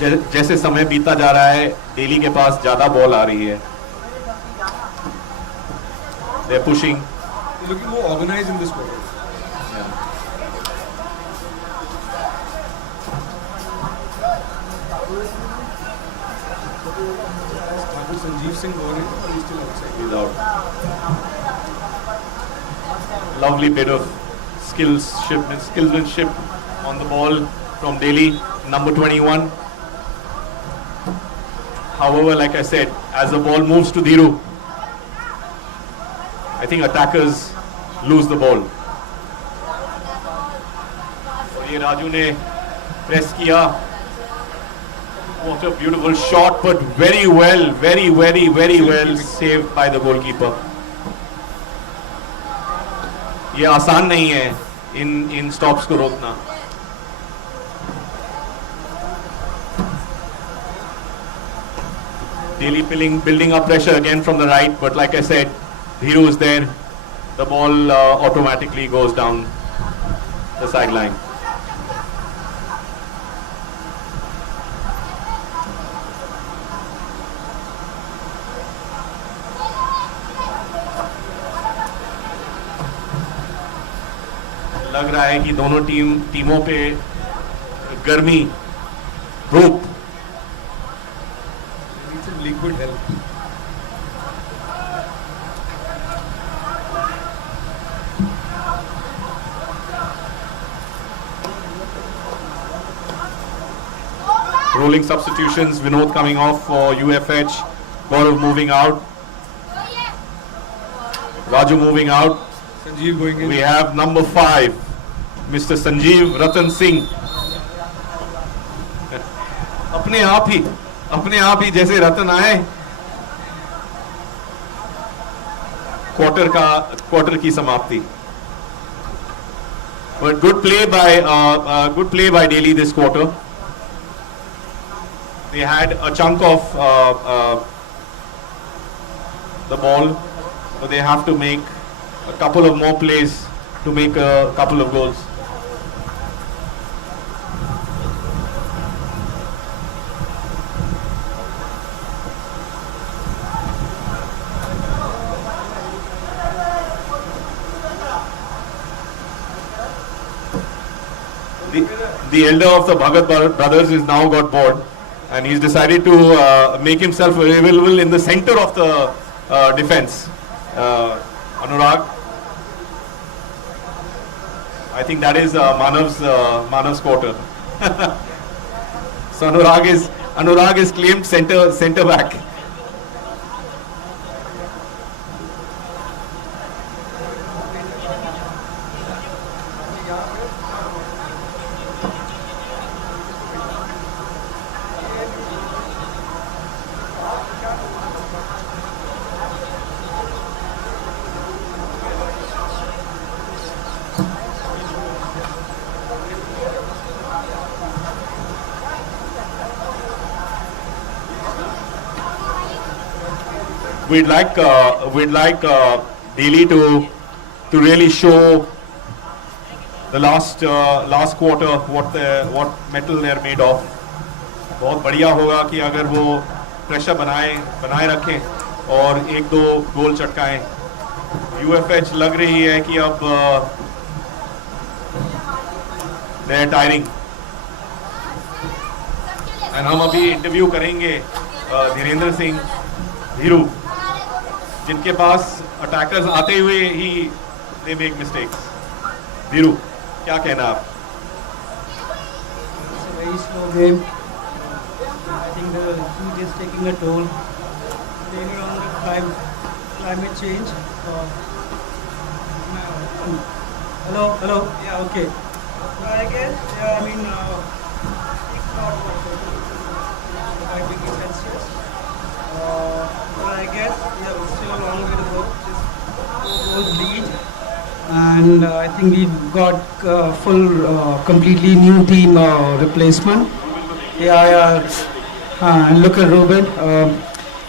जैसे समय बीता जा रहा है डेली के पास ज्यादा बॉल आ रही है. They're pushing. Looking more organized in this quarter. Sanjeev Singh going in, but he's still outside. He's out. Lovely bit of skillsmanship on the ball from Delhi, number 21. However, like I said, as the ball moves to Dhiru, I think attackers lose the ball. So ये राजू ने press किया. What a beautiful shot, but very well saved by the goalkeeper. ये आसान नहीं है इन stops को रोकना. Daily building up pressure again from the right, but like I said, Dhiru is there. The ball automatically goes down the sideline. लग रहा है कि दोनों टीमों पे गर्मी, धूप. Need some liquid help. Rolling substitutions. Vinod coming off for UFH. Gaurav moving out. Raju moving out. Sanjeev going in. We have number 5, Mr. Sanjeev Ratan Singh. अपने आप ही जैसे रतन आए, क्वार्टर की समाप्ति. But good play by Delhi this quarter. They had a chunk of the ball, so they have to make a couple of more plays to make a couple of goals. The elder of the Bhagat brothers is now got bored, and he's decided to make himself available in the center of the defense. Anurag, I think that is Manav's quarter. So Anurag is claimed center back. We'd like Delhi to really show the last quarter what metal they're made of. बहुत बढ़िया होगा कि अगर वो pressure बनाए रखें और 1-2 गोल चटकाएं. UFH लग रही है कि अब they're tiring. And हम अभी इंटरव्यू करेंगे धीरेन्द्र सिंह धीरू, जिनके पास अटैकर्स आते हुए ही they make mistakes. धीरू, क्या कहना आप? It's a very slow game. I think the heat is taking a toll. Blaming on the climate change. Hello. Yeah, okay. I guess, yeah, I mean, it's not 5 degrees Celsius. But I guess, yeah, it's still a long way to go. Just 4 goals lead. And I think we've got completely new team replacement. Yeah. And look at Ruben.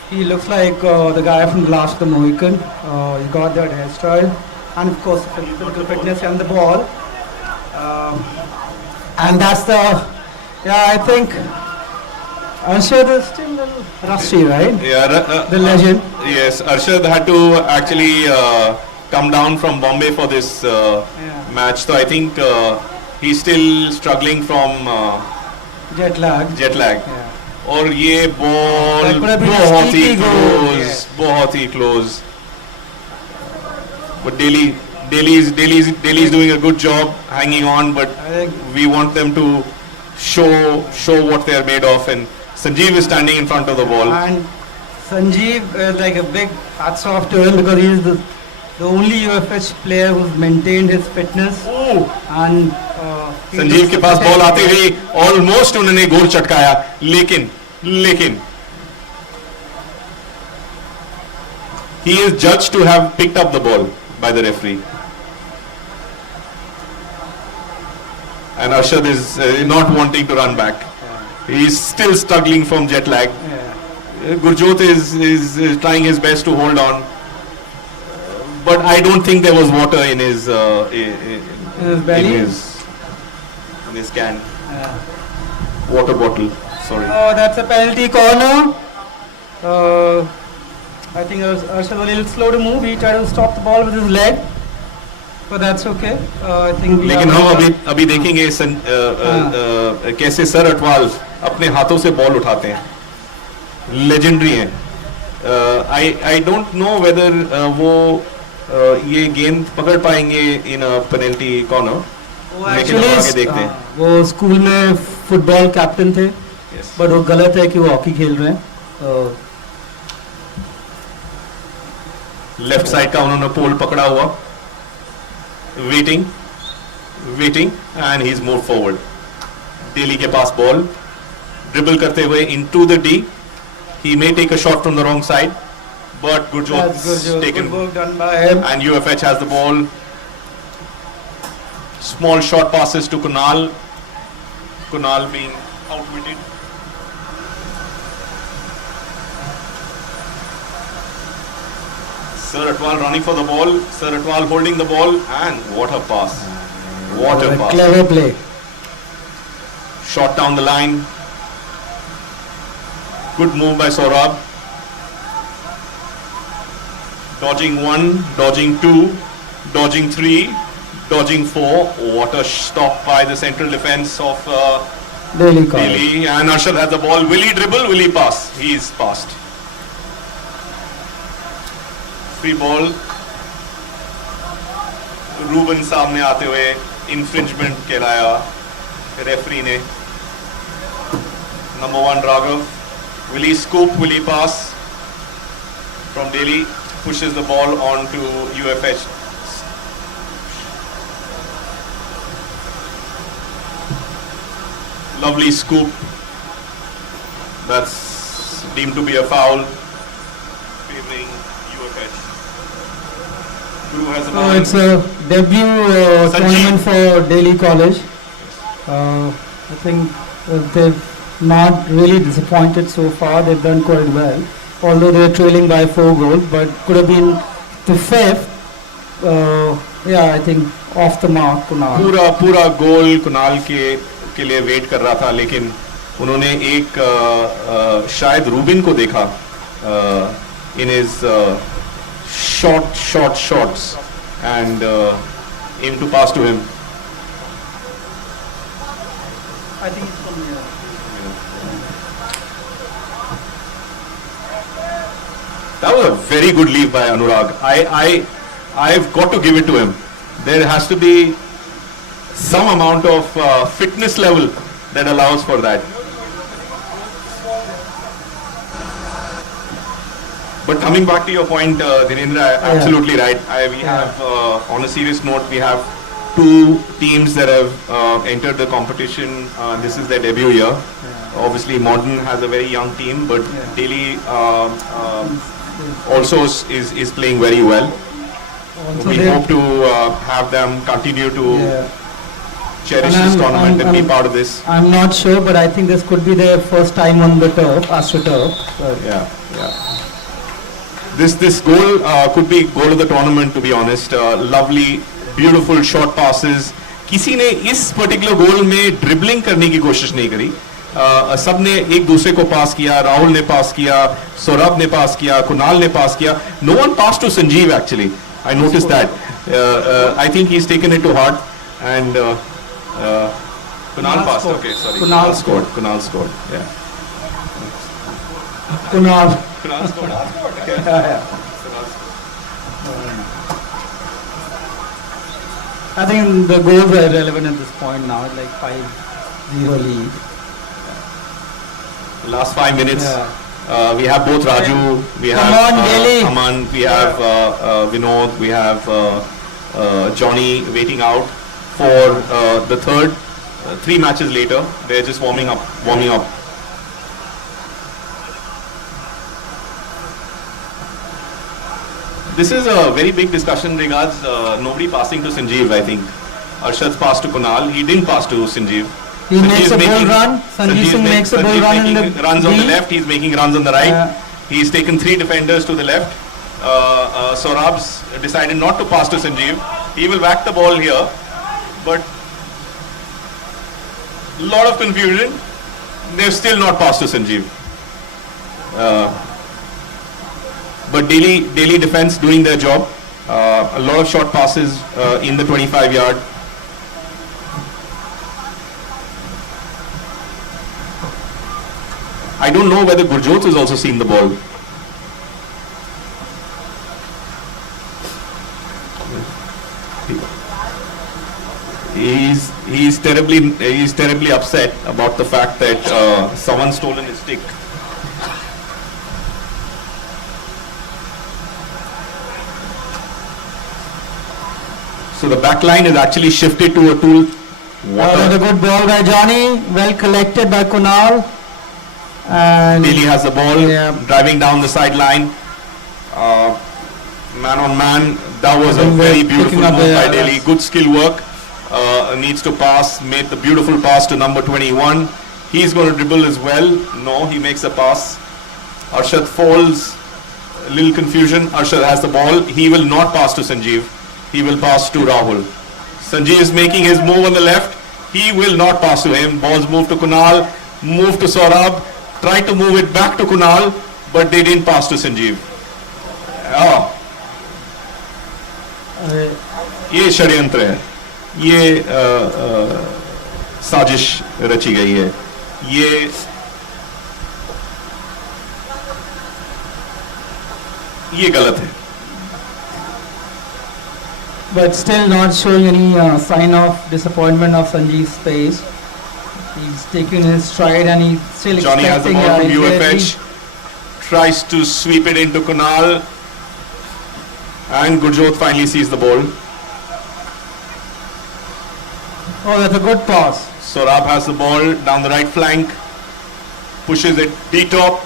He looks like the guy from the Last of the Mohican. He got that hairstyle. And of course, physical fitness and the ball. And that's I think Arshad is still a little rusty, right? Yeah, The legend. yes, Arshad had to actually come down from Bombay for this match. So I think he's still struggling from Jet lag. jet lag. Yeah. और ये ball That could have been a बहुत ही sneaky goal. close, बहुत ही close. But Delhi is doing a good job hanging on, but I think we want them to show what they are made of. And Sanjeev is standing in front of the ball. and Sanjeev is like a big hats off to him because he is the only UFH player who's maintained his fitness and he Sanjeev looks के पास ball आते protected. हुए almost उन्होंने गोल चटकाया, लेकिन he is judged to have picked up the ball by the referee. And Arshad is not wanting to run back. He is still struggling from jet lag. Yeah. Gurjot is trying his best to hold on. But I don't think there was water in his His belly. in his can. Yeah. Water bottle. Sorry. Oh, that's a penalty corner. I think Arshad was a little slow to move. He tried to stop the ball with his leg, but that's okay. I think. लेकिन हम अभी देखेंगे कैसे sir Atwal अपने हाथों से ball उठाते हैं, लेजेंडरी हैं. I don't know whether वो ये गेंद पकड़ पाएंगे इन पेनल्टी कॉर्नर. वो लेकिन हम आगे देखते हैं. वो स्कूल में फुटबॉल कैप्टन थे, Yes. बट वो गलत है कि वो हॉकी खेल रहे हैं. लेफ्ट साइड का उन्होंने पोल पकड़ा हुआ, waiting and he is move forward. डेली के पास बॉल ड्रिबल करते हुए into the D. He may take a shot from the wrong side, but That's Gurjot taken, good work done by him. and UFH has the ball. Small short passes to Kunal being outwitted. Sir Atwal running for the ball, Sir Atwal holding the ball, and what a pass. What a pass. Clever play. Shot down the line. Good move by Saurabh. Dodging 1, dodging 2, dodging 3, dodging 4. What a stop by the central defense of Daily call. Delhi. And Arshad has the ball. Will he dribble? Will he pass? He's passed. Free ball. Ruben सामने आते हुए infringement कहलाया referee ने. Number 1 Raghav. Will he scoop? Will he pass? From Delhi. Pushes the ball on to UFH. Lovely scoop. That's deemed to be a foul. Favoring UFH. Who has a So it's a debut tournament for Delhi College. I think they've not really disappointed so far. They've done quite well. Although they're trailing by 4 goals, but could have been the 5th. Yeah, I think off the mark. Kunal. पूरा गोल कुणाल के लिए wait कर रहा था, लेकिन उन्होंने एक शायद रूबिन को देखा in his shots and aim to pass to him. I think it's from here. That was a very good leave by Anurag. I've got to give it to him. There has to be some amount of fitness level that allows for that. But coming back to your point, Dhirendra, absolutely right. We have, on a serious note, we have 2 teams that have entered the competition. This is their debut year. Obviously, Modern has a very young team, but Delhi also is playing very well. Also We they- hope to have them continue to cherish And this I'm- tournament and be I'm- part of this. I'm not sure, but I think this could be their first time on the turf, AstroTurf. But Yeah. This goal could be goal of the tournament, to be honest. Lovely, beautiful short passes. किसी ने इस particular goal में dribbling करने की कोशिश नहीं करी, सबने एक दूसरे को पास किया, राहुल ने पास किया, सौरभ ने पास किया, कुणाल ने पास किया. No one passed to Sanjeev actually. I noticed that. I think he's taken it to heart and Kunal passed. scored. Okay, sorry. Kunal scored. Kunal scored. Yeah. Kunal. Kunal scored. Okay. I think the goals are irrelevant at this point now. It's like 5-0 lead. Last 5 minutes. Yeah. We have both Raju, we Come have on, Daly. Aman, we have Vinod, we have Johnny waiting out for the third. 3 matches later, they're just warming up. This is a very big discussion regards nobody passing to Sanjeev, I think. Arshad's passed to Kunal, he didn't pass to Sanjeev. He makes a bull run. Sanjeev Singh makes a bull run in the runs on the D. left, he's making runs on the right. He's taken 3 defenders to the left. Saurabh's decided not to pass to Sanjeev. He will whack the ball here, but lot of confusion. They've still not passed to Sanjeev. But daily defense doing their job. A lot of short passes in the 25-yard. I don't know whether Gurjot has also seen the ball. He's terribly upset about the fact that someone's stolen his stick. So the back line is actually shifted to a tool. A good ball by Johnny, well collected by Kunal. And Daly has the ball, driving down the sideline. Man on man, that was a very beautiful move by Daly. Good skill work. Needs to pass, made the beautiful pass to number 21. He's going to dribble as well. No, he makes a pass. Arshad falls. A little confusion. Arshad has the ball. He will not pass to Sanjeev. He will pass to Rahul. Sanjeev is making his move on the left. He will not pass to him. Balls move to Kunal, move to Saurabh. Try to move it back to Kunal, but they didn't pass to Sanjeev. ये षड्यंत्र है, ये साजिश रची गई है, ये गलत है. But still not showing any sign of disappointment of Sanjeev's pace. He's taking his stride and he's still Johnny has the expecting ball from UFH, tries to sweep it into Kunal, and Gurjot finally sees the ball. Oh, that's a good pass. Saurabh has the ball down the right flank, pushes it D-top,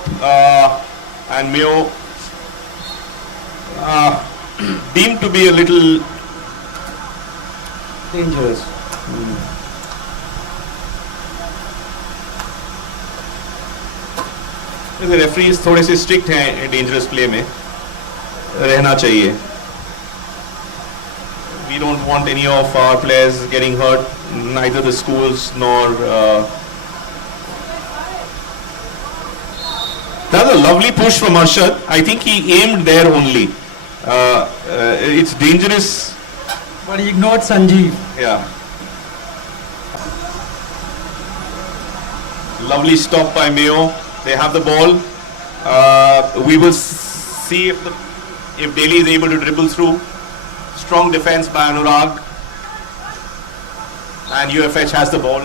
and Mayo deemed to be a little dangerous. Referees थोड़े से strict हैं dangerous play में, रहना चाहिए. We don't want any of our players getting hurt, neither the schools nor that's a lovely push from Arshad. I think he aimed there only. It's dangerous. But he ignored Sanjeev. Yeah. Lovely stop by Mayo. They have the ball. We will see if Daly is able to dribble through. Strong defense by Anurag. And UFH has the ball.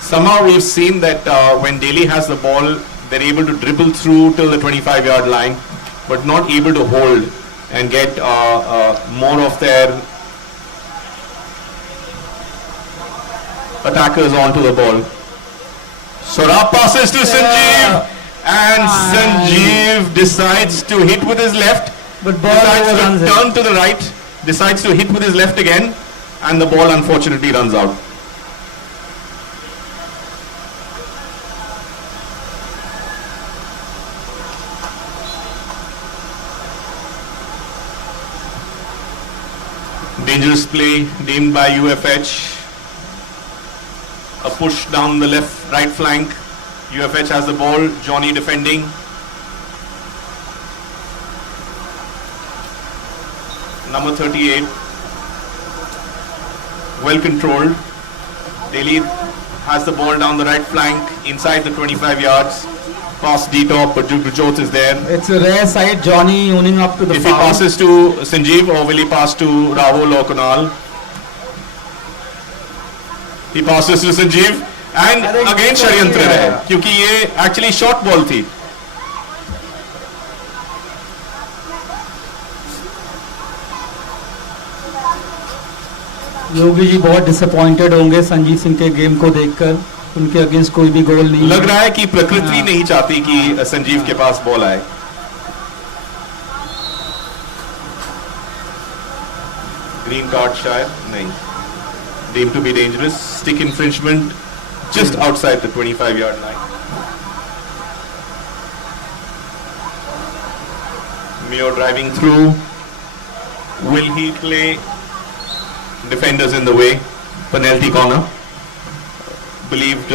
Somehow we've seen that when Daly has the ball, they're able to dribble through till the 25-yard line, but not able to hold and get more of their attackers onto the ball. Saurabh passes to Sanjeev, and Sanjeev decides to hit with his left, but ball decides to turn to the right, decides to hit with his left again, and the ball unfortunately runs out. Dangerous play named by UFH. a push down the right flank. UFH has the ball. Johnny defending. Number 38. Well controlled. DALY has the ball down the right flank inside the 25 yards. Pass D-top, but Gujot is there. It's a rare sight, Johnny owning up to the If foul. he passes to Sanjeev or will he pass to Rahul or Kunal? He passes to Sanjeev and again षड्यंत्र है क्योंकि ये actually short ball थी. योगी जी बहुत disappointed होंगे संजीव सिंह के game को देखकर. उनके अगेंस्ट कोई भी गोल नहीं लग रहा है कि प्रकृति नहीं चाहती कि संजीव के पास बॉल आए. ग्रीन कार्ड शायद नहीं. Deemed to be dangerous. Stick infringement just outside the 25-yard line. Mayo driving through. Will he play defenders in the way? Penalty corner. Believed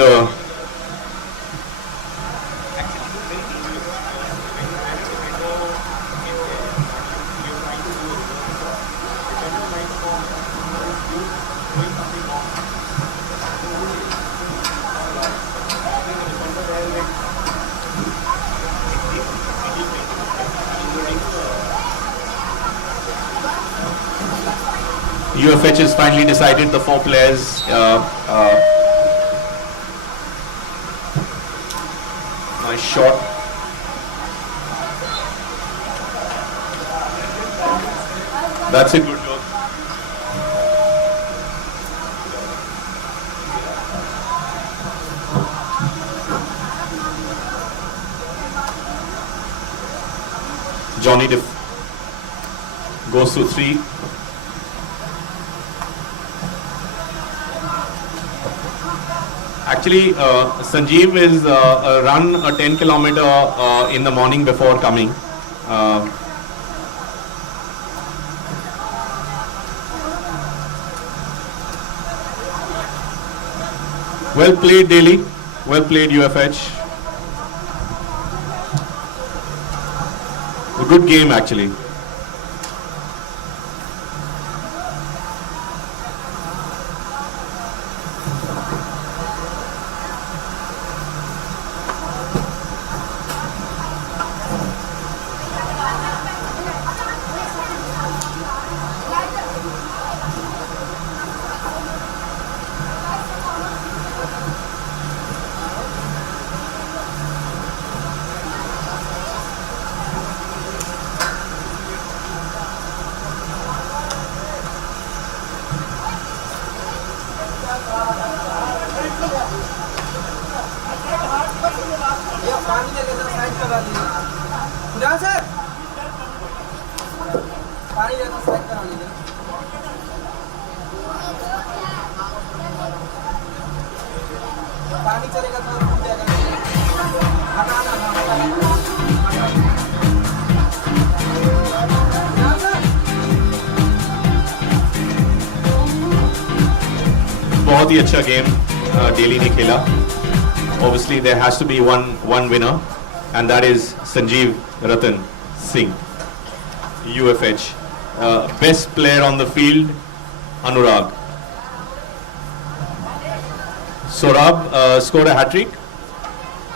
UFH has finally decided the 4 players. Nice shot. That's a good look. Johnny goes to 3. Actually, Sanjeev is run a 10 kilometer in the morning before coming. Well played, DALY. Well played, UFH. A good game, actually. बहुत ही अच्छा game DALY ने खेला. Obviously there has to be one winner and that is Sanjeev Ratan Singh, UFH. Best player on the field, Anurag. Sorab scored a hat-trick.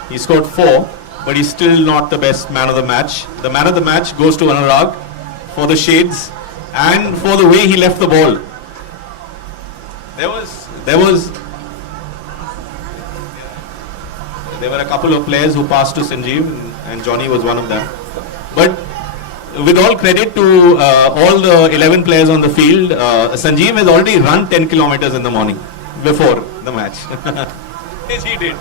He scored 4, but he's still not the best man of the match. The man of the match goes to Anurag for the shades and for the way he left the ball. There were a couple of players who passed to Sanjeev and Johnny was one of them. But with all credit to all the 11 players on the field, Sanjeev has already run 10 kilometers in the morning before the match. Yes, he did.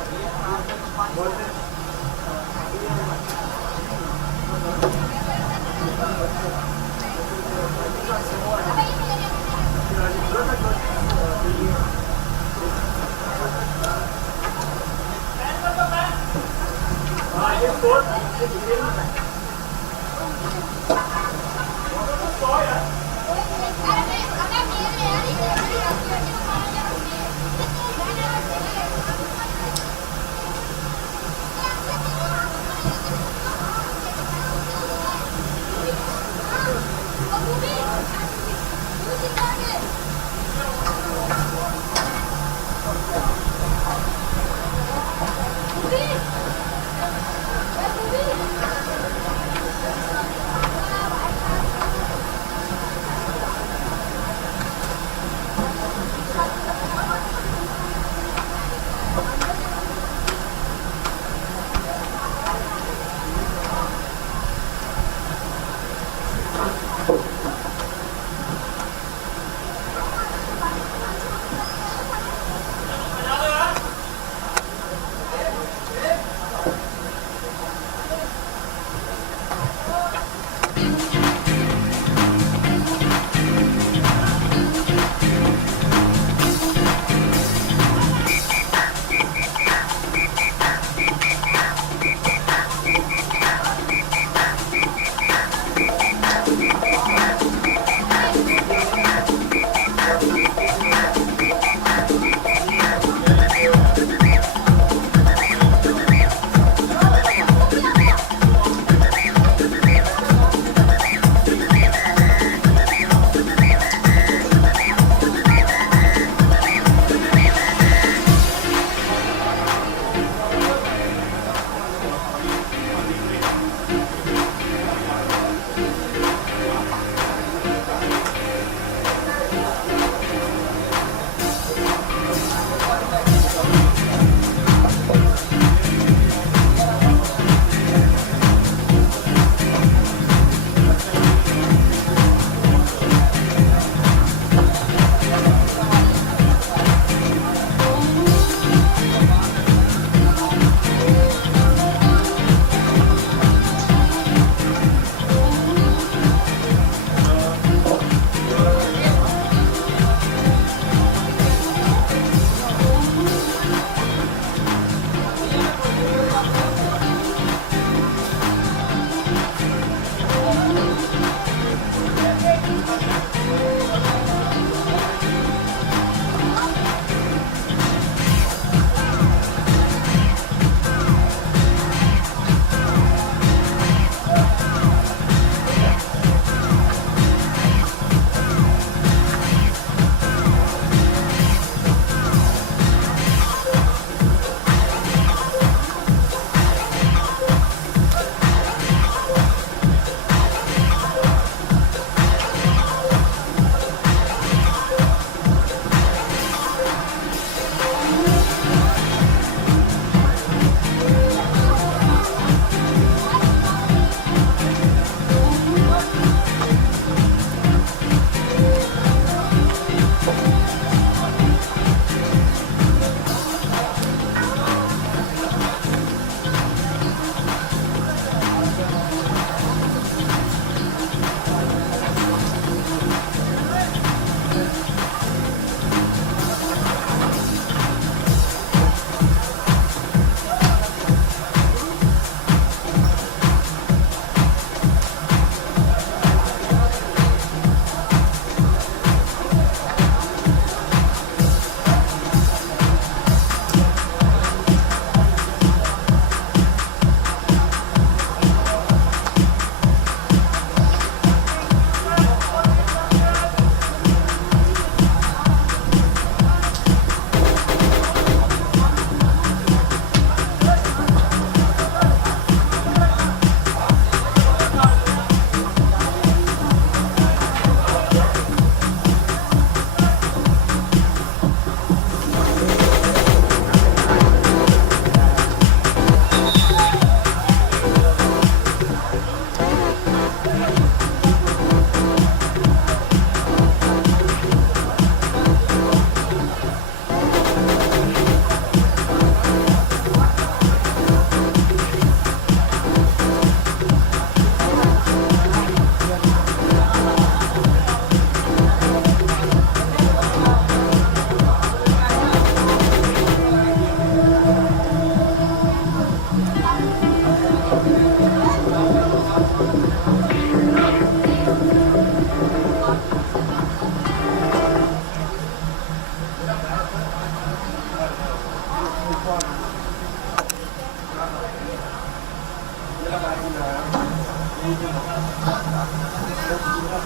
Thank you.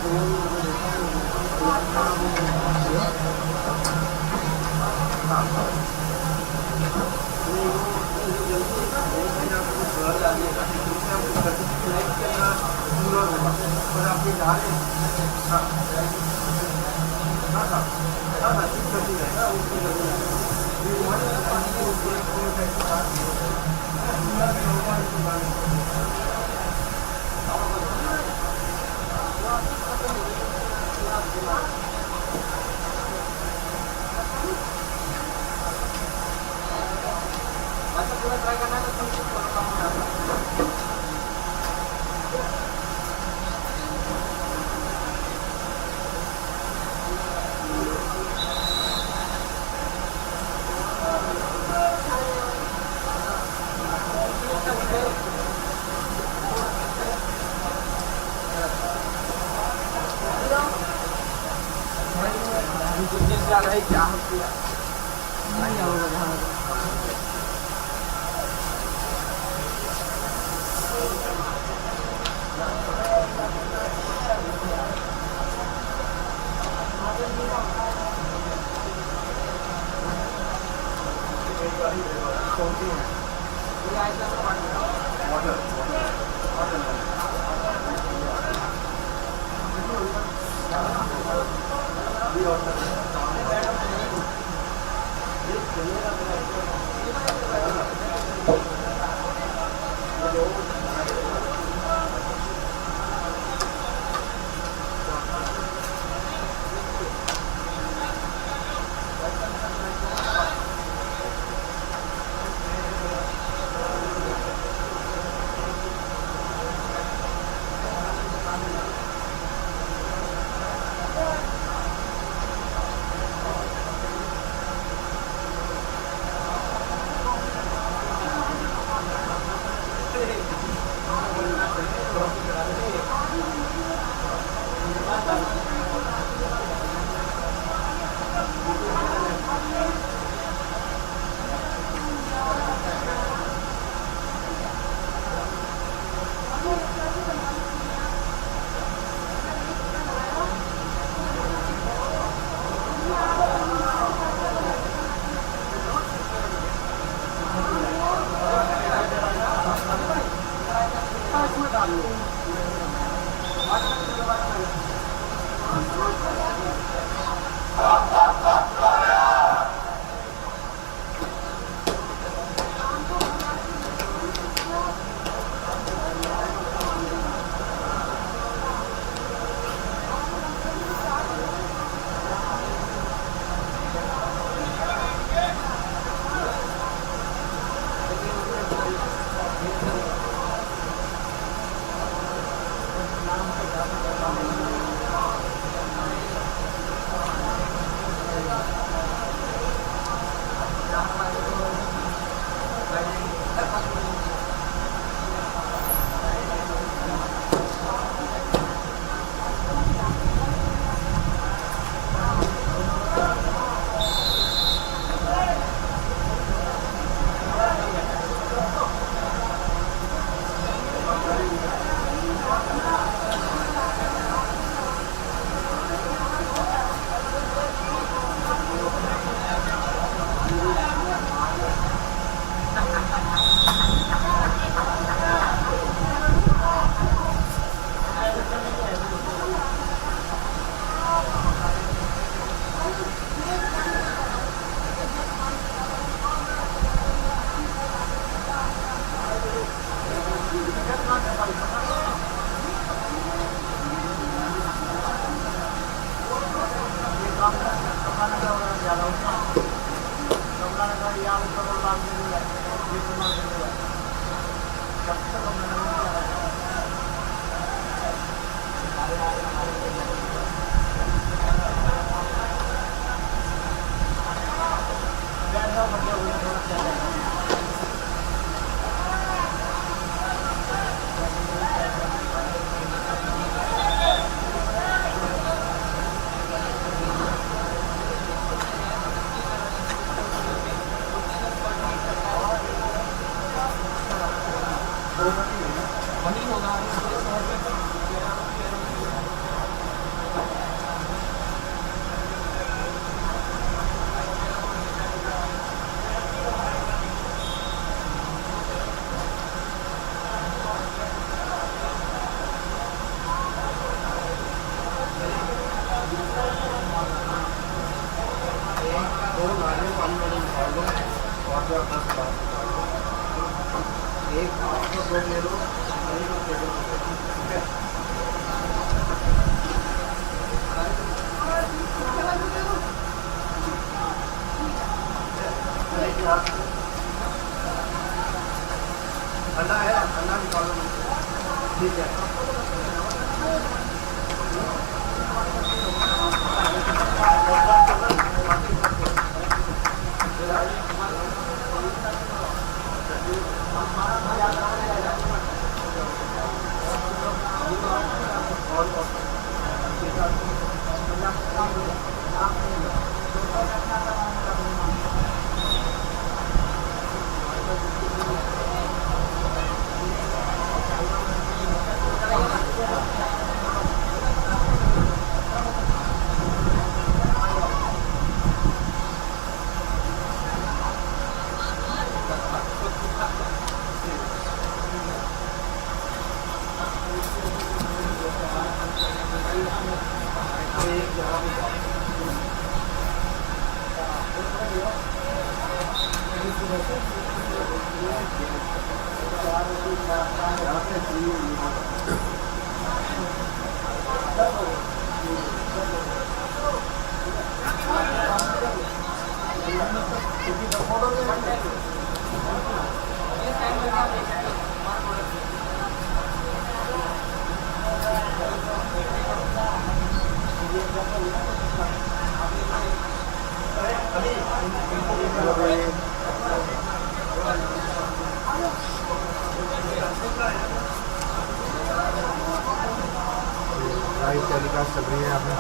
Live telecast चल रही है यहाँ पे।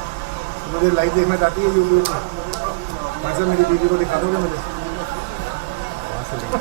तो मुझे live देखना चाहती है यूट्यूब में, भाई साहब मेरी वीडियो को दिखा दोगे मुझे? वहाँ से लिंक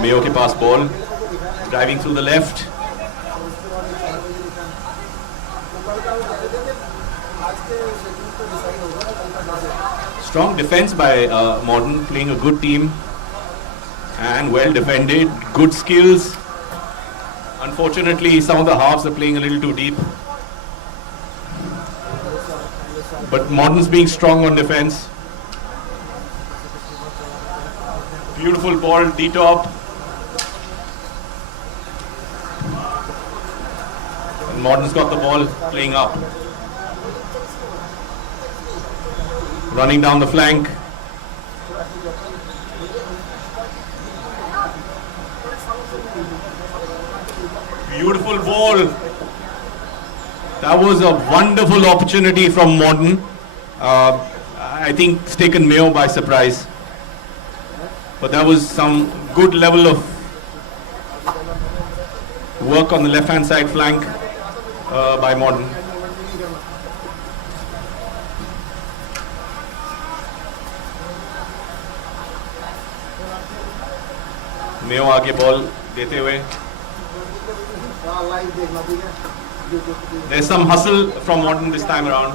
Mayo के पास ball, driving through the left. Strong defense by Modern, playing a good team and well defended, good skills. Unfortunately, some of the halves are playing a little too deep. But Modern's being strong on defense. Beautiful ball, D-top. And Modern's got the ball, playing up. Running down the flank. Beautiful ball. That was a wonderful opportunity from Modern. I think it's taken Mayo by surprise. But that was some good level of work on the left-hand side flank by Modern. Mayo आगे ball देते हुए. There's some hustle from Modern this time around.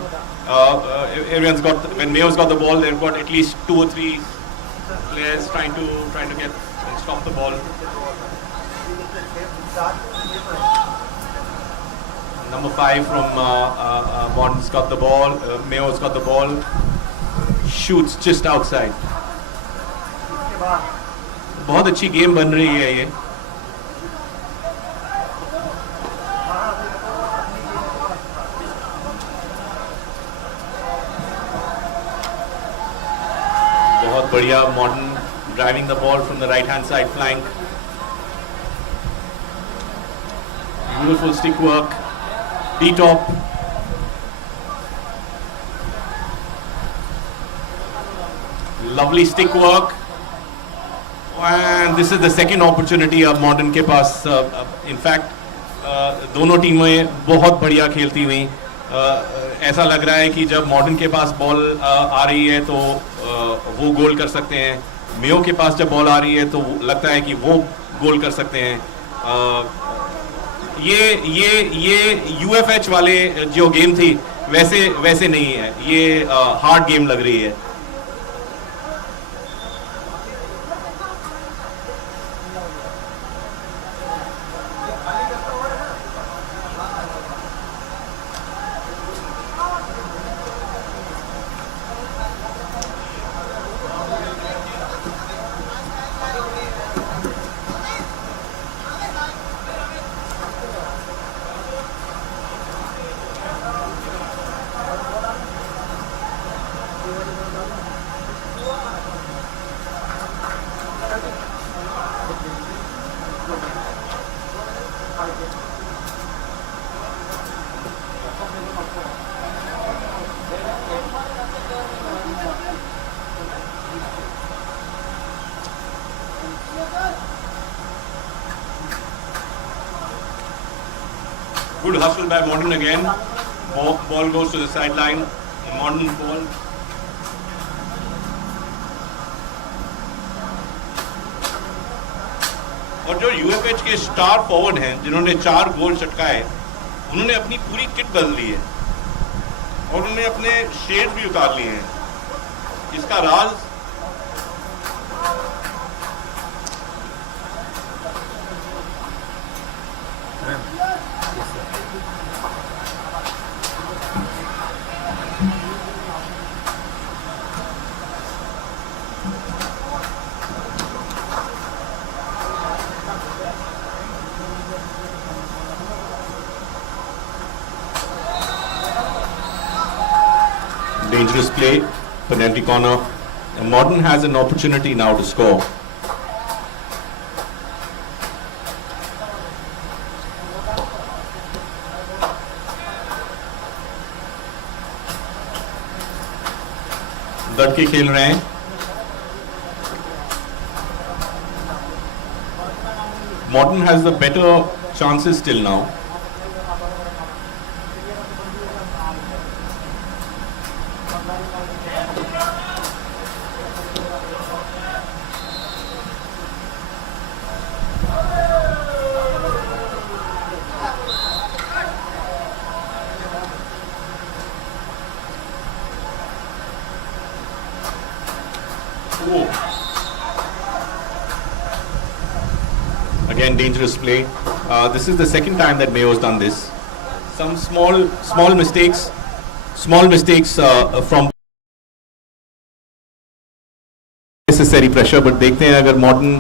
Everyone's got, when Mayo's got the ball, they've got at least 2 or 3 players trying to get and stop the ball. Number 5 from Modern's got the ball. Mayo's got the ball. Shoots just outside. बहुत अच्छी game बन रही है ये. बहुत बढ़िया Modern driving the ball from the right hand side flank. Beautiful stick work. D-top. Lovely stick work. And this is the second opportunity of Modern के पास. In fact, दोनों टीमें बहुत बढ़िया खेलती हुई. ऐसा लग रहा है कि जब Modern के पास बॉल आ रही है तो वो गोल कर सकते हैं. Mayo के पास जब बॉल आ रही है तो लगता है कि वो गोल कर सकते हैं. ये UFH वाले जो गेम थी वैसे नहीं है. ये हार्ड गेम लग रही है. Good hustle by Modern again. Ball goes to the sideline. Modern ball. और जो UFH के स्टार फॉरवर्ड हैं जिन्होंने 4 गोल चटकाए, उन्होंने अपनी पूरी किट बदल ली है और उन्होंने अपने शेड भी उतार लिए हैं. इसका राज dangerous play, penalty corner. Modern has an opportunity now to score. डट के खेल रहे हैं. Modern has the better chances till now. Again, dangerous play. This is the second time that Mayo has done this. Some small mistakes from necessary pressure, but देखते हैं अगर modern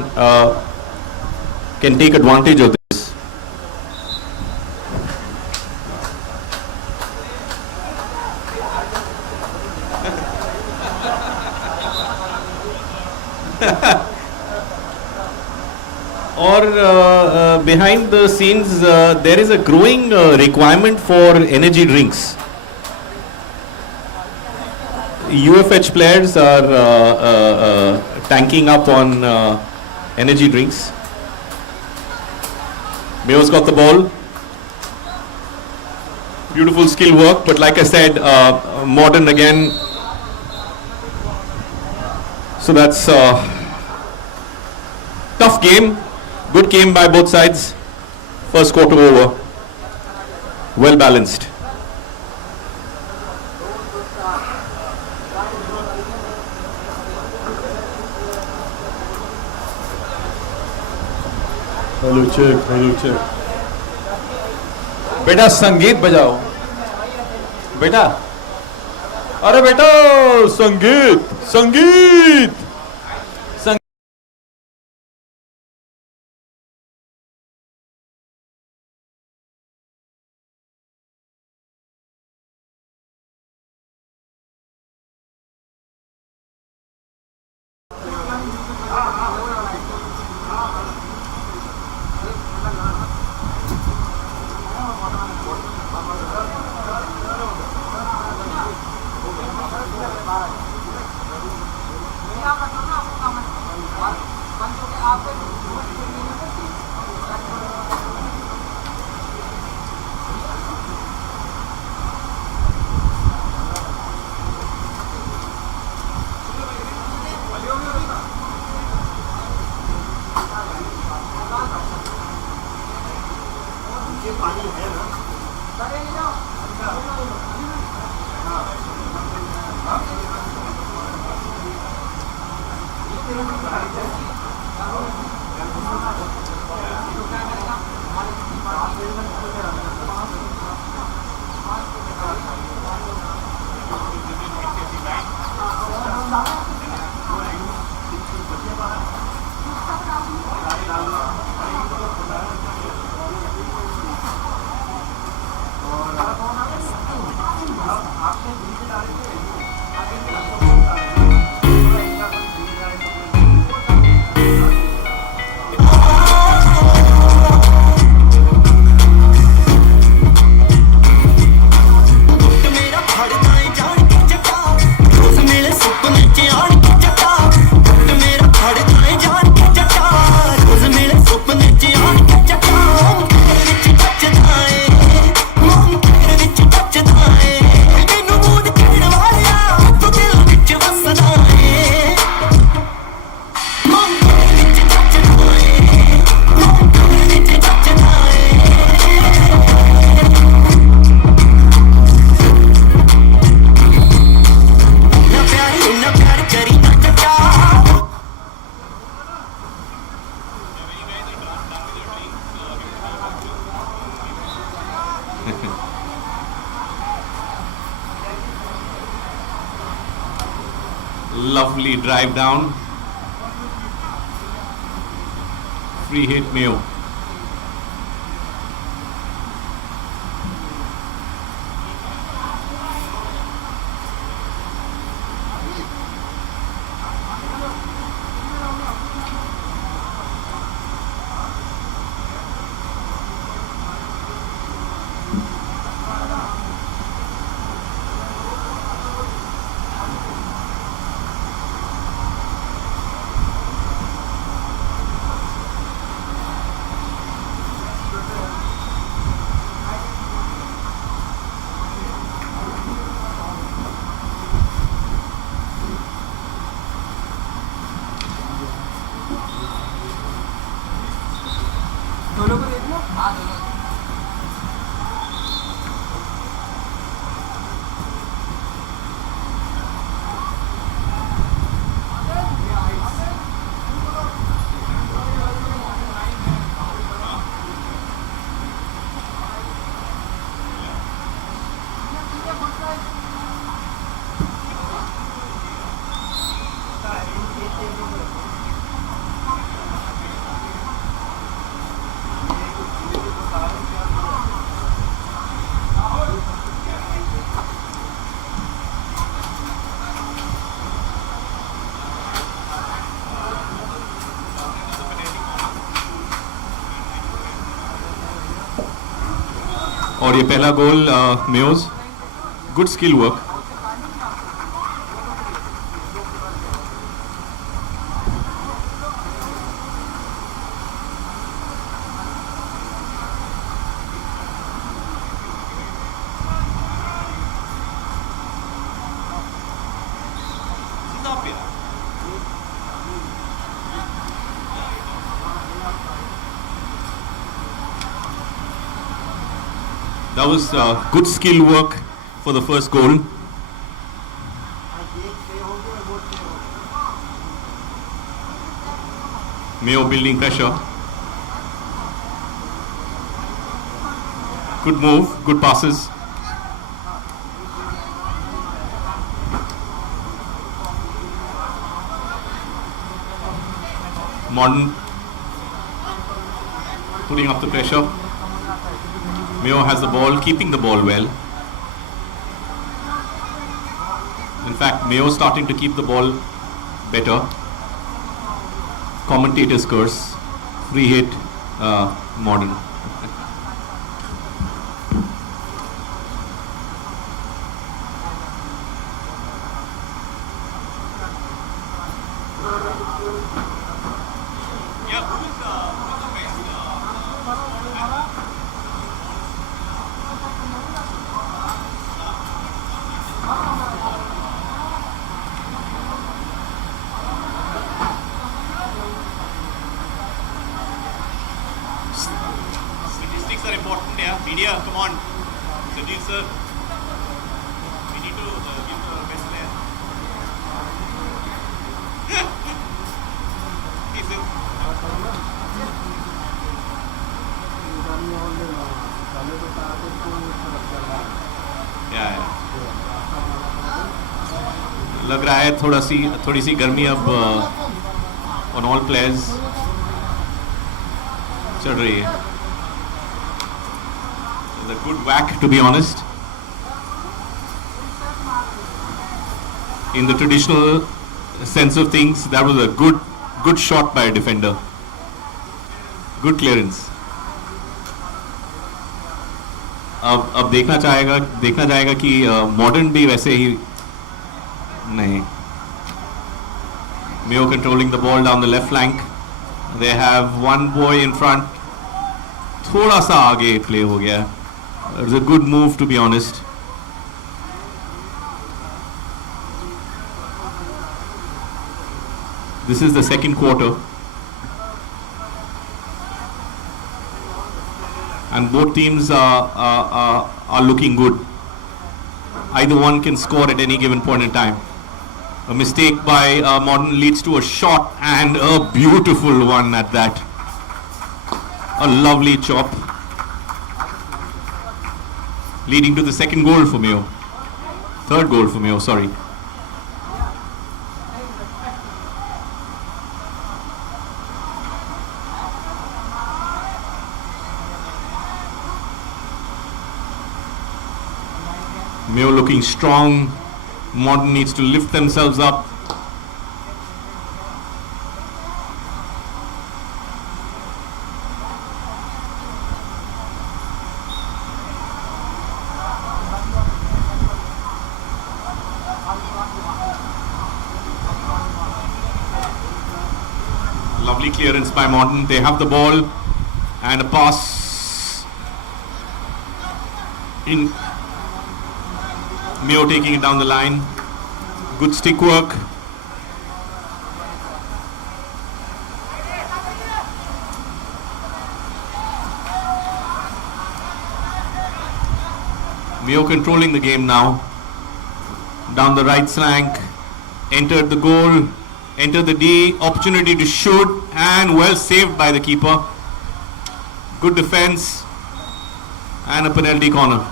can take advantage of this. और behind the scenes there is a growing requirement for energy drinks. UFH players are tanking up on energy drinks. Mayo's got the ball. Beautiful skill work, but like I said, modern again. So that's tough game. Good game by both sides. First quarter over. Well balanced. Hello check बेटा संगीत बजाओ बेटा अरे बेटा संगीत संगीत Lovely drive down. Free hit Mayo. और ये पहला goal Mayo's. Good skill work. That was good skill work for the first goal. Mayo building pressure. Good move, good passes. Modern putting up the pressure. Mayo has the ball, keeping the ball well. In fact, Mayo starting to keep the ball better. Commentators curse. Free hit, Modern. Statistics are important, yeah. Media, come on. Sanjeev sir. We need to give the best player. He says, yeah. लग रहा है थोड़ी सी गर्मी अब on all players चढ़ रही है. It's a good whack, to be honest. In the traditional sense of things, that was a good shot by a defender. Good clearance. अब देखना जाएगा कि मॉडर्न भी वैसे ही नहीं. Mayo controlling the ball down the left flank. They have one boy in front. थोड़ा सा आगे प्ले हो गया. It's a good move, to be honest. This is the second quarter. And both teams are looking good. Either one can score at any given point in time. A mistake by Modern leads to a shot, and a beautiful one at that. A lovely chop. Leading to the second goal for Mayo. Third goal for Mayo, sorry. Mayo looking strong. Modern needs to lift themselves up. Lovely clearance by Modern. They have the ball and a pass in. Mayo taking it down the line. Good stick work. Mayo controlling the game now. Down the right flank. Entered the goal. Entered the D. Opportunity to shoot. And well saved by the keeper. Good defense. And a penalty corner.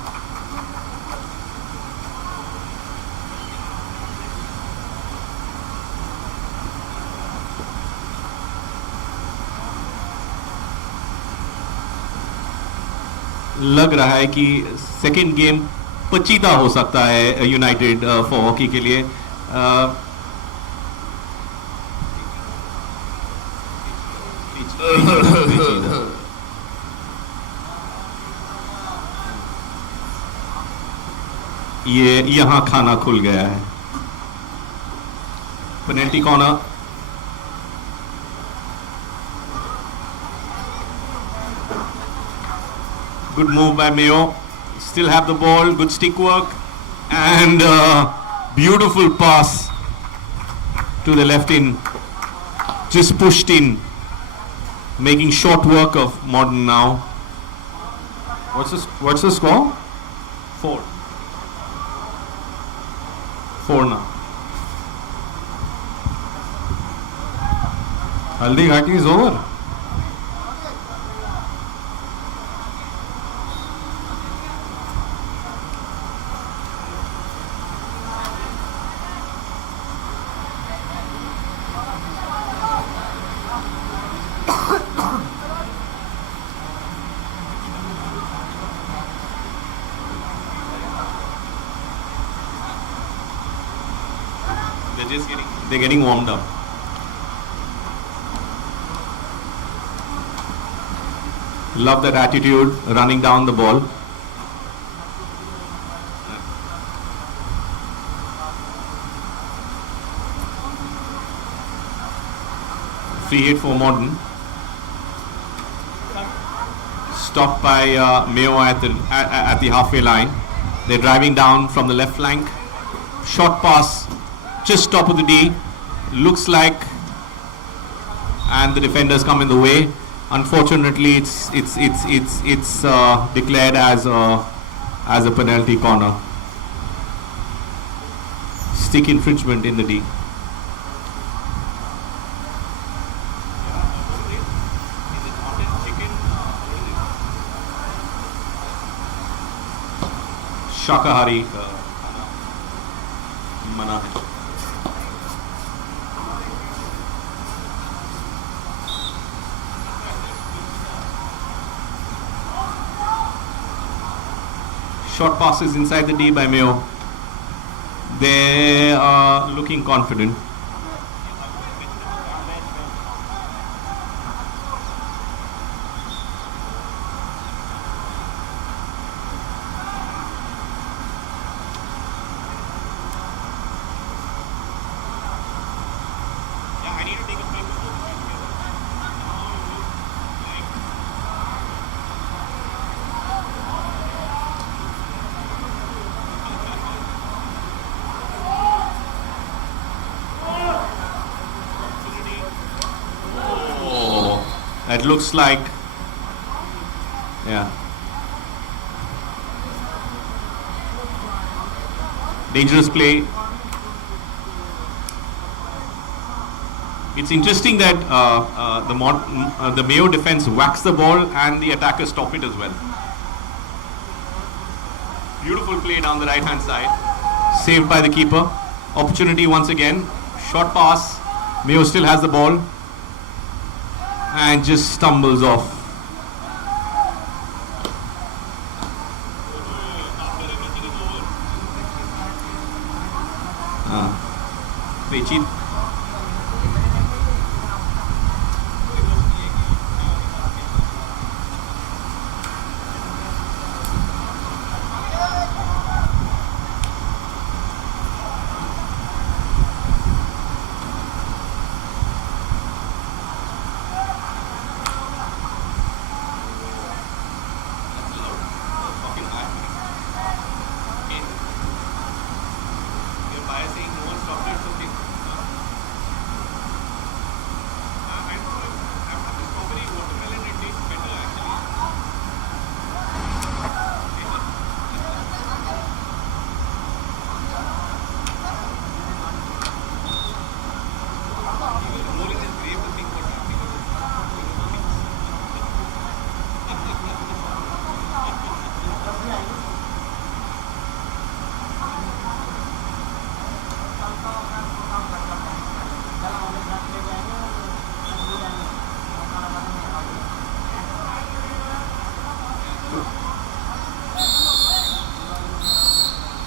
लग रहा है कि second game पचीता हो सकता है United for hockey के लिए. ये यहाँ खाना खुल गया है. Penalty corner. Good move by Mayo. Still have the ball. Good stick work. And beautiful pass to the left in. Just pushed in. Making short work of Modern now. What's the score? 4. 4 now. Haldi Ghati is over. They're getting warmed up. Love that attitude, running down the ball. Free hit for Modern. Stopped by Mayo at the halfway line. They're driving down from the left flank. Short pass, just top of the D. Looks like, and the defenders come in the way. Unfortunately, it's declared as a penalty corner. Stick infringement in the D. Shakahari mana hai. Short passes inside the D by Mayo. They are looking confident. It looks like, yeah, dangerous play. It's interesting that the Mayo defense whacks the ball and the attackers stop it as well. Beautiful play down the right hand side, saved by the keeper. Opportunity once again, short pass. Mayo still has the ball and just stumbles off. Pechit.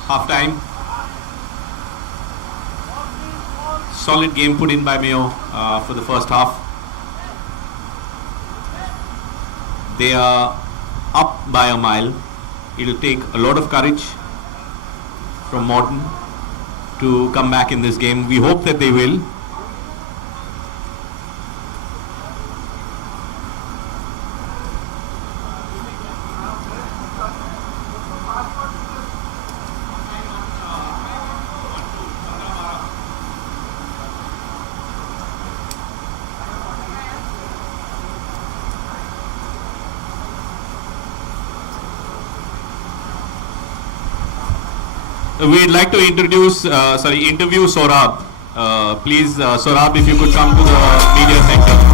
Half time. Solid game put in by Mayo for the first half. They are up by a mile. It'll take a lot of courage from Morton to come back in this game. We hope that they will. We'd like to interview Saurabh. Please, Saurabh, if you could come to the media center.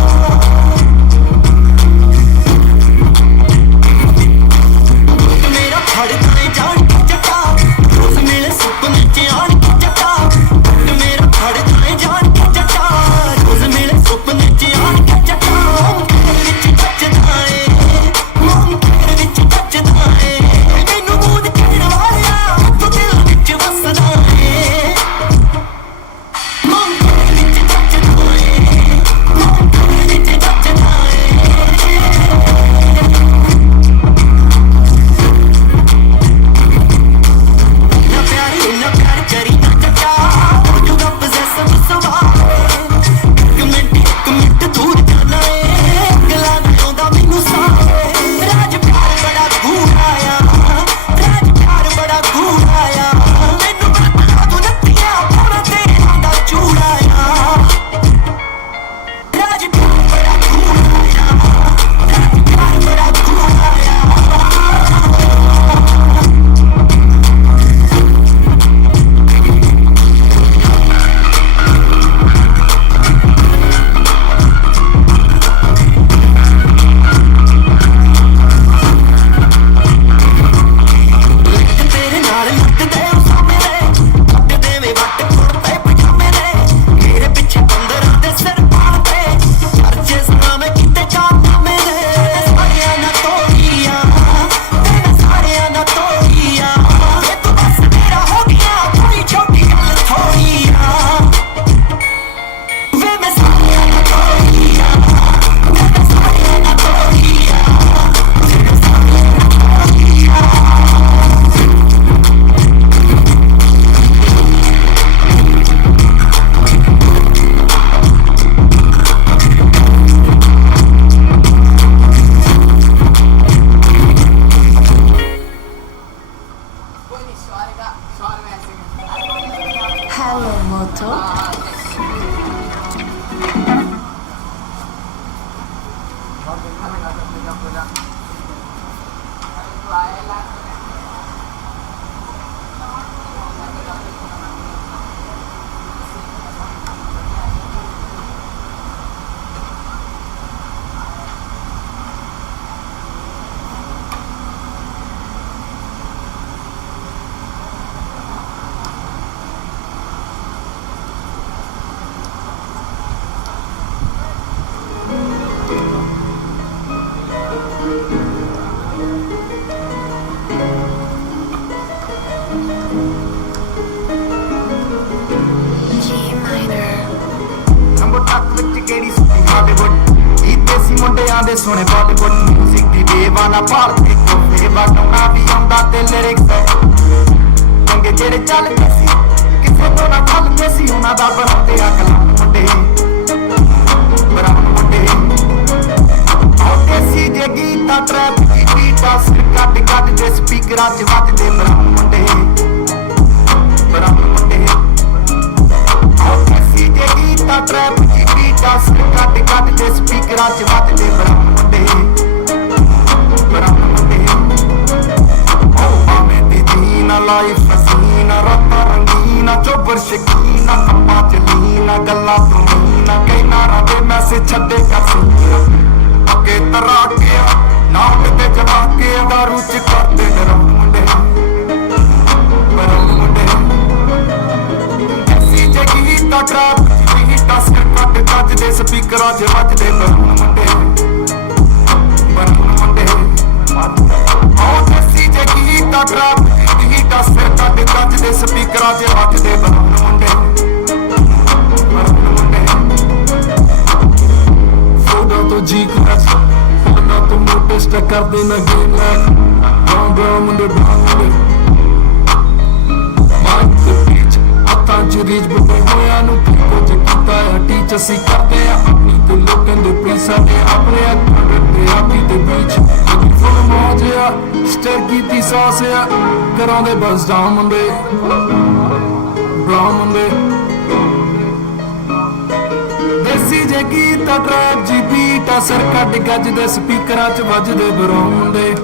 सोने Bollywood music दी बेवाना भारती को फेवा टोना भी आंदा ते lyrics चंगे जेड़े चलदे सी किसे तो ना खलदे सी उना दा बनाते आ कलाम मुंडे बराबर मुंडे आउटे सी जे गीता ट्रैप दी बीटा सिर कट कट दे स्पीकरां च वजदे बराबर मुंडे आउटे सी जे गीता ट्रैप दी बीटा सिर कट कट दे स्पीकरां च वजदे बराबर लाइफ हसीना रात रंगीना चोबर शकीना कम्मा चलीना गल्ला तुमीना कई नारा दे मैसेज छड्डे कर सीना अगे तरा के नाम ते जमा के दारू च करदे डराउन मुंडे ऐसी जगी ता ट्रैप ही टस्क कट कट दे स्पीकरां च वजदे बराउन मुंडे आओ ऐसी जगी ता ट्रैप सिर कट कट दे स्पीकरां च वजदे बराउन मुंडे फोड़ा तो जी क्रैश फोड़ा तो मोटे स्टक कर देना गेम लैक ब्राउन ब्राउन मुंडे ਪਾਣੀ ਦੇ ਵਿੱਚ ਹੱਥਾਂ 'ਚ ਰੀਝ ਬੁੱਢੇ ਹੋਇਆਂ ਨੂੰ ਕੀ ਕੁਝ ਕੀਤਾ ਆ ਟੀਚ ਅਸੀਂ ਕਰਦੇ ਆ ਆਪਣੀ ਤੇ ਲੋਕਾਂ ਦੇ ਪ੍ਰੀਤ ਸਾਡੇ ਆਪਣੇ ਅੱਖਾਂ ਤੇ ਆਪੀ ਦੇ ਵਿੱਚ ਫੁੱਲ ਮੌਜ ਆ ਸਟਰ ਕੀਤੀ ਸਾਸ ਆ ਘਰਾਂ ਦੇ ਬਸ ਡਾਊਨ ਮੁੰਡੇ ਬਰਾਊਨ ਮੁੰਡੇ ਦੇਸੀ ਜੇ ਗੀਤ ਆ ਟਰੈਪ ਜੀ ਬੀਟ ਆ ਸਿਰ ਕੱਢ ਗੱਜ ਦੇ ਸਪੀਕਰਾਂ 'ਚ ਵੱਜਦੇ ਬਰਾਊਨ ਮੁੰਡੇ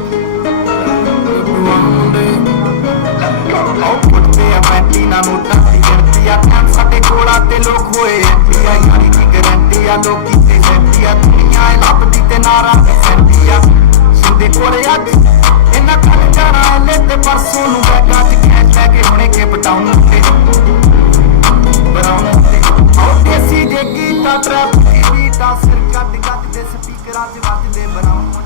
ਉਹ ਪੁੱਟਦੇ ਆ ਪੈਂਟੀ ਨਾ ਨੋਟਾਂ ਦੀ ਗਿਣਤੀ ਆ ਟਾਈਮ ਸਾਡੇ ਕੋਲਾਂ ਤੇ ਲੋਕ ਹੋਏ ਐਂਟੀ ਆ ਯਾਰੀ ਦੀ ਗਰੰਟੀ ਆ ਲੋਕੀ ਤੇ ਸੈਂਟੀ ਆ ਦੁਨੀਆ ਇਹ ਲੱਭਦੀ ਤੇ ਨਾਰਾ ਸੈਂਟੀ ਆ ਸਿੰਦੇ ਕੋਲੇ ਅੱਜ ਇਹਨਾਂ ਕੱਢ ਜਾਣਾ ਲੈ ਤੇ ਪਰਸੋਂ ਨੂੰ ਬੈਗਾਂ 'ਚ ਕੈਸ਼ ਲੈ ਕੇ ਹੁਣੇ ਕੇ ਪਟਾਉਣ ਤੇ ਬਰਾਉਨ ਤੇ ਉਹ ਦੇਸੀ ਜੇ ਗੀਤਾਂ ਟਰੈਪ ਦੀ ਬੀਟਾਂ ਸਿਰ ਕੱਢ ਗੱਜ ਦੇ ਸਪੀਕਰਾਂ 'ਚ ਵੱਜਦੇ ਬਰਾਉਨ ਮੁੰਡੇ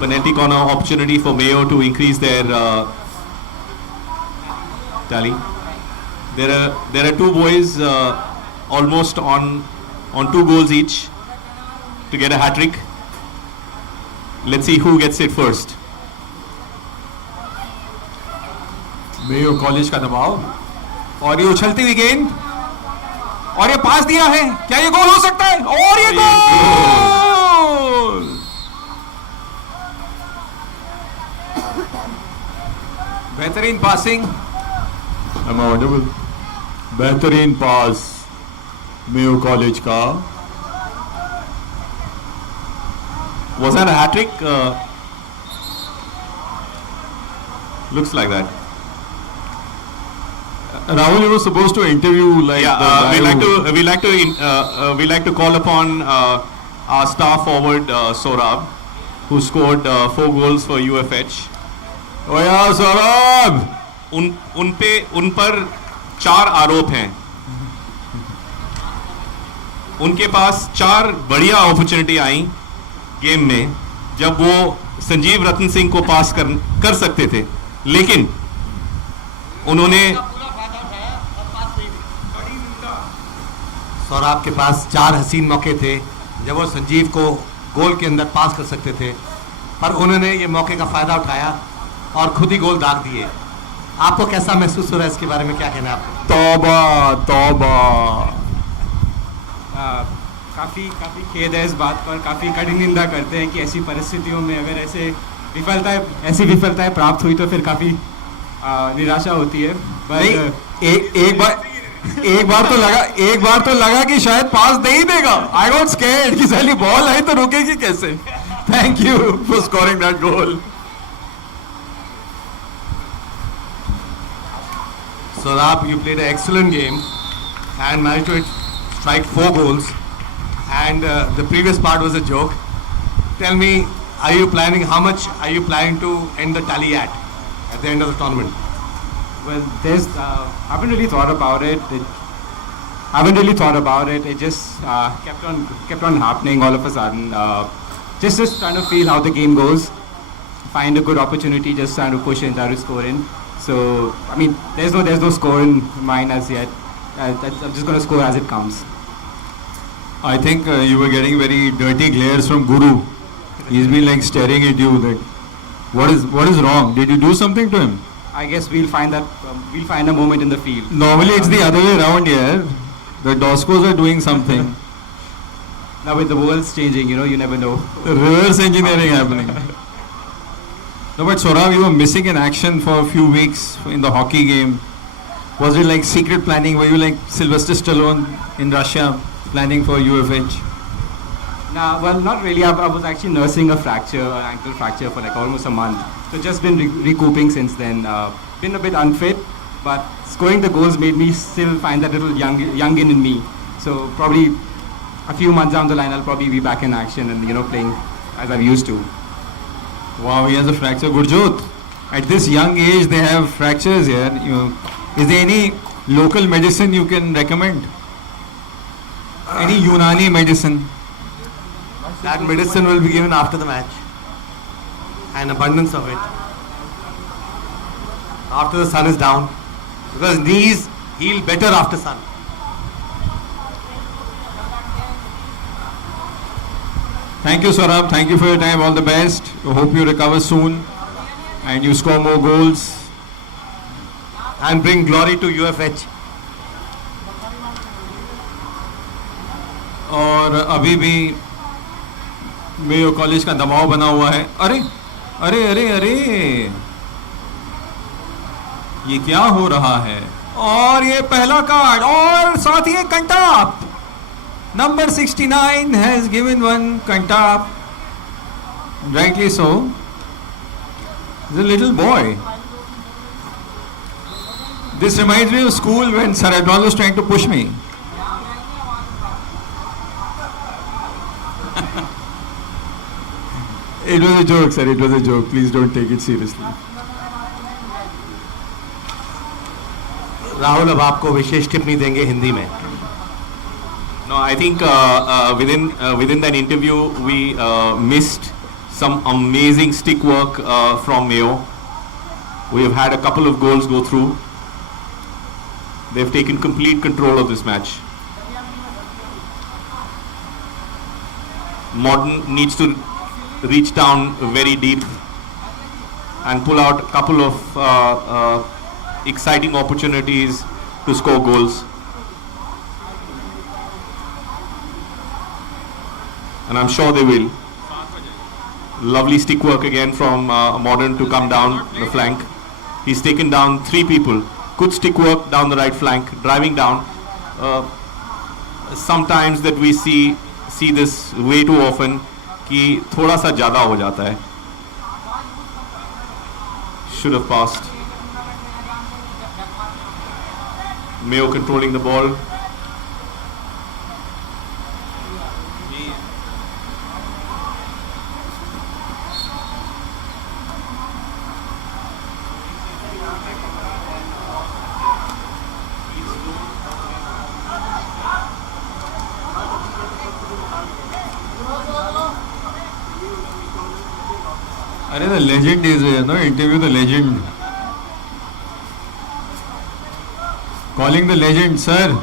Penalty corner opportunity for Mayo to increase their tally. There are two boys almost on 2 goals each to get a hat trick. Let's see who gets it first. Mayo college का दबाव और ये उछलती हुई गेंद और ये पास दिया है, क्या ये गोल हो सकता है? और ये गोल! बेहतरीन पासिंग, बेहतरीन पास मेयो कॉलेज का. Was that a hat trick? Looks like that. Rahul, you were supposed to interview like Yeah, we like to call upon our star forward Sorab, who scored 4 goals for UFH. Oh yeah, Saurabh! उन पर 4 आरोप हैं. उनके पास 4 बढ़िया opportunity आई game में जब वो संजीव रतन सिंह को पास कर सकते थे, लेकिन उन्होंने सौरभ के पास 4 हसीन मौके थे जब वो संजीव को गोल के अंदर पास कर सकते थे, पर उन्होंने ये मौके का फ़ायदा उठाया और खुद ही गोल दाग दिए. आपको कैसा महसूस हो रहा है, इसके बारे में क्या कहना है आपको? तौबा तौबा. काफ़ी खेद है इस बात पर, काफ़ी कड़ी निंदा करते हैं कि ऐसी परिस्थितियों में अगर ऐसी विफलताएं प्राप्त हुई तो फिर काफ़ी निराशा होती है. एक बार तो लगा कि शायद पास दे ही देगा. आई गॉट स्कैर्ड कि साली बॉल आई तो रुकेगी कैसे. Thank you for scoring that goal. Saurabh, you played an excellent game and managed to strike 4 goals. And the previous part was a joke. Tell me, how much are you planning to end the tally at the end of the tournament? Well, I haven't really thought about it. It just kept on happening all of a sudden. Just trying to feel how the game goes, find a good opportunity, just trying to push in, try to score in. So, I mean, there's no score in mind as yet. I'm just going to score as it comes. I think you were getting very dirty glares from Guru. He's been like staring at you. That what is wrong? Did you do something to him? I guess we'll find a moment in the field. Normally it's the other way around here. The Doscos are doing something. Now with the world's changing, you never know. Reverse engineering happening. No, but Saurabh, you were missing in action for a few weeks in the hockey game. Was it like secret planning? Were you like Sylvester Stallone in Russia planning for UFH? Nah, well, not really. I was actually nursing an ankle fracture for like almost a month. So just been recouping since then. Been a bit unfit, but scoring the goals made me still find that little youngin in me. So probably a few months down the line, I'll probably be back in action and playing as I used to. Wow, he has a fracture. Gurjot, at this young age, they have fractures here. Is there any local medicine you can recommend? Any Unani medicine? That medicine will be given after the match. An abundance of it. After the sun is down. Because knees heal better after sun. Thank you, Saurabh. Thank you for your time. All the best. I hope you recover soon and you score more goals. And bring glory to UFH. और अभी भी Mayo college का दबाव बना हुआ है. अरे अरे अरे अरे ये क्या हो रहा है? और ये पहला कार्ड और साथ ही Kantap. Number 69 has given one Kantap. Rightly so. He's a little boy. This reminds me of school when Sir Edward was trying to push me. It was a joke, sir. It was a joke. Please don't take it seriously. Rahul अब आपको विशेष टिप्पणी देंगे हिंदी में. No, I think within that interview we missed some amazing stick work from Mayo. We have had a couple of goals go through. They've taken complete control of this match. Modern needs to reach down very deep and pull out a couple of exciting opportunities to score goals. And I'm sure they will. Lovely stick work again from Modern to come down the flank. He's taken down 3 people. Good stick work down the right flank, driving down. Sometimes that we see this way too often कि थोड़ा सा ज़्यादा हो जाता है. Should have passed. Mayo controlling the ball. अरे the legend is here, no? Interview the legend. Calling the legend, sir.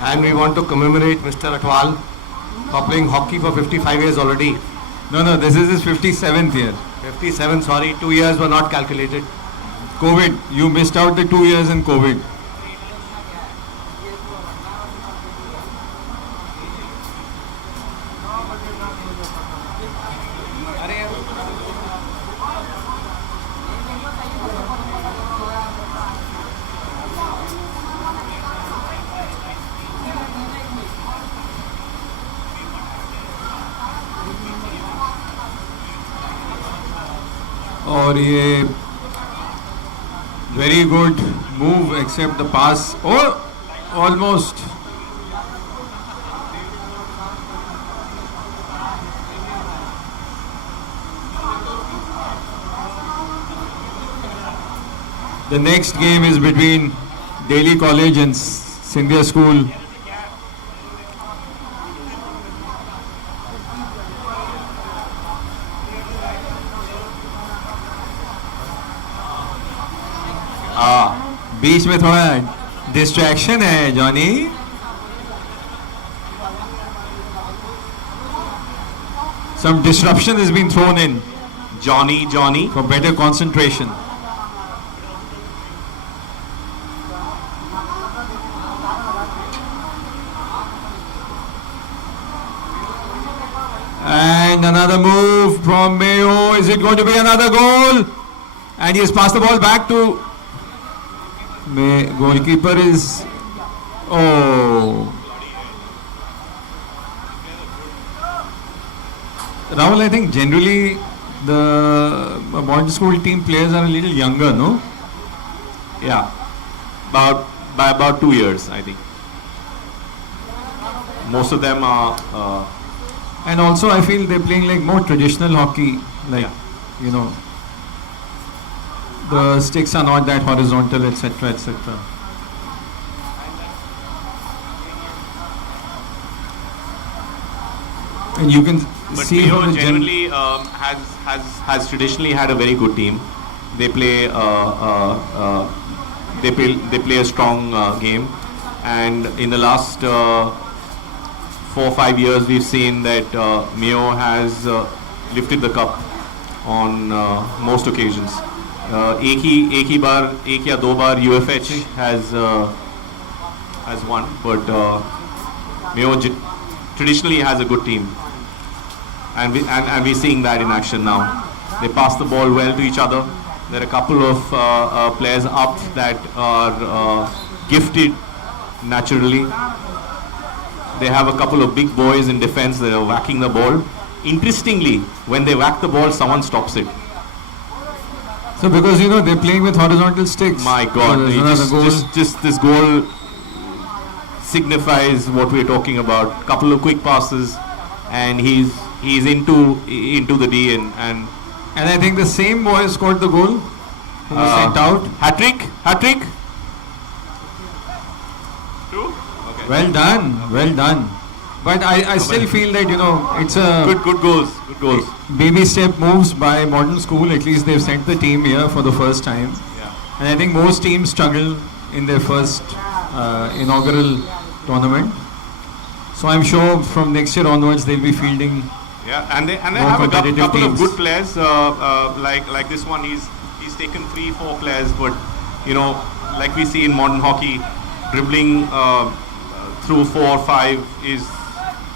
And we want to commemorate Mr. Atwal for playing hockey for 55 years already. No, this is his 57th year. 57, sorry, 2 years were not calculated. COVID, you missed out the 2 years in COVID. और ये very good move except the pass. Oh, almost. The next game is between DALY College and Scindia School. बीच में थोड़ा distraction है Johnny. Some disruption has been thrown in, Johnny, for better concentration. And another move from Mayo. Is it going to be another goal? And he has passed the ball back to goalkeeper is. Oh. Rahul, I think generally the modern school team players are a little younger, no? Yeah, by about 2 years, I think. Most of them are. And also, I feel they're playing like more traditional hockey, like you know, the sticks are not that horizontal, etc., etc. And you can But see Mayo how the generally has traditionally had a very good team. They play they play a strong game, and in the last 4 or 5 years we've seen that Mayo has lifted the cup on most occasions. एक या दो बार UFH has won, but Mayo traditionally has a good team. And we're seeing that in action now. They pass the ball well to each other. There are a couple of players up that are gifted naturally. They have a couple of big boys in defense that are whacking the ball. Interestingly, when they whack the ball, someone stops it. So because you know they're playing with horizontal sticks. My God, just this goal signifies what we're talking about. Couple of quick passes, and he's into the D and I think the same boy scored the goal. Who was sent out. Hat trick. Two. Okay. Well done. But I still feel that, you know, it's a Good goals. baby step moves by modern school. At least they've sent the team here for the first time. Yeah. And I think most teams struggle in their first inaugural tournament. So I'm sure from next year onwards they'll be fielding. Yeah, and they More have a competitive couple of teams. good players. Like this one, he's taken 3-4 players, but you know, like we see in modern hockey, dribbling through 4 or 5 is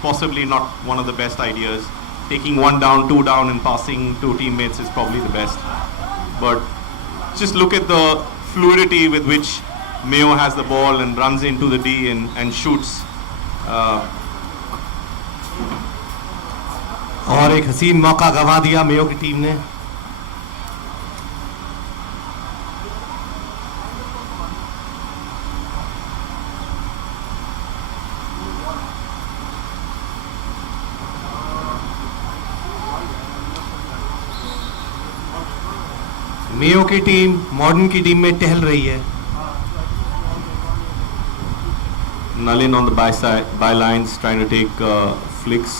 possibly not one of the best ideas. Taking 1 down, 2 down, and passing to teammates is probably the best. But just look at the fluidity with which Mayo has the ball and runs into the D and shoots. और एक हसीन मौका गंवा दिया Mayo की team ने. Mayo की team modern की टीम में टहल रही है. Nalin on the bylines trying to take flicks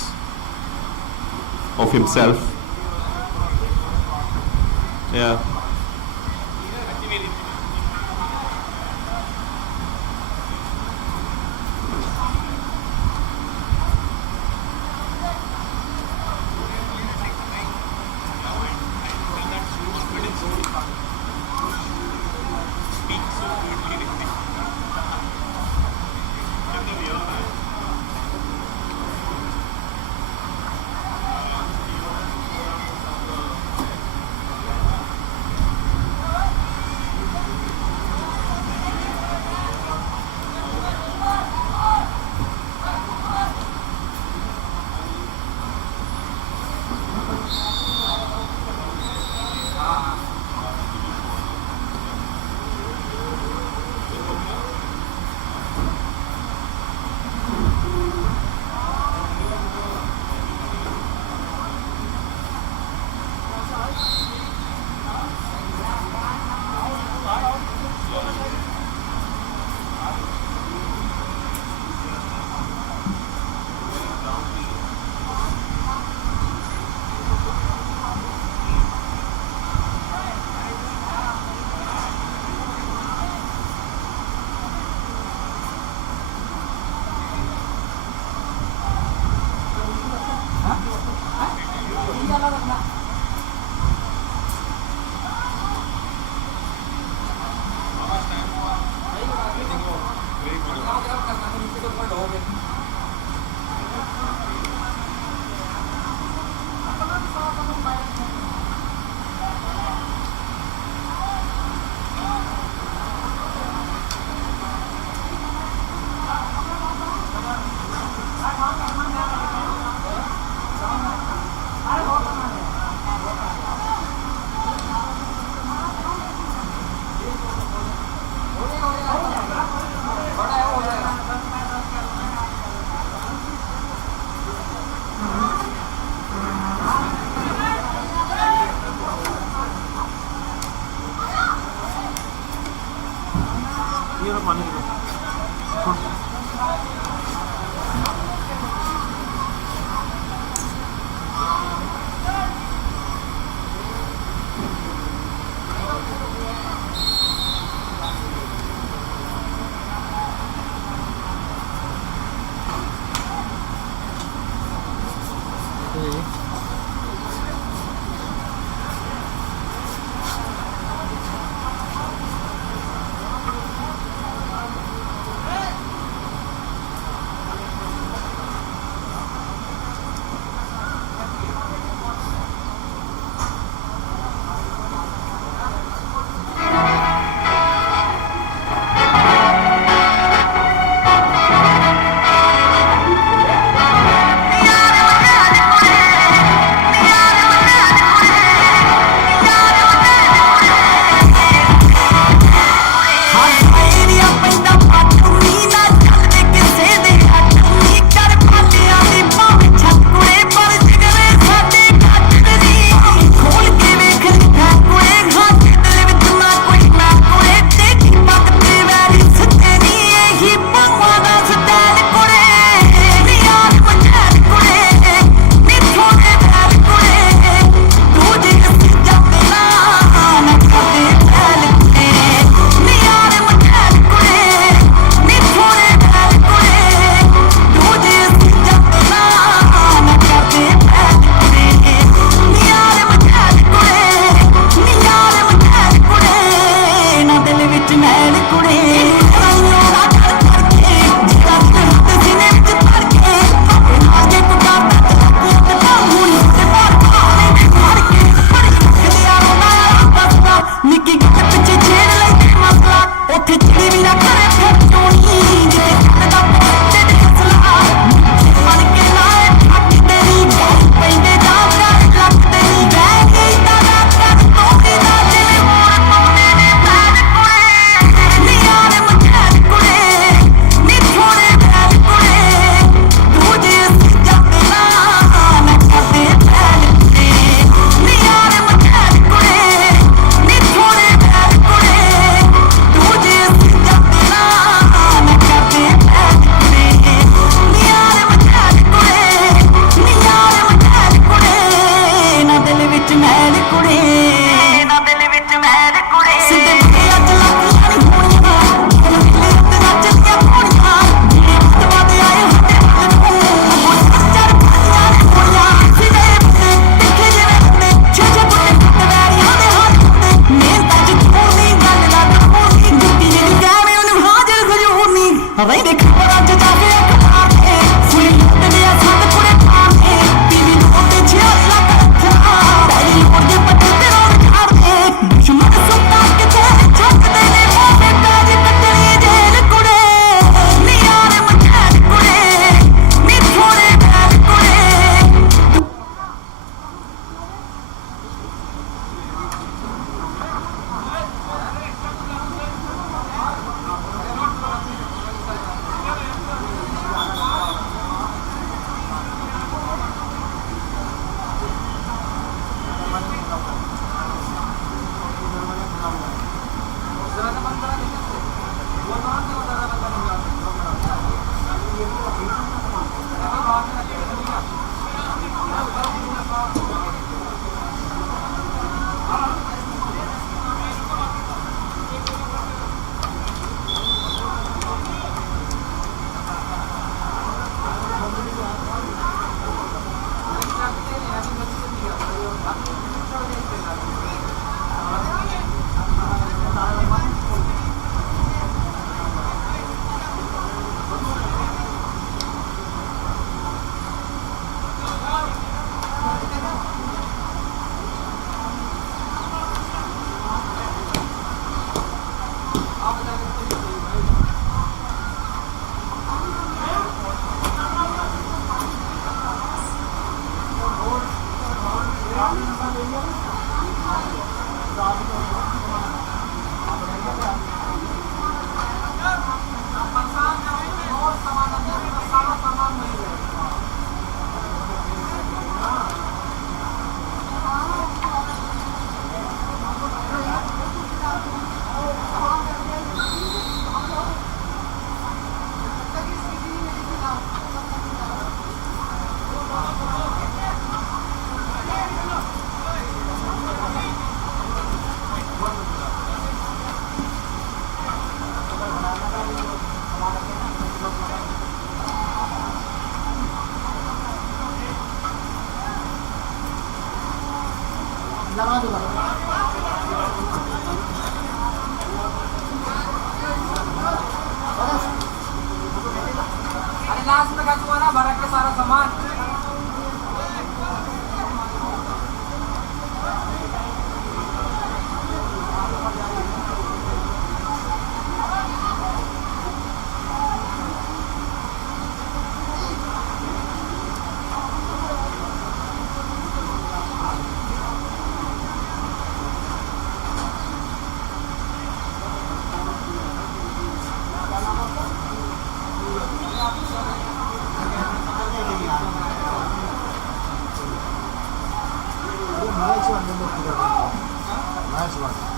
of himself. Yeah. Thank you.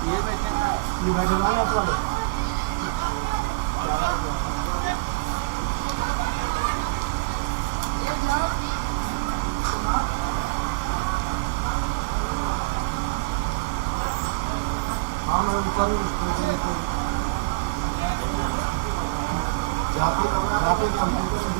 ये बैठे ना आप वाले हाँ मैं ऊपर जहाँ पे कंप्यूटर से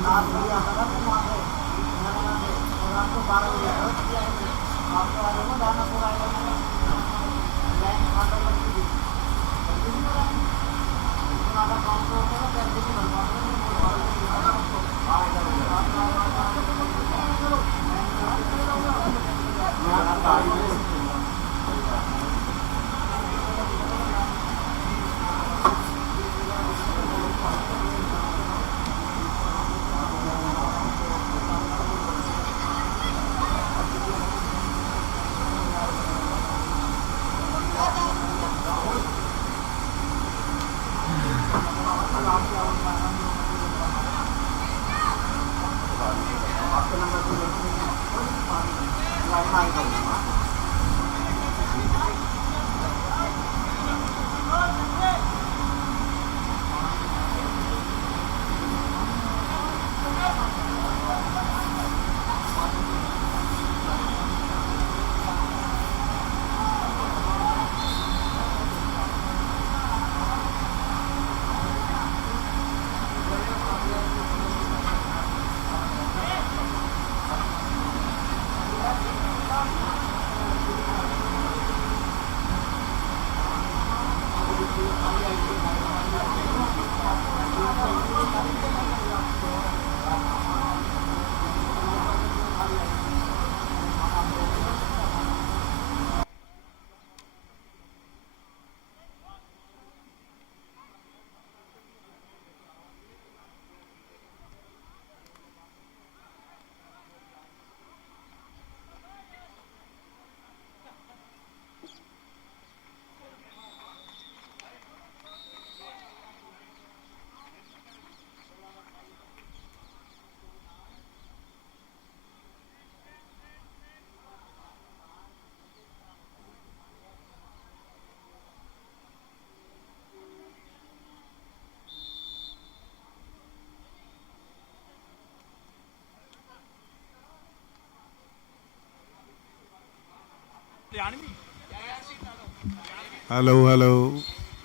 Hello.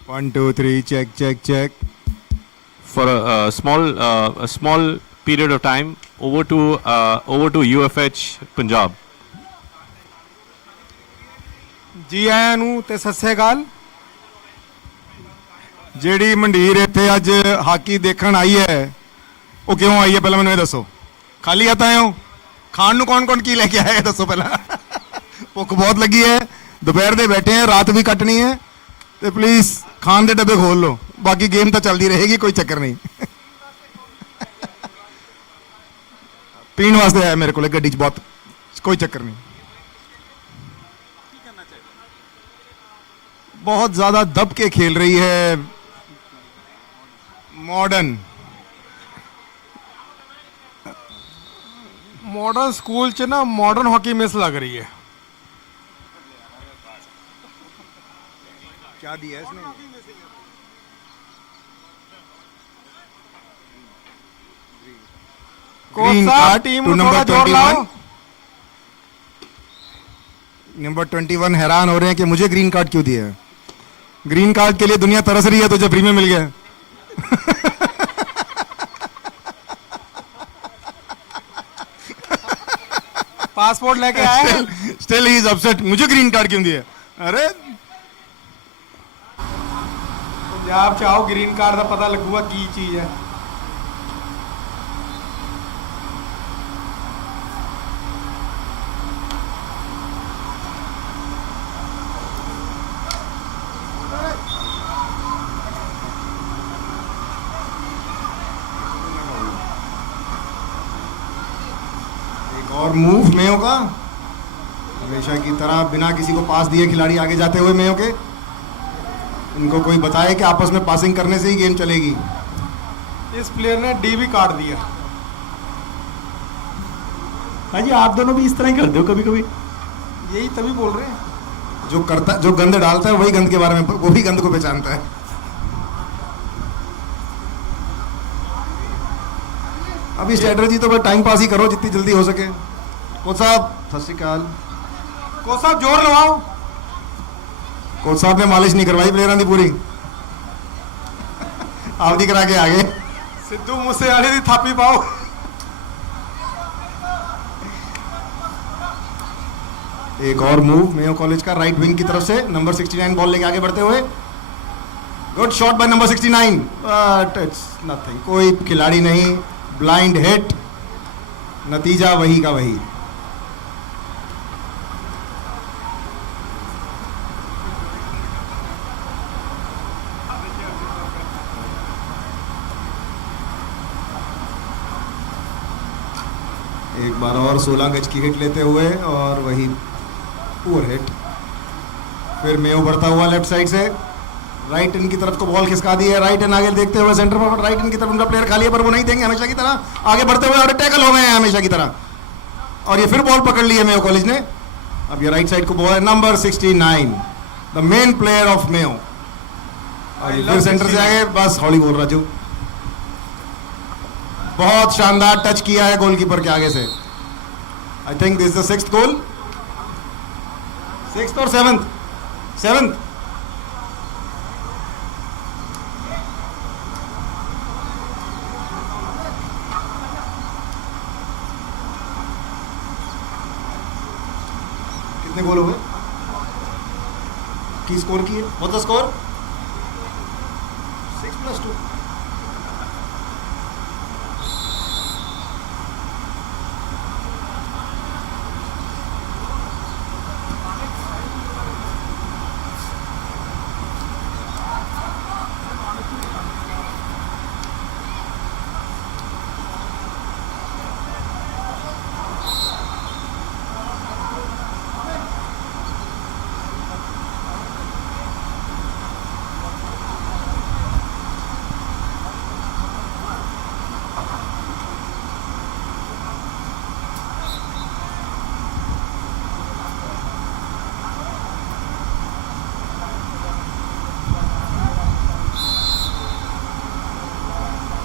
1, 2, 3, check. For a small period of time, over to UFH Punjab. ਜੀ ਆਇਆਂ ਨੂੰ ਤੇ ਸਤਿ ਸ੍ਰੀ ਅਕਾਲ। ਜਿਹੜੀ ਮੰਡੀਰ ਇੱਥੇ ਅੱਜ ਹਾਕੀ ਦੇਖਣ ਆਈ ਹੈ ਉਹ ਕਿਉਂ ਆਈ ਹੈ ਪਹਿਲਾਂ ਮੈਨੂੰ ਇਹ ਦੱਸੋ। ਖਾਲੀ ਹੱਥ ਆਏ ਹੋ? ਖਾਣ ਨੂੰ ਕੌਣ ਕੀ ਲੈ ਕੇ ਆਇਆ ਹੈ ਦੱਸੋ ਪਹਿਲਾਂ। ਭੁੱਖ ਬਹੁਤ ਲੱਗੀ ਹੈ, ਦੁਪਹਿਰ ਦੇ ਬੈਠੇ हैं, ਰਾਤ ਵੀ ਕੱਟਣੀ ਹੈ ਤੇ ਪਲੀਜ਼ ਖਾਣ ਦੇ ਡੱਬੇ ਖੋਲ ਲਓ, ਬਾਕੀ ਗੇਮ ਤਾਂ ਚੱਲਦੀ ਰਹੇਗੀ, ਕੋਈ ਚੱਕਰ ਨਹੀਂ। ਪੀਣ ਵਾਸਤੇ ਆਇਆ ਮੇਰੇ ਕੋਲ ਗੱਡੀ 'ਚ ਬਹੁਤ, ਕੋਈ ਚੱਕਰ नहीं। बहुत ज्यादा दब के खेल रही है मॉडर्न स्कूल च ना, मॉडर्न हॉकी मिस लग रही है। क्या दिया है इसने? Green card two number 21। Number 21 हैरान हो रहे हैं कि मुझे ग्रीन कार्ड क्यों दिया है। ग्रीन कार्ड के लिए दुनिया तरस रही है तो जब फ्री में मिल गया। पासपोर्ट लेके आए, स्टिल ही इज अपसेट, मुझे ग्रीन कार्ड क्यों दिया। अरे पंजाब चाहो ग्रीन कार्ड का पता लगूगा की चीज है। और मूव मेयो का हमेशा की तरह बिना किसी को पास दिए खिलाड़ी आगे जाते हुए मेयो के, इनको कोई बताए कि आपस में पासिंग करने से ही गेम चलेगी। इस प्लेयर ने डी भी काट दिया। भाई आप दोनों भी इस तरह ही करते हो कभी कभी। यही तभी बोल रहे हैं, जो गंद डालता है वही गंद के बारे में, वो भी गंद को पहचानता है। अभी स्ट्रेटजी तो बस टाइम पास ही करो जितनी जल्दी हो सके। कोच साहब सत श्री अकाल। कोच साहब जोर लगाओ। कोच साहब ने मालिश नहीं करवाई प्लेयरां दी पूरी, आप दी करा के आ गए। सिद्धू मुझसे आने दी थापी पाओ। एक और मूव मेयो कॉलेज का राइट विंग की तरफ से, नंबर 69 बॉल लेके आगे बढ़ते हुए। Good shot by number 69, but it's nothing, कोई खिलाड़ी नहीं, ब्लाइंड हिट, नतीजा वही का वही। एक बार और 16 गज की हिट लेते हुए और वही पुअर हिट। फिर मेयो बढ़ता हुआ लेफ्ट साइड से राइट इन की तरफ को बॉल खिसका दी है। राइट इन आगे देखते हुए सेंटर फॉरवर्ड राइट इन की तरफ उनका प्लेयर खाली है, पर वो नहीं देंगे हमेशा की तरह। आगे बढ़ते हुए और टैकल हो गए हैं हमेशा की तरह, और ये फिर बॉल पकड़ ली है मेयो कॉलेज ने। अब ये राइट साइड को बॉल है number 69, the main player of Mayo. और ये फिर सेंटर से आगे, बस हॉली बोल रहा जो बहुत शानदार टच किया है गोलकीपर के आगे से। I think this the 6th goal, 6th और 7th। कितने गोल हो गए? की स्कोर किए? What the score? 6+2।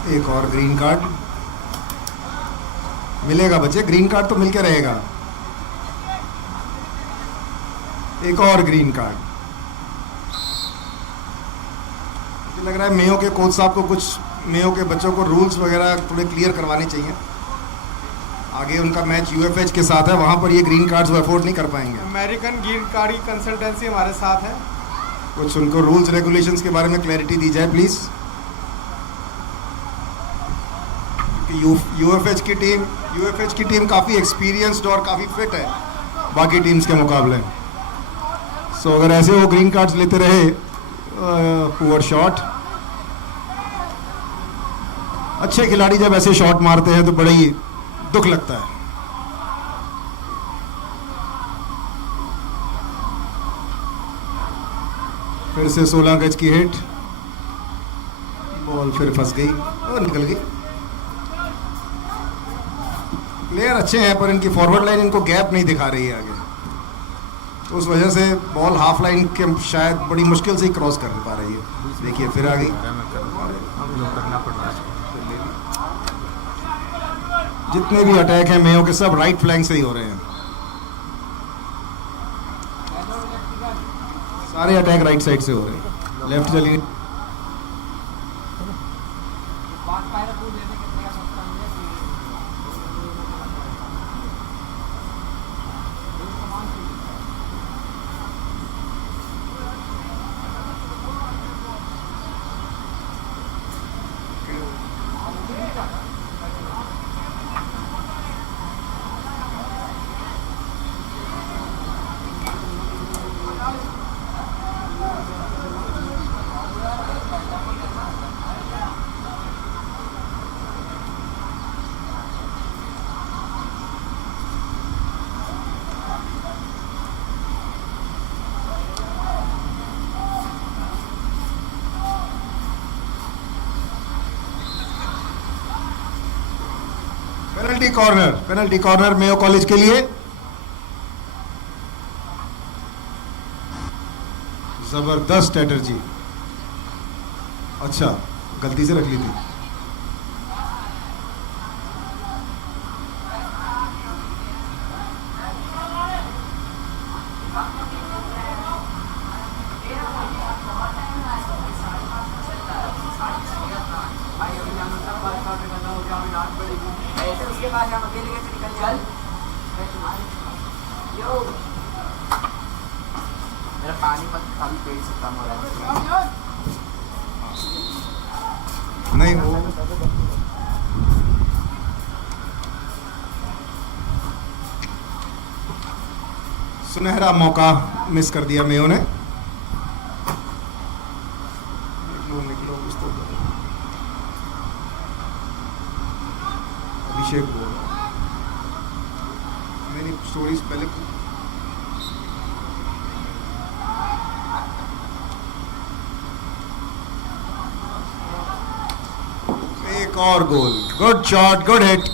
एक और ग्रीन कार्ड मिलेगा बच्चे, ग्रीन कार्ड तो मिलके रहेगा। एक और ग्रीन कार्ड। मुझे लग रहा है मेयो के कोच साहब को कुछ मेयो के बच्चों को रूल्स वगैरह थोड़े क्लियर करवाने चाहिए। आगे उनका मैच यूएफएच के साथ है, वहां पर ये ग्रीन कार्ड्स वो अफोर्ड नहीं कर पाएंगे। अमेरिकन ग्रीन कार्ड की कंसल्टेंसी हमारे साथ है। कुछ उनको रूल्स रेगुलेशंस के बारे में क्लैरिटी दी जाए प्लीज। यूएफएच की टीम काफ़ी एक्सपीरियंस्ड और काफ़ी फिट है बाकी टीम्स के मुकाबले। सो अगर ऐसे वो ग्रीन कार्ड्स लेते रहे, पुअर शॉट। अच्छे खिलाड़ी जब ऐसे शॉट मारते हैं तो बड़ा ही दुख लगता है। फिर से 16 गज की हिट, बॉल फिर फंस गई और निकल गई। प्लेयर अच्छे हैं पर इनकी फॉरवर्ड लाइन इनको गैप नहीं दिखा रही है आगे, तो उस वजह से बॉल हाफ लाइन के शायद बड़ी मुश्किल से ही क्रॉस कर पा रही है। देखिए फिर आ गई। जितने भी अटैक हैं मेयो के सब राइट फ्लैंक से ही हो रहे हैं, सारे अटैक राइट साइड से हो रहे हैं। लेफ्ट चलिए। पेनल्टी कॉर्नर मेयो कॉलेज के लिए। जबरदस्त स्ट्रेटजी। अच्छा, गलती से रख ली थी। नहीं वो सुनहरा मौका मिस कर दिया मेयो ने। निकलो निकलो कुछ तो करो। अभिषेक बोल मेरी स्टोरीज पहले एक और goal. Good shot, good hit.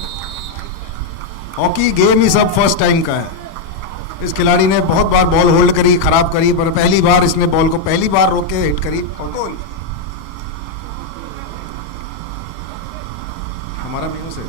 Hockey game ही सब फर्स्ट टाइम का है। इस खिलाड़ी ने बहुत बार बॉल होल्ड करी, खराब करी, पर पहली बार इसने बॉल को पहली बार रोक के हिट करी और गोल। हमारा मेयो से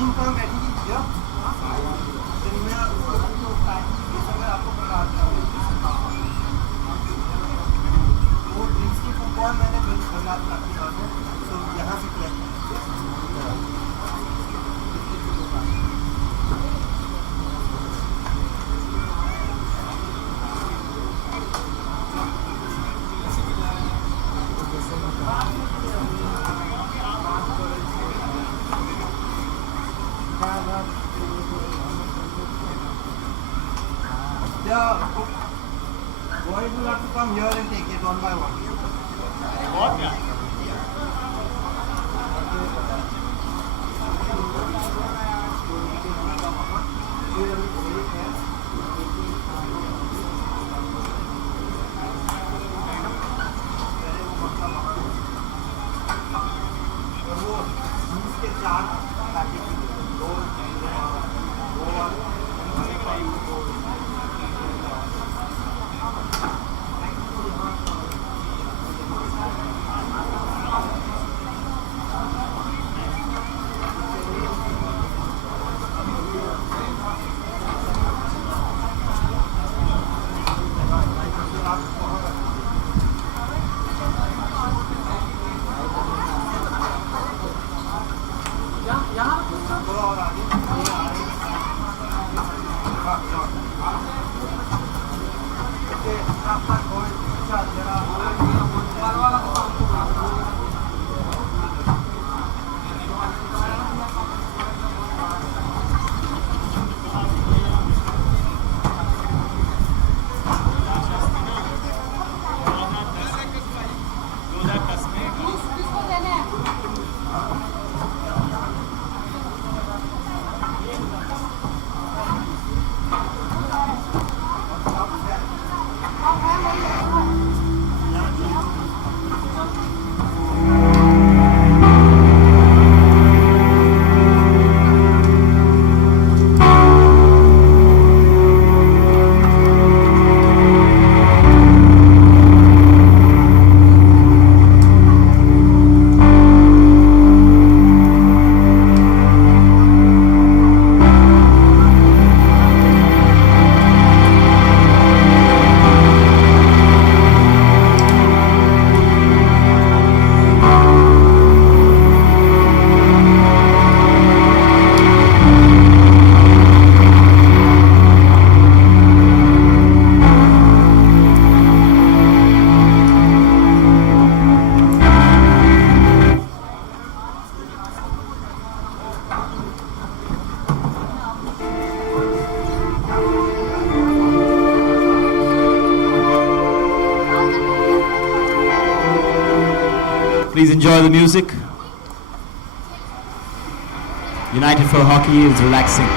टीम कहाँ बैठेगी भैया? दिन में आपको टाइम ये सब मैं आपको बता दूँगा। वो ड्रिंक्स की कूपन मैंने बना रखी है, तो यहाँ से collect Yeah, boys will have to come here and take it one by one. What? Yeah. Please enjoy the music. United for Hockey is relaxing.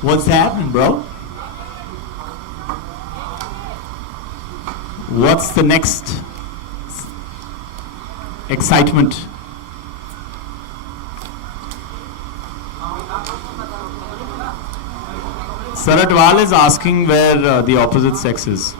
What's happening, bro? What's the next excitement? Saratwal is asking where the opposite sex is.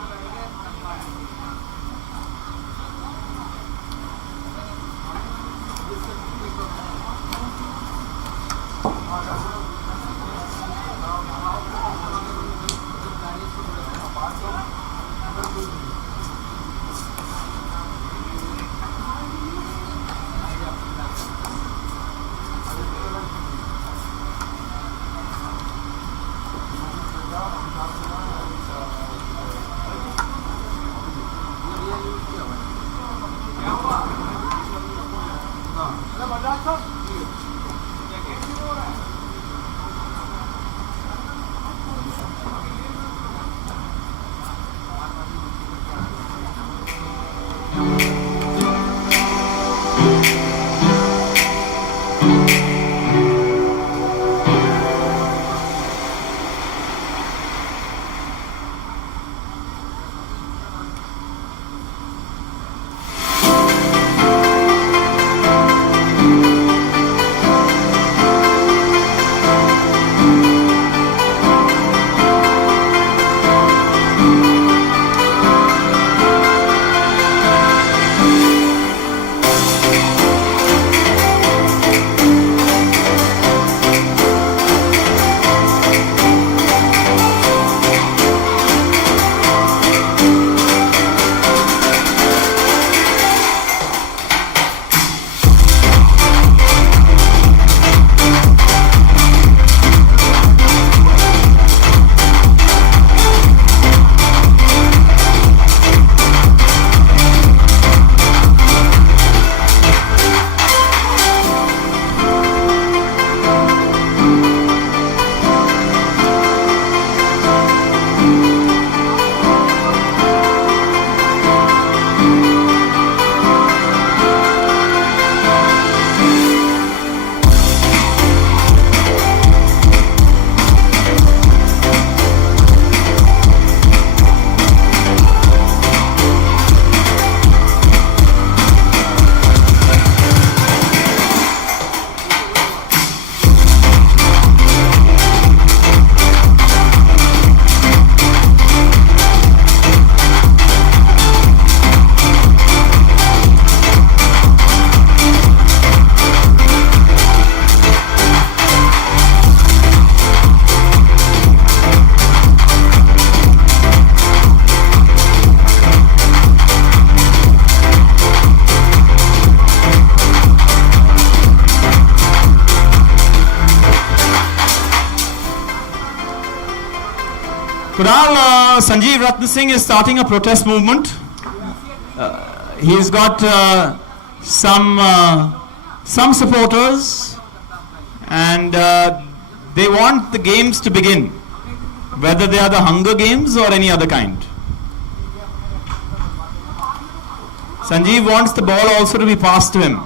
Kunal, Sanjeev Ratna Singh is starting a protest movement. He's got some supporters, and they want the games to begin, whether they are the Hunger Games or any other kind. Sanjeev wants the ball also to be passed to him.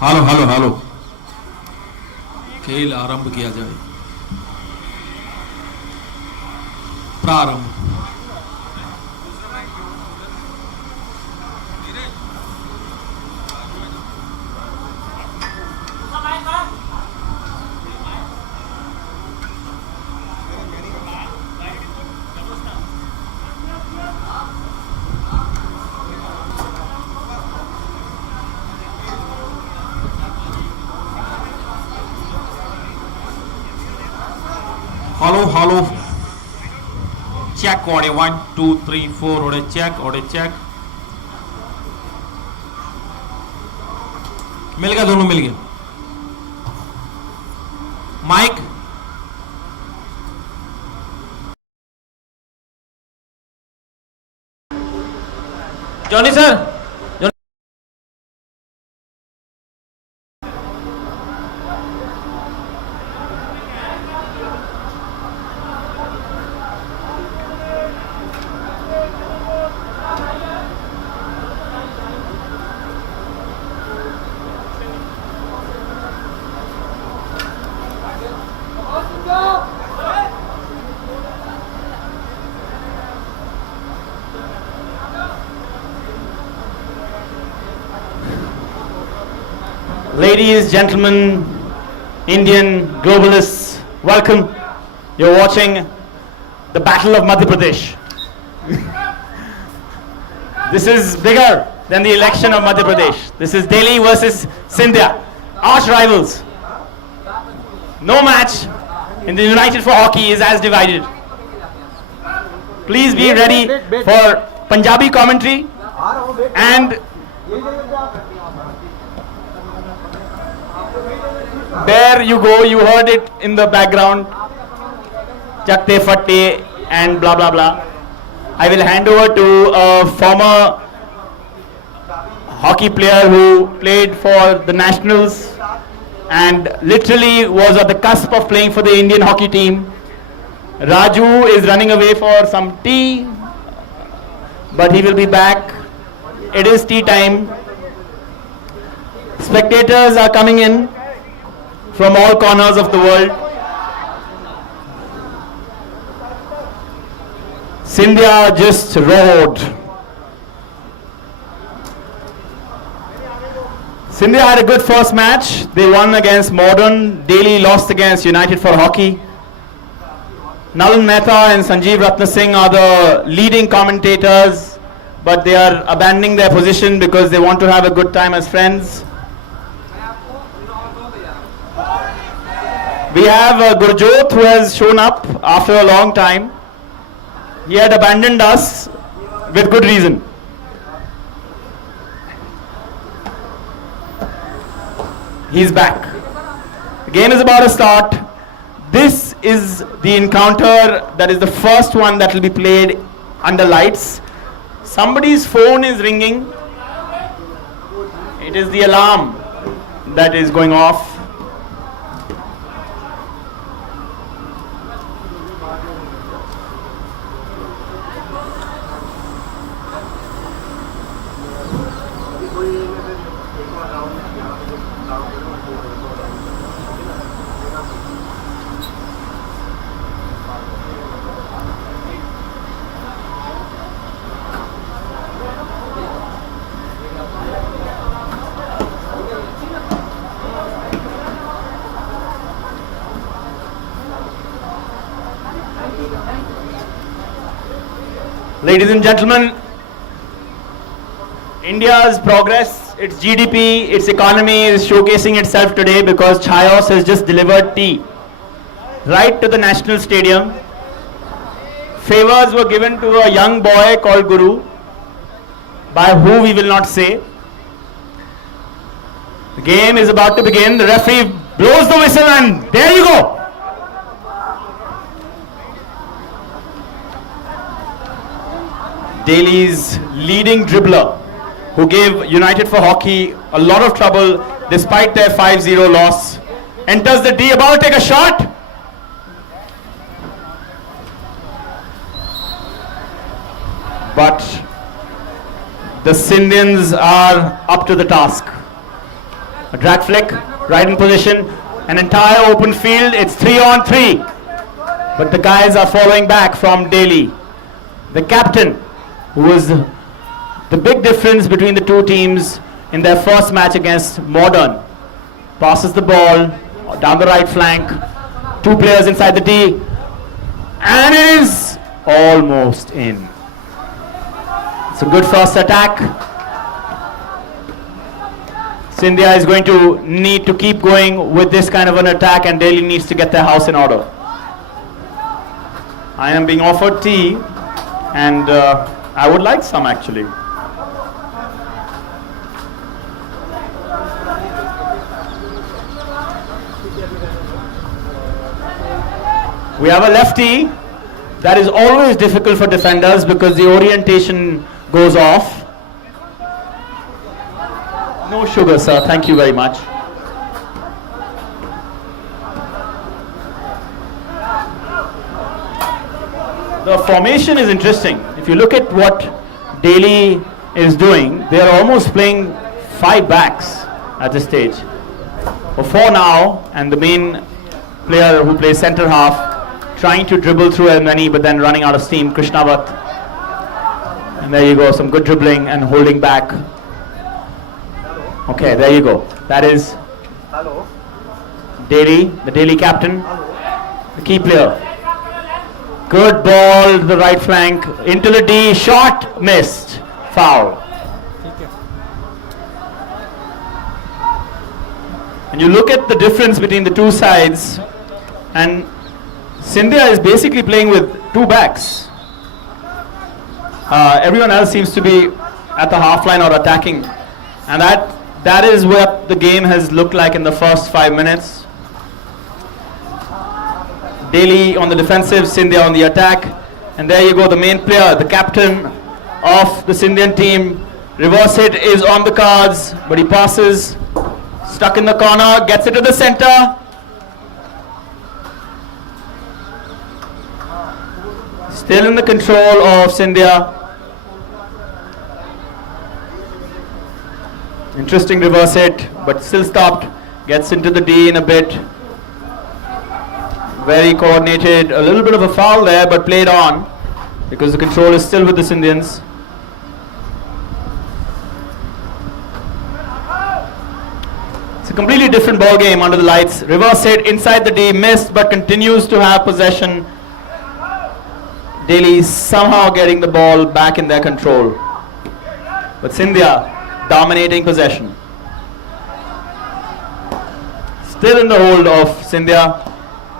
Hello hello hello खेल आरंभ किया जाए प्रारंभ hello check audio 1 2 3 4 audio check मिल गया दोनों मिल गए mic Johnny sir Ladies, gentlemen, Indian globalists, welcome. You're watching the Battle of Madhya Pradesh. This is bigger than the election of Madhya Pradesh. This is DALY versus Scindia, arch rivals. No match in the United for Hockey is as divided. Please be ready for Punjabi commentary and there you go, you heard it in the background, chatte fatte and blah blah blah. I will hand over to a former hockey player who played for the Nationals and literally was at the cusp of playing for the Indian hockey team. Raju is running away for some tea, but he will be back. It is tea time. Spectators are coming in from all corners of the world. Scindia just roared. Scindia had a good first match. They won against Modern. DALY lost against United for Hockey. Nalan Mehta and Sanjeev Ratna Singh are the leading commentators, but they are abandoning their position because they want to have a good time as friends. We have Gurjot, who has shown up after a long time. He had abandoned us with good reason. He's back. The game is about to start. This is the encounter that is the first one that will be played under lights. Somebody's phone is ringing. It is the alarm that is going off. Ladies and gentlemen, India's progress, its GDP, its economy is showcasing itself today because Chayos has just delivered tea right to the national stadium. Favors were given to a young boy called Guru, by who we will not say. The game is about to begin. The referee blows the whistle and there you go. Delhi's leading dribbler, who gave United for Hockey a lot of trouble despite their 5-0 loss, enters the D, about to take a shot. But the Scindians are up to the task. A drag flick, right in position, an entire open field, it's 3-on-3. But the guys are following back from Delhi. The captain, who was the big difference between the two teams in their first match against Modern, passes the ball down the right flank, two players inside the D, and it is almost in. It's a good first attack. Scindia is going to need to keep going with this kind of an attack, and Delhi needs to get their house in order. I am being offered tea, and I would like some actually. We have a lefty. That is always difficult for defenders because the orientation goes off. No sugar, sir. Thank you very much. The formation is interesting. If you look at what Delhi is doing, they are almost playing 5 backs at this stage. Or 4 now, and the main player who plays centre half, trying to dribble through as many, but then running out of steam, Krishnavat. And there you go, some good dribbling and holding back. Okay, there you go. That is Delhi, the Delhi captain, the key player. Good ball to the right flank, into the D, shot, missed, foul. And you look at the difference between the two sides, and Scindia is basically playing with 2 backs. Everyone else seems to be at the half line or attacking, and that is what the game has looked like in the first 5 minutes. Delhi on the defensive, Scindia on the attack, and there you go, the main player, the captain of the Scindian team. Reverse hit is on the cards, but he passes, stuck in the corner, gets it to the center. Still in the control of Scindia. Interesting reverse hit, but still stopped. Gets into the D in a bit. Very coordinated. A little bit of a foul there, but played on because the control is still with the Scindians. It's a completely different ball game under the lights. Reverse hit inside the D, missed, but continues to have possession Delhi somehow getting the ball back in their control. But Scindia dominating possession. Still in the hold of Scindia.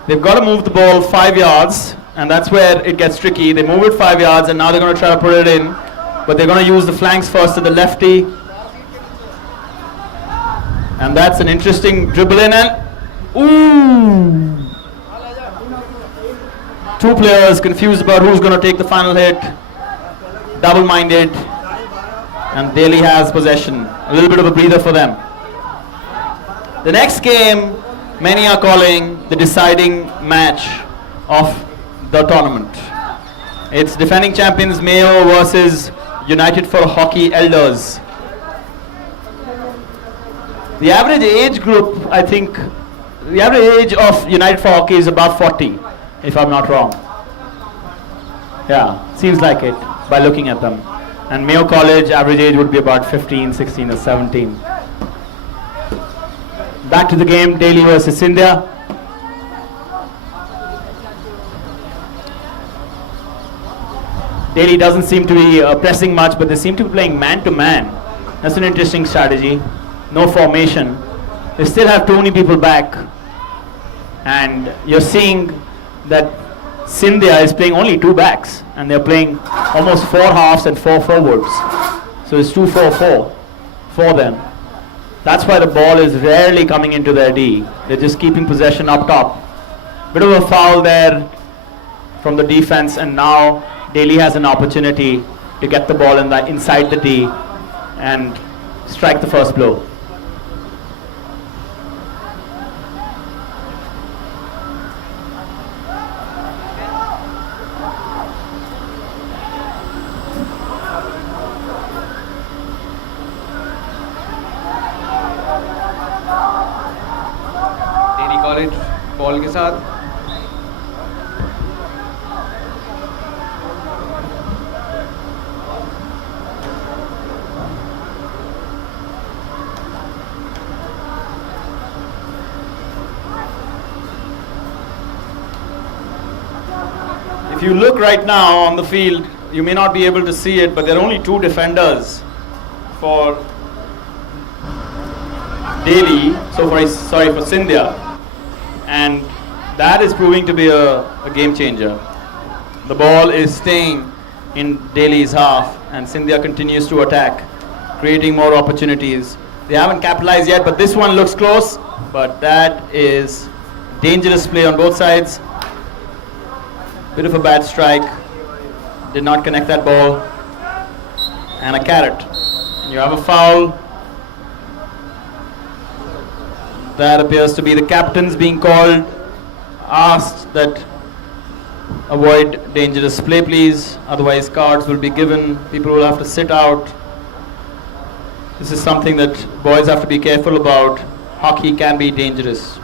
They've got to move the ball 5 yards, and that's where it gets tricky. They move it 5 yards, and now they're going to try to put it in, but they're going to use the flanks first to the lefty. And that's an interesting dribble in, and ooh! 2 players confused about who's going to take the final hit. Double-minded, and Delhi has possession. A little bit of a breather for them. The next game, many are calling the deciding match of the tournament. It's defending champions Mayo versus United for Hockey Elders. The average age group, I think, the average age of United for Hockey is about 40, if I'm not wrong. Yeah, seems like it by looking at them. And Mayo College average age would be about 15, 16 or 17. Back to the game, Delhi versus Scindia. Delhi doesn't seem to be pressing much, but they seem to be playing man-to-man. That's an interesting strategy. No formation. They still have too many people back. And you're seeing that Scindia is playing only 2 backs, and they're playing almost 4 halves and 4 forwards. So it's 2-4-4 for them. That's why the ball is rarely coming into their D. They're just keeping possession up top. Bit of a foul there from the defense, and now Delhi has an opportunity to get the ball inside the D and strike the first blow. College ball के साथ If you look right now on the field, you may not be able to see it, but there are only 2 defenders for Delhi, for Scindia, and that is proving to be a game changer. The ball is staying in Delhi's half, and Scindia continues to attack, creating more opportunities. They haven't capitalized yet, but this one looks close, but that is dangerous play on both sides. Bit of a bad strike, did not connect that ball, and a carrot. You have a foul. That appears to be the captains being called, asked that avoid dangerous play please, otherwise cards will be given, people will have to sit out. This is something that boys have to be careful about. Hockey can be dangerous.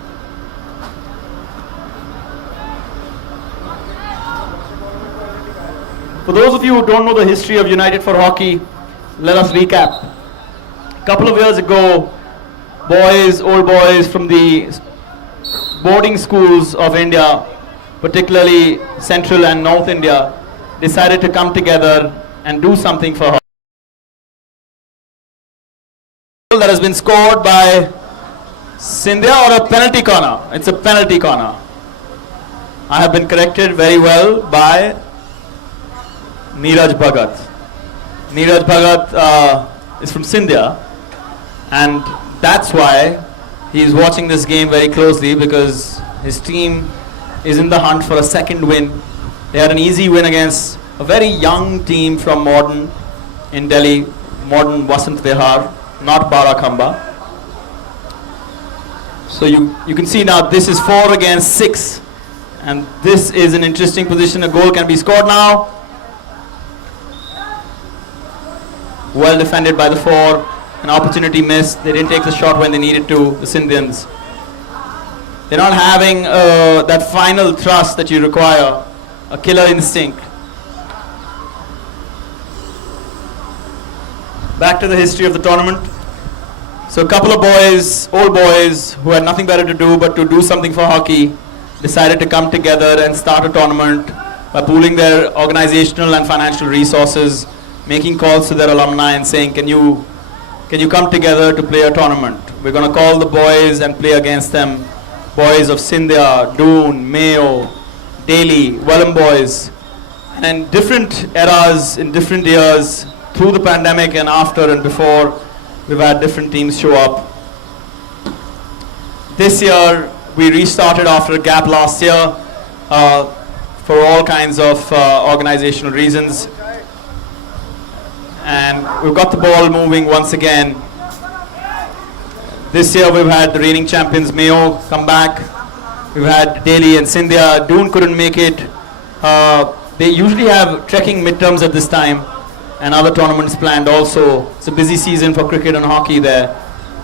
For those of you who don't know the history of United for Hockey, let us recap. A couple of years ago, old boys from the boarding schools of India, particularly Central and North India, decided to come together and do something for hockey. That has been scored by Scindia, or a penalty corner. It's a penalty corner. I have been corrected very well by Neeraj Bhagat. Neeraj Bhagat is from Scindia, and that's why he is watching this game very closely, because his team is in the hunt for a second win. They had an easy win against a very young team from Modern in Delhi, Modern Vasant Vihar, not Barakhamba. So you can see now this is 4 against 6, and this is an interesting position. A goal can be scored now. Well defended by the 4. An opportunity missed. They didn't take the shot when they needed to, the Scindians. They're not having that final thrust that you require, a killer instinct. Back to the history of the tournament. So a couple of boys, old boys, who had nothing better to do but to do something for hockey, decided to come together and start a tournament by pooling their organizational and financial resources, making calls to their alumni and saying, can you come together to play a tournament? We're going to call the boys and play against them. Boys of Scindia, Doon, Mayo, DALY, Welham boys. And in different eras, in different years, through the pandemic and after and before, we've had different teams show up. This year, we restarted after a gap last year for all kinds of organizational reasons. And we've got the ball moving once again. This year we've had the reigning champions Mayo come back. We've had DALY and Scindia. Doon couldn't make it. They usually have trekking midterms at this time and other tournaments planned also. It's a busy season for cricket and hockey there.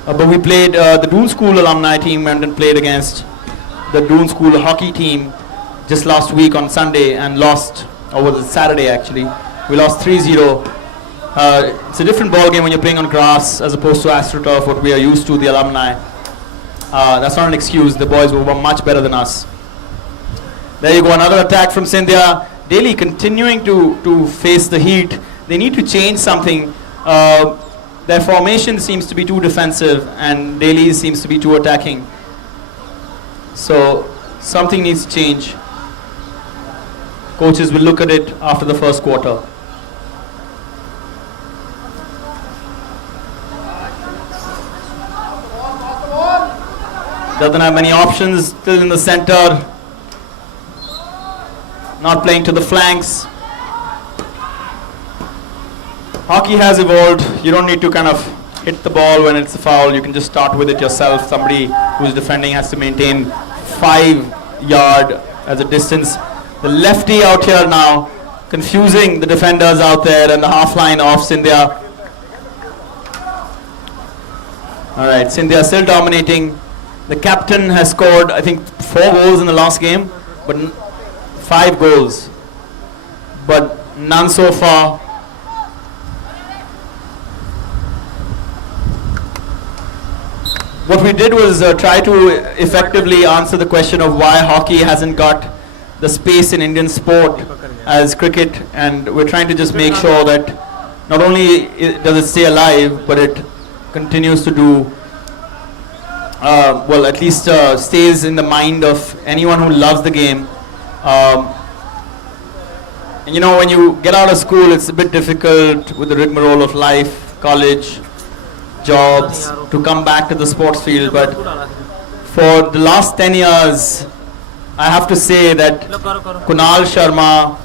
But we played, the Doon School alumni team went and played against the Doon School hockey team just last week on Sunday and lost, or was it Saturday actually. We lost 3-0. It's a different ball game when you're playing on grass as opposed to AstroTurf, what we are used to, the alumni. That's not an excuse. The boys were much better than us. There you go, another attack from Scindia. DALY continuing to face the heat. They need to change something. Their formation seems to be too defensive and DALY seems to be too attacking. So something needs to change. Coaches will look at it after the first quarter. Doesn't have many options, still in the center. Not playing to the flanks. Hockey has evolved. You don't need to kind of hit the ball when it's a foul. You can just start with it yourself. Somebody who's defending has to maintain 5 yard as a distance. The lefty out here now, confusing the defenders out there and the half line of Scindia. All right, Scindia still dominating. The captain has scored, I think, 4 goals in the last game, but 5 goals, but none so far. What we did was try to effectively answer the question of why hockey hasn't got the space in Indian sport as cricket, and we're trying to just make sure that not only does it stay alive, but it continues to do well, at least stays in the mind of anyone who loves the game. And you know, when you get out of school, it's a bit difficult with the rigmarole of life, college, jobs, to come back to the sports field. But for the last 10 years, I have to say that Kunal Sharma,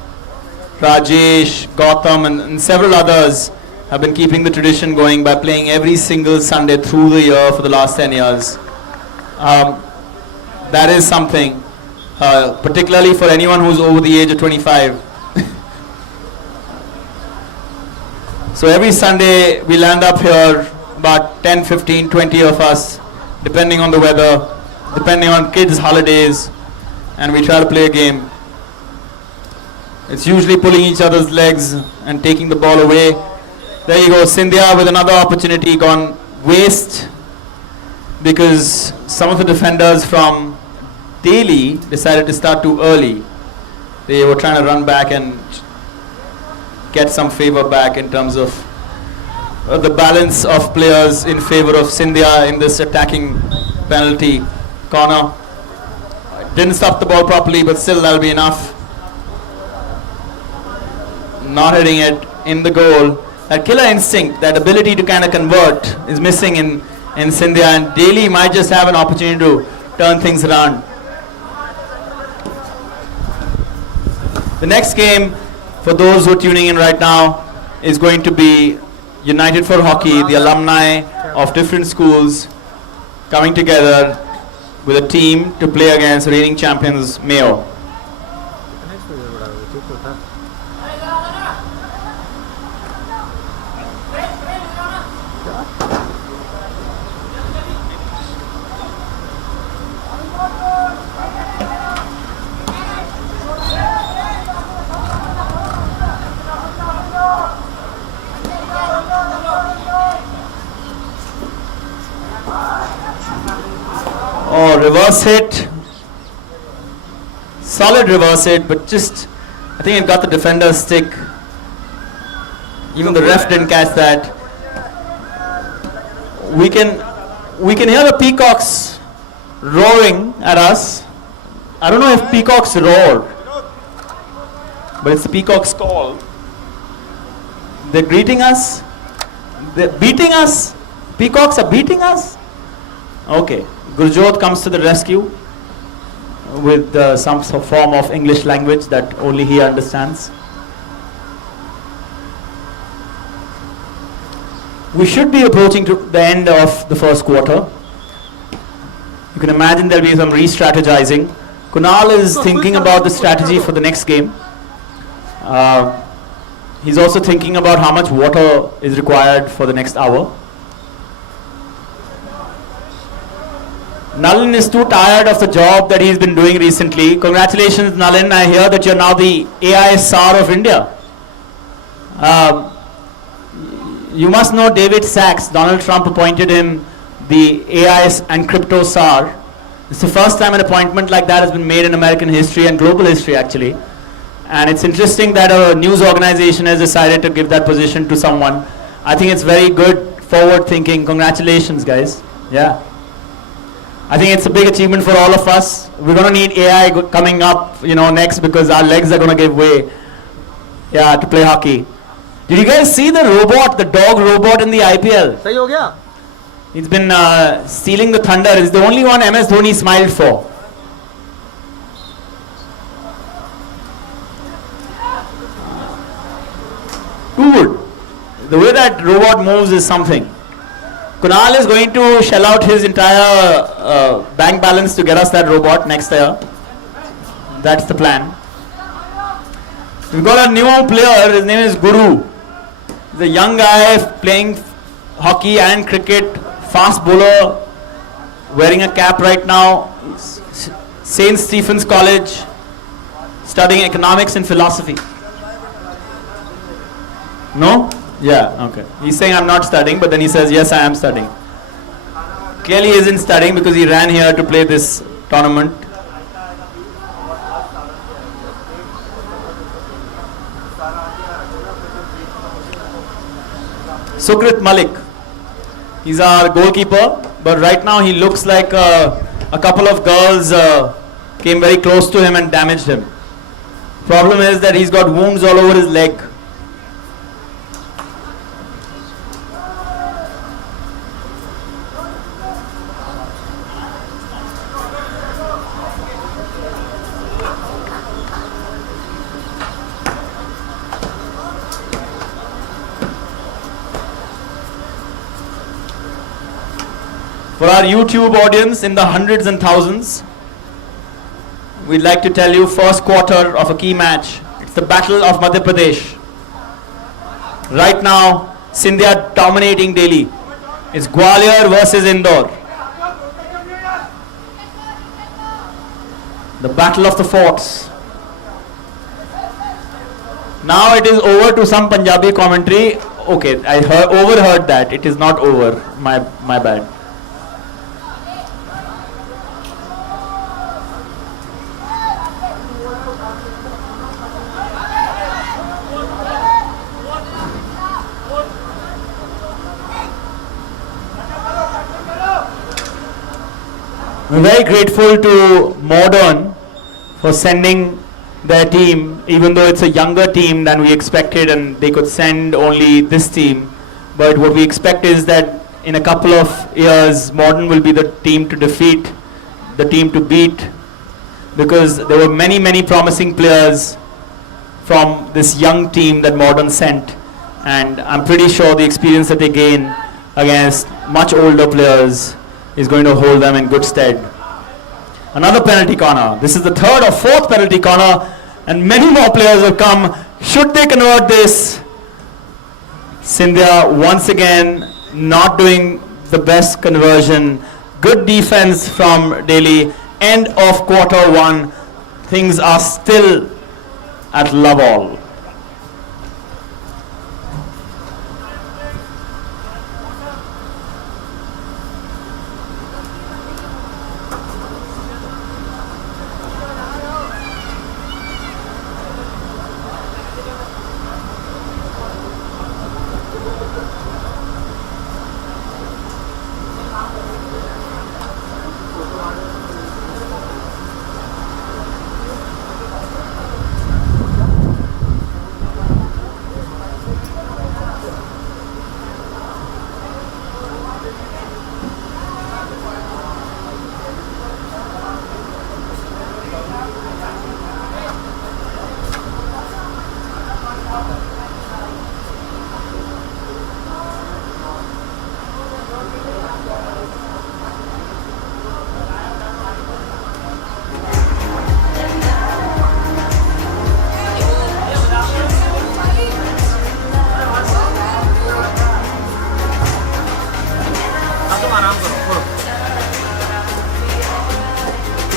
Rajesh, Gautam, and several others have been keeping the tradition going by playing every single Sunday through the year for the last 10 years. That is something, particularly for anyone who's over the age of 25. So every Sunday we land up here, about 10, 15, 20 of us, depending on the weather, depending on kids' holidays, and we try to play a game. It's usually pulling each other's legs and taking the ball away. There you go, Scindia with another opportunity gone waste because some of the defenders from DALY decided to start too early. They were trying to run back and get some favor back in terms of the balance of players in favor of Scindia in this attacking penalty corner. Didn't stop the ball properly, but still that'll be enough. Not hitting it in the goal. That killer instinct, that ability to kind of convert is missing in Scindia, and DALY might just have an opportunity to turn things around. The next game, for those who are tuning in right now, is going to be United for Hockey, the alumni of different schools coming together with a team to play against reigning champions Mayo. Oh, reverse hit. Solid reverse hit, but just I think it got the defender's stick. Even the ref didn't catch that. We can hear the peacocks roaring at us. I don't know if peacocks roar, but it's the peacocks' call. They're greeting us. They're beating us. Peacocks are beating us. Okay, Gurjot comes to the rescue with some form of English language that only he understands. We should be approaching to the end of the first quarter. You can imagine there'll be some re-strategizing. Kunal is thinking about the strategy for the next game. He's also thinking about how much water is required for the next hour. Nalin is too tired of the job that he's been doing recently. Congratulations, Nalin. I hear that you're now the AI SAR of India. You must know David Sachs. Donald Trump appointed him the AI and crypto SAR. It's the first time an appointment like that has been made in American history and global history, actually. And it's interesting that a news organization has decided to give that position to someone. I think it's very good, forward thinking. Congratulations, guys. Yeah. I think it's a big achievement for all of us. We're going to need AI coming up, next, because our legs are going to give way. Yeah, to play hockey. Did you guys see the robot, the dog robot in the IPL? सही हो गया? It's been stealing the thunder. It's the only one MS Dhoni smiled for. Dude, the way that robot moves is something. Kunal is going to shell out his entire bank balance to get us that robot next year. That's the plan. We've got a new player. His name is Guru. He's a young guy playing hockey and cricket. Fast bowler. Wearing a cap right now. St. Stephen's College. Studying economics and philosophy. No? Yeah, okay. He's saying I'm not studying, but then he says, yes, I am studying. Clearly he isn't studying because he ran here to play this tournament. Sukrit Malik. He's our goalkeeper, but right now he looks like a couple of girls came very close to him and damaged him. Problem is that he's got wounds all over his leg. For our YouTube audience in the hundreds and thousands, we'd like to tell you first quarter of a key match. It's the Battle of Madhya Pradesh. Right now, Scindia dominating Delhi. It's Gwalior versus Indore. The Battle of the Forts. Now it is over to some Punjabi commentary. Okay, I overheard that. It is not over. My bad. We're very grateful to Modern for sending their team, even though it's a younger team than we expected and they could send only this team. But what we expect is that in a couple of years, Modern will be the team to defeat, the team to beat, because there were many, many promising players from this young team that Modern sent. And I'm pretty sure the experience that they gain against much older players is going to hold them in good stead. Another penalty corner. This is the third or fourth penalty corner, and many more players have come. Should they convert this? Scindia once again not doing the best conversion. Good defense from Delhi. End of quarter one. Things are still at love all.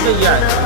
चाहिए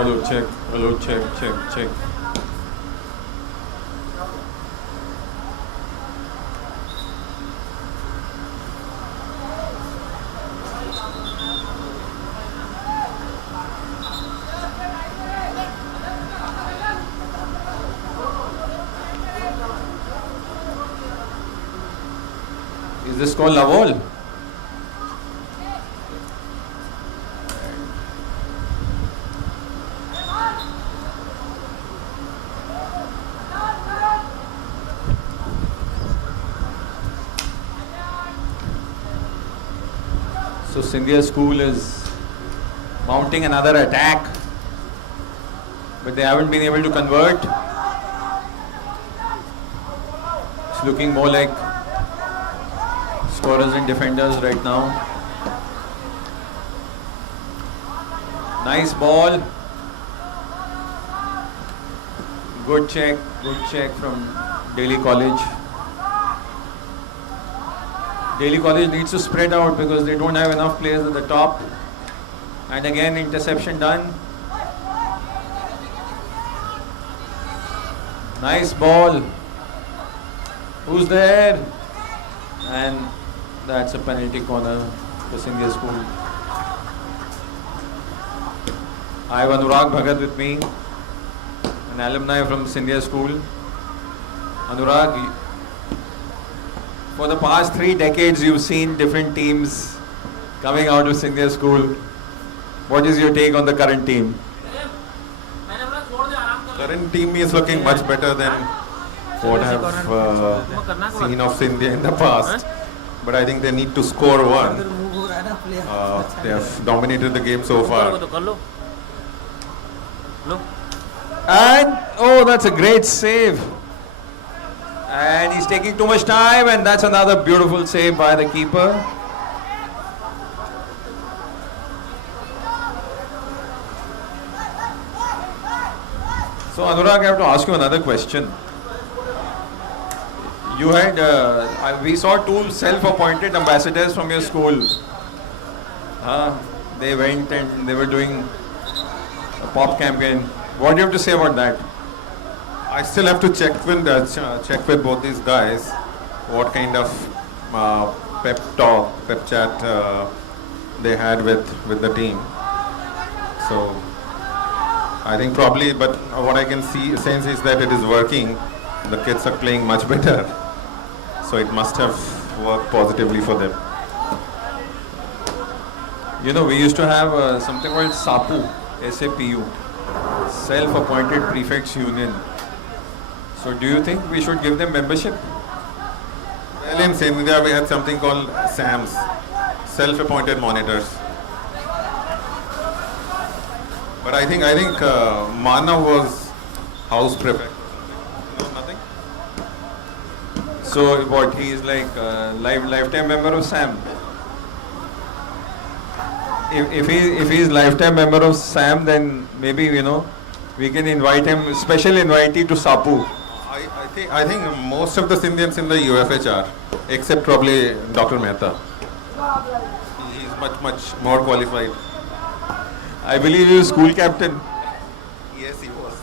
Hello, check. Hello, check, check, check. Is this called Lavol? So Scindia school is mounting another attack, but they haven't been able to convert. It's looking more like scorers and defenders right now. Nice ball. Good check from Delhi College. Delhi College needs to spread out because they don't have enough players at the top. And again, interception done. Nice ball. Who's there? And that's a penalty corner for Scindia School. I have Anurag Bhagat with me, an alumni from Scindia School. Anurag, for the past 3 decades, you've seen different teams coming out of Scindia School. What is your take on the current team? Current team is looking much better than what I have seen of Scindia in the past. But I think they need to score one. They have dominated the game so far. And, oh, that's a great save. And he's taking too much time, and that's another beautiful save by the keeper. So Anurag, I have to ask you another question. You had, we saw 2 self-appointed ambassadors from your school. They went and they were doing a pop campaign. What do you have to say about that? I still have to check with both these guys what kind of pep talk, pep chat they had with the team. So I think probably, but what I can sense is that it is working. The kids are playing much better. So it must have worked positively for them. You know, we used to have something called SAPU, SAPU, Self-Appointed Prefects Union. So do you think we should give them membership? Well, in Scindia we had something called SAMs, Self-Appointed Monitors. But I think Manav was house prefect. No, nothing? So what, he is like a lifetime member of SAM? If he is lifetime member of SAM, then maybe, you know, we can invite him, special invitee to SAPU. I think most of the Scindians in the UFH are, except probably Dr. Mehta. He is much more qualified. I believe he was school captain. Yes, he was.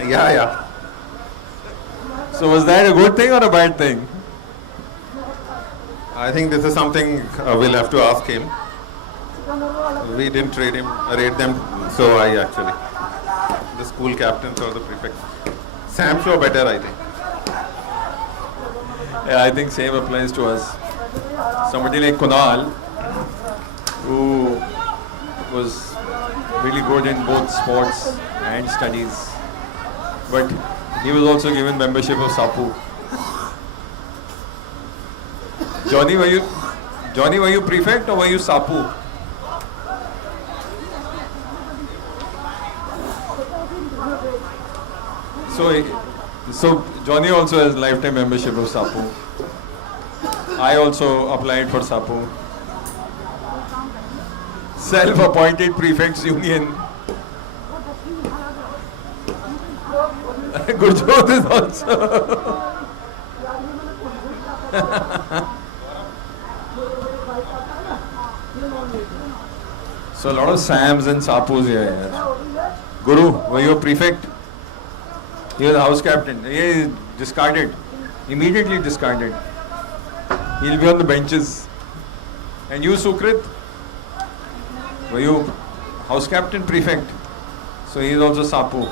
Yeah. So was that a good thing or a bad thing? I think this is something we'll have to ask him. We didn't rate them, so I actually. The school captains or the prefects. Sam's were better, I think. Yeah, I think same applies to us. Somebody like Kunal, who was really good in both sports and studies, but he was also given membership of SAPU. Johnny, were you prefect or were you SAPU? So Johnny also has lifetime membership of SAPU. I also applied for SAPU. Self-appointed prefects union. Gurjot is also. So a lot of Sams and Sapus here. Guru, were you a prefect? He was the house captain. He is discarded. Immediately discarded. He'll be on the benches. And you, Sukrit? Were you house captain, prefect? So he is also Sapu.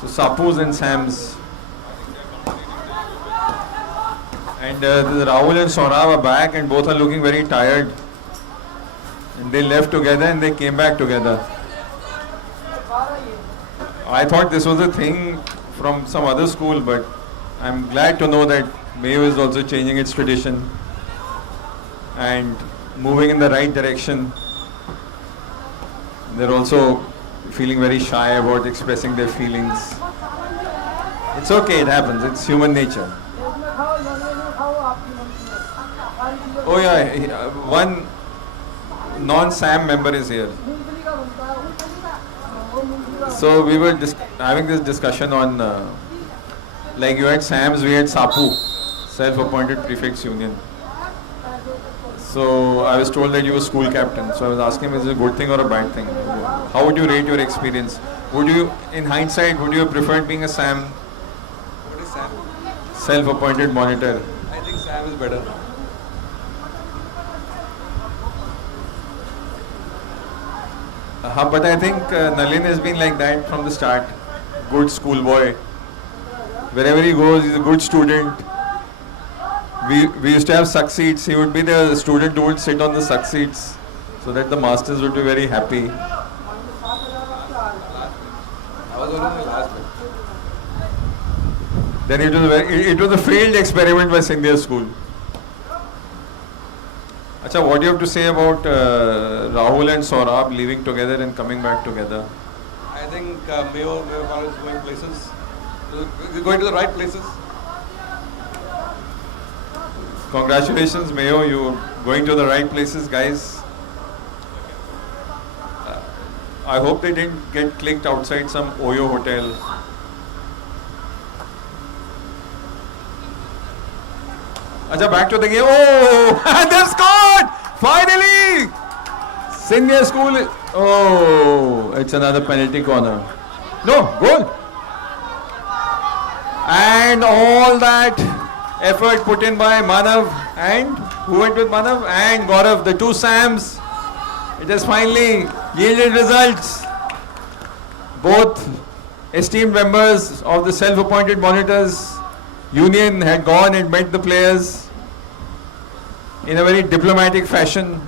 So Sapus and Sams. And Rahul and Saurabh are back and both are looking very tired. And they left together and they came back together. I thought this was a thing from some other school, but I'm glad to know that Mayo is also changing its tradition and moving in the right direction. They're also feeling very shy about expressing their feelings. It's okay, it happens, it's human nature. Oh yeah, one non-SAM member is here. So we were having this discussion on, like you had SAMs, we had SAPU, Self-Appointed Prefects Union. So I was told that you were school captain. So I was asking him, is it a good thing or a bad thing? How would you rate your experience? Would you, in hindsight, would you have preferred being a SAM? What is Sam? Self-appointed monitor. I think Sam is better. But I think Nalin has been like that from the start. Good schoolboy. Wherever he goes, he's a good student. We used to have suck seats. He would be the student who would sit on the suck seats so that the masters would be very happy. I was only in the last bit. Then it was a failed experiment by Scindia school. Acha, what do you have to say about Rahul and Saurabh leaving together and coming back together? I think Mayo College is going places. We're going to the right places. Congratulations, Mayo, you're going to the right places, guys. I hope they didn't get clicked outside some Oyo hotel. Acha, back to the game. Oh, and they've scored! Finally! Scindia school. Oh, it's another penalty corner. No, goal. And all that effort put in by Manav and who went with Manav and Gaurav, the two Sams. It has finally yielded results. Both esteemed members of the self-appointed monitors union had gone and met the players in a very diplomatic fashion.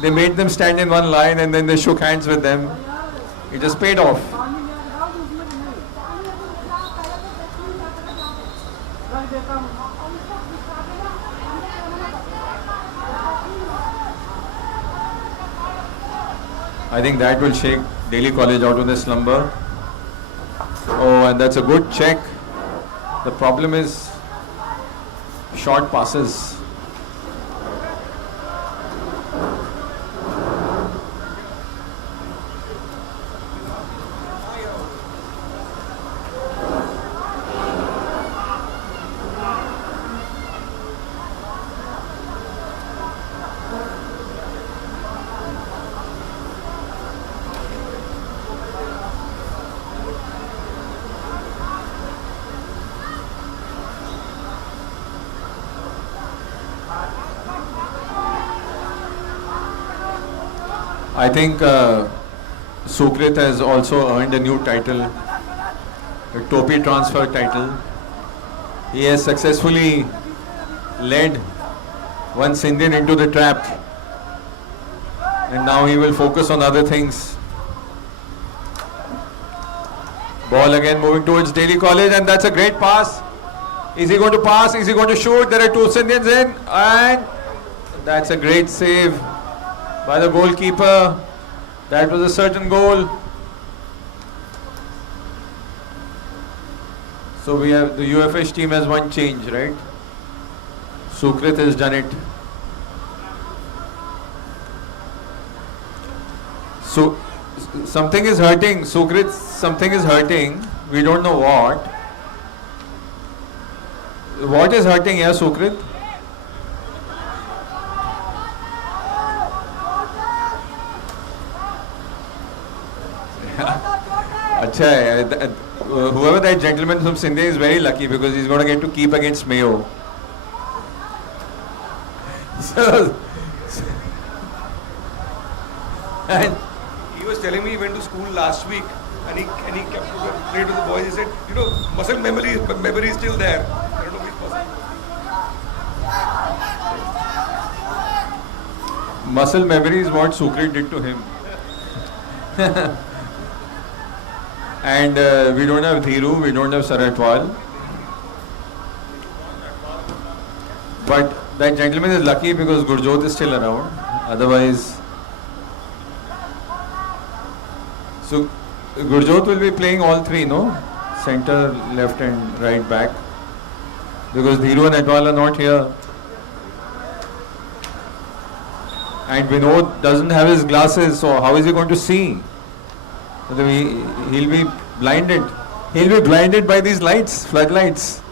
They made them stand in one line and then they shook hands with them. It just paid off. I think that will shake Daly College out of their slumber. Oh, and that's a good check. The problem is short passes. I think Sukrit has also earned a new title, a Topi transfer title. He has successfully led one Scindian into the trap and now he will focus on other things. Ball again moving towards Daly College and that's a great pass. Is he going to pass? Is he going to shoot? There are two Scindians in and that's a great save by the goalkeeper. That was a certain goal. So we have the UFH team has one change, right? Sukrit has done it. So something is hurting. Sukrit, something is hurting. We don't know what. What is hurting here, Sukrit? Achha, whoever that gentleman from Scindia is very lucky because he's going to get to keep against Mayo. And he was telling me he went to school last week and he kept playing to the boys. He said, you know, muscle memory is still there. I don't know if it's possible. Muscle memory is what Sukrit did to him. And we don't have Dhiru, we don't have Saratwal. But that gentleman is lucky because Gurjot is still around. Otherwise, so Gurjot will be playing all three, no? Center, left and right back. Because Dhiru and Etwal are not here. And Vinod doesn't have his glasses, so how is he going to see? He'll be blinded. He'll be blinded by these lights, floodlights.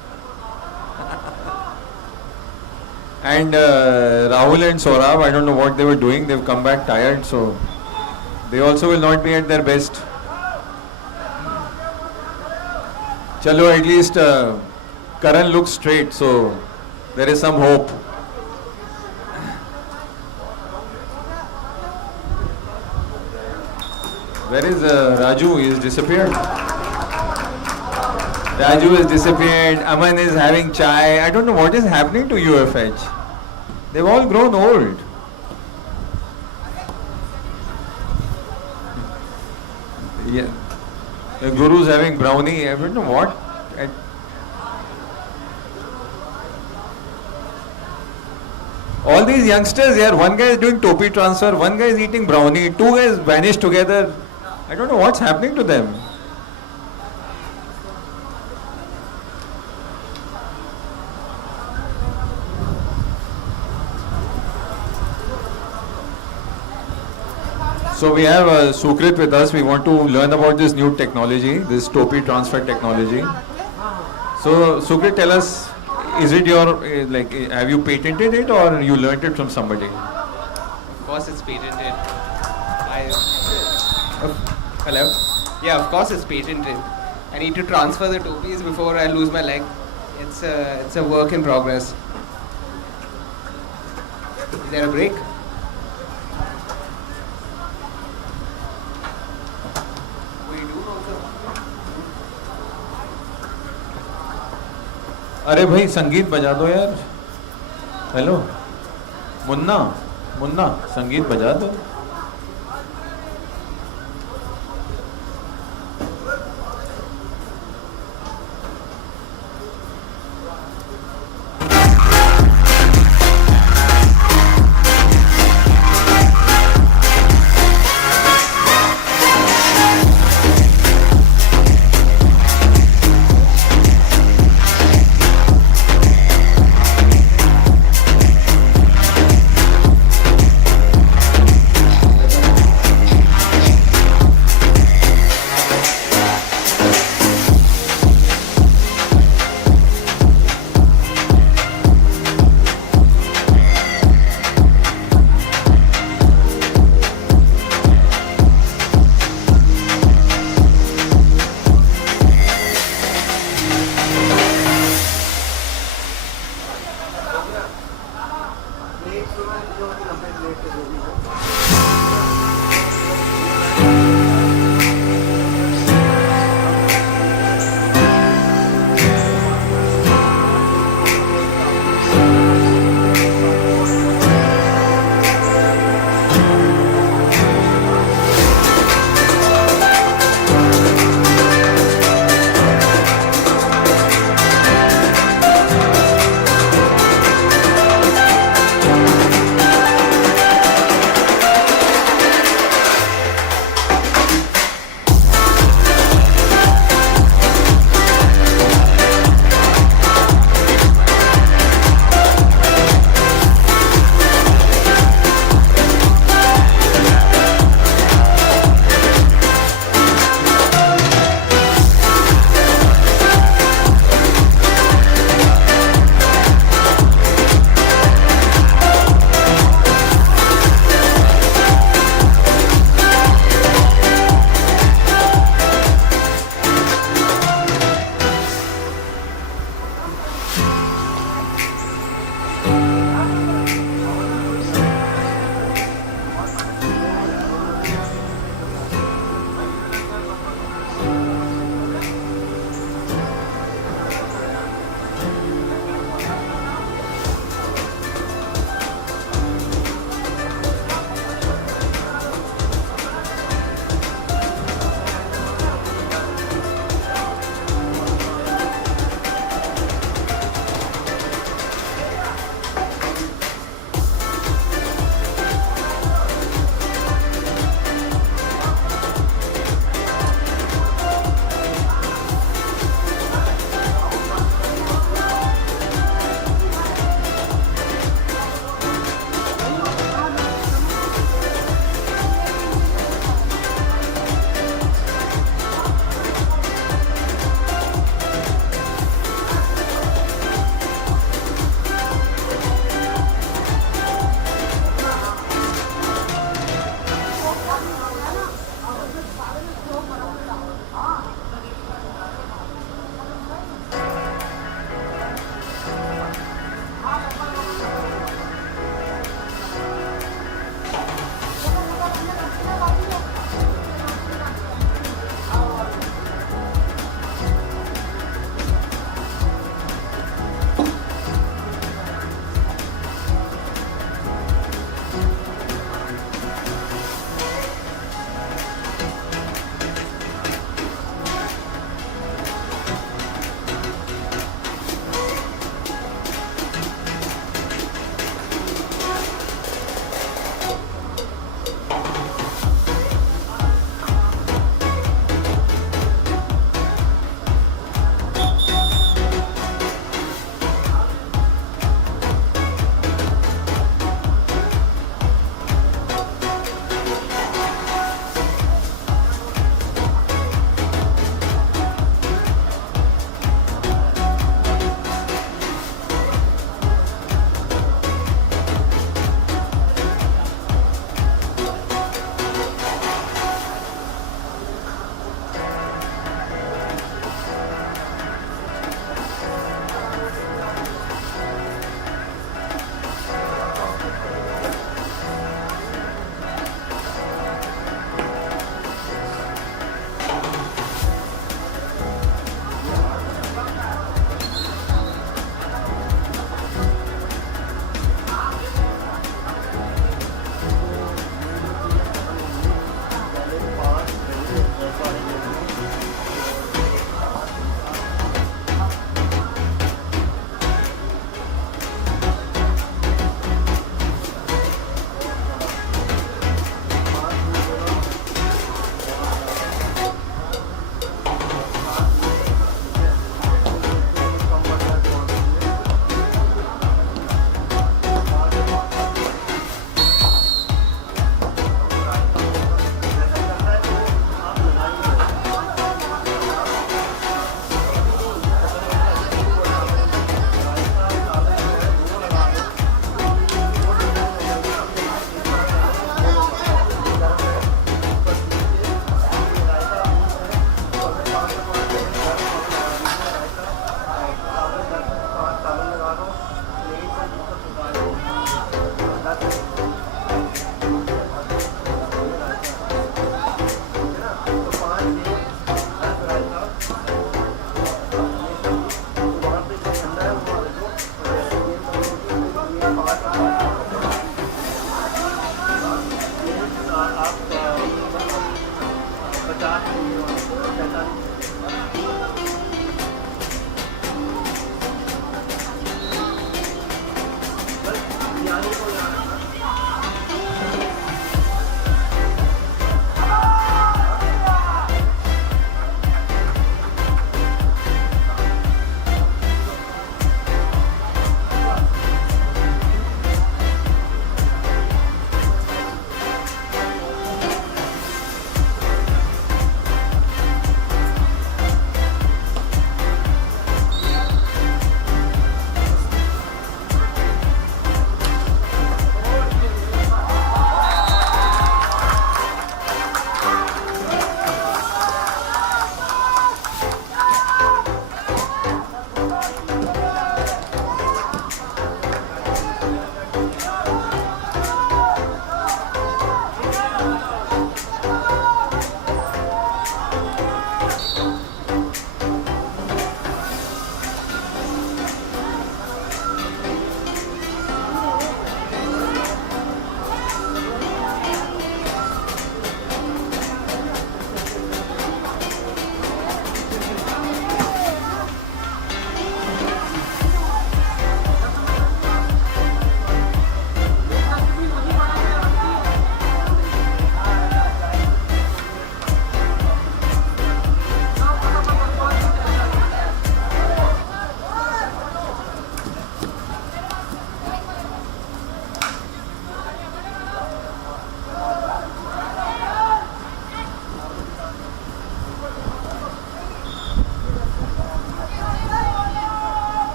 And Rahul and Saurabh, I don't know what they were doing. They've come back tired, so they also will not be at their best. Chalo, at least Karan looks straight, so there is some hope. Where is Raju? He has disappeared. Raju has disappeared. Aman is having chai. I don't know what is happening to UFH. They've all grown old. Yeah. The Guru's having brownie. I don't know what. All these youngsters here, one guy is doing topi transfer, one guy is eating brownie, two guys vanished together. I don't know what's happening to them. So we have Sukrit with us. We want to learn about this new technology, this topi transfer technology. So Sukrit, tell us, is it your, like, have you patented it or you learned it from somebody? Of course it's patented. Hello? Yeah, of course it's patented. I need to transfer the topis before I lose my leg. It's a work in progress. Is there a break? अरे भाई संगीत बजा दो यार. Hello Munna, Munna संगीत बजा दो.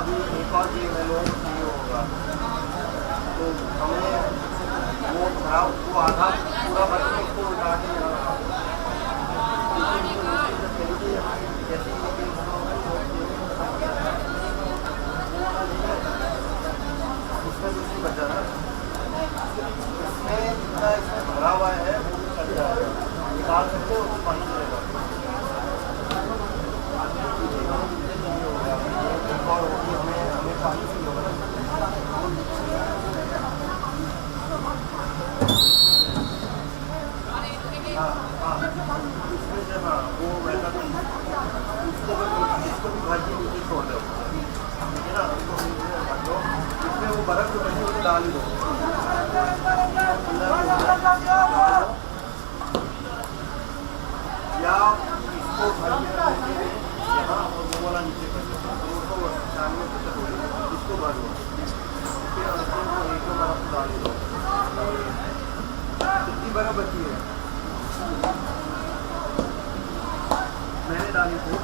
अभी एक और गेम है लोग नहीं होगा तो हमने वो खराब वो आधा पूरा बच्चे उसको उठा के उसमें दूसरी बचा ना इसमें जितना इसमें भरा हुआ है वो भी कट जाएगा निकाल सकते हो उसमें पानी मिलेगा और हमें पानी से होगा हाँ हाँ इसमें से हाँ वो वैसा तो इसको भी घर के नीचे छोड़ दो ठीक है ना उसको नीचे रख दो इसमें वो बर्फ जो बची उसे डाल दो या इसको घर में यहाँ और वो वाला नीचे कर दो उसको शाम में इसको भर दो फिर उसको एक दो बर्फ डाल दो कितनी बर्फ बची है मैंने डाली थी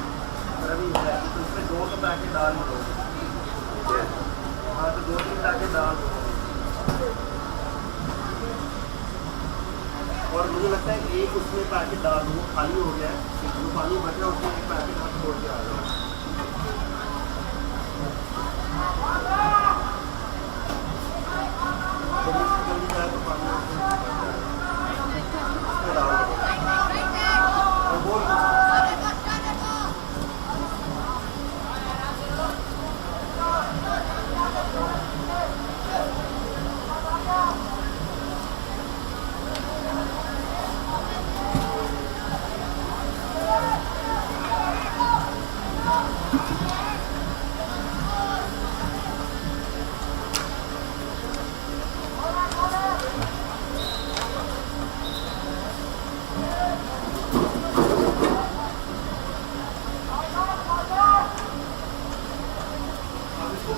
पर अभी है तो उसमें 2 तो पैकेट डाल दो ठीक है हाँ तो 2-3 पैकेट डाल दो और मुझे लगता है एक उसमें पैकेट डाल दो खाली हो गया है जो पानी बचा उसमें एक पैकेट हाथ छोड़ के आ जाओ जल्दी जाए तो पानी उसमें डाल दो और बोल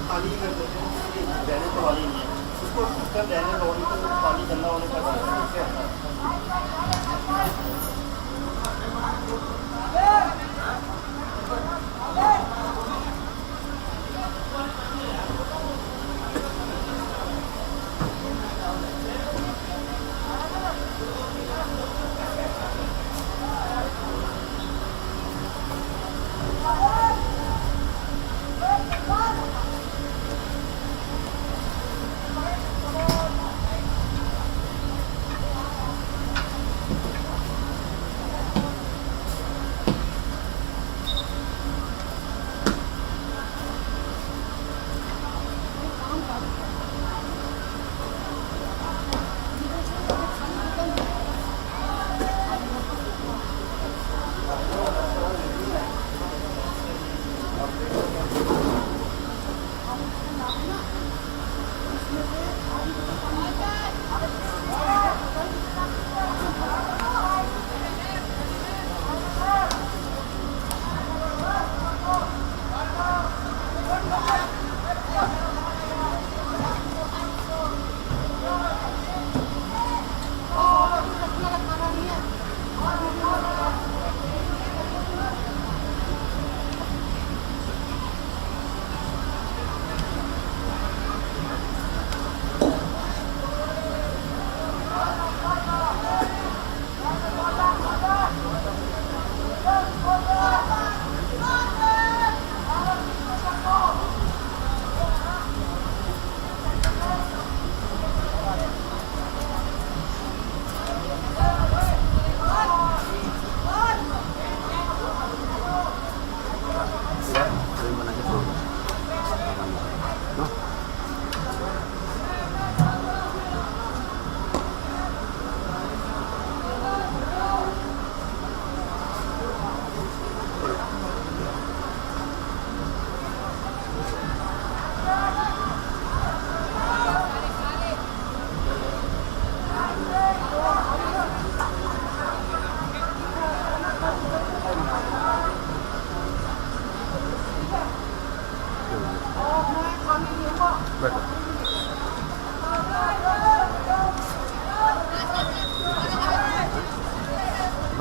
खाली कर देते हैं रहने तो वाली नहीं है उसको सिस्टम रहने दो तो पानी गंदा होने का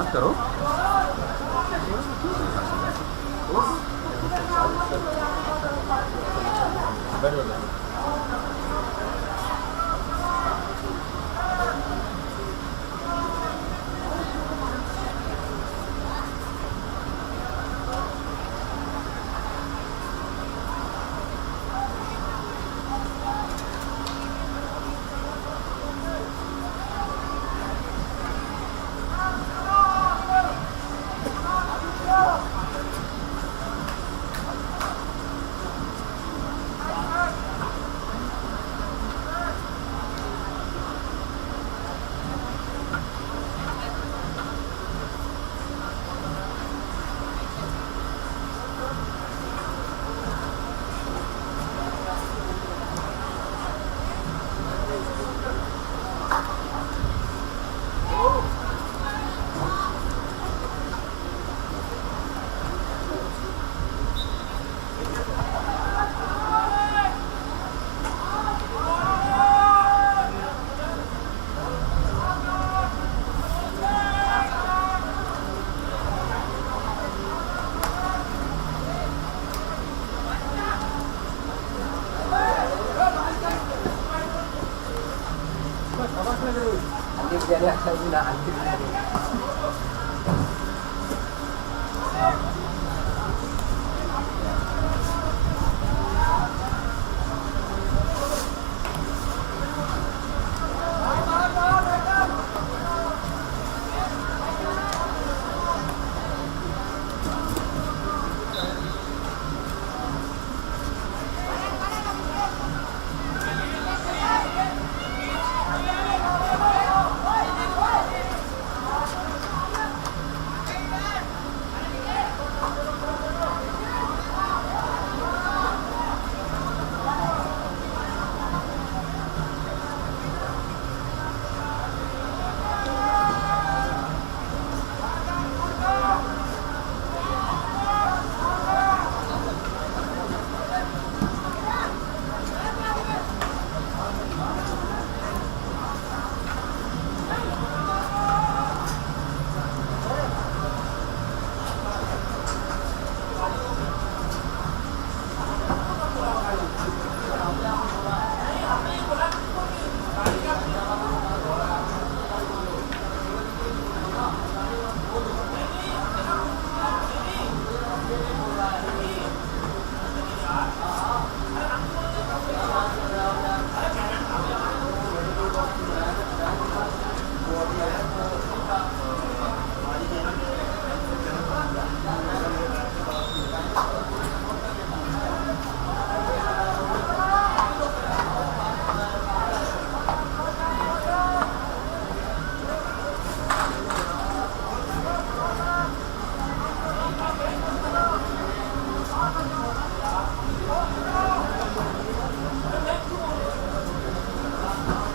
मत करो.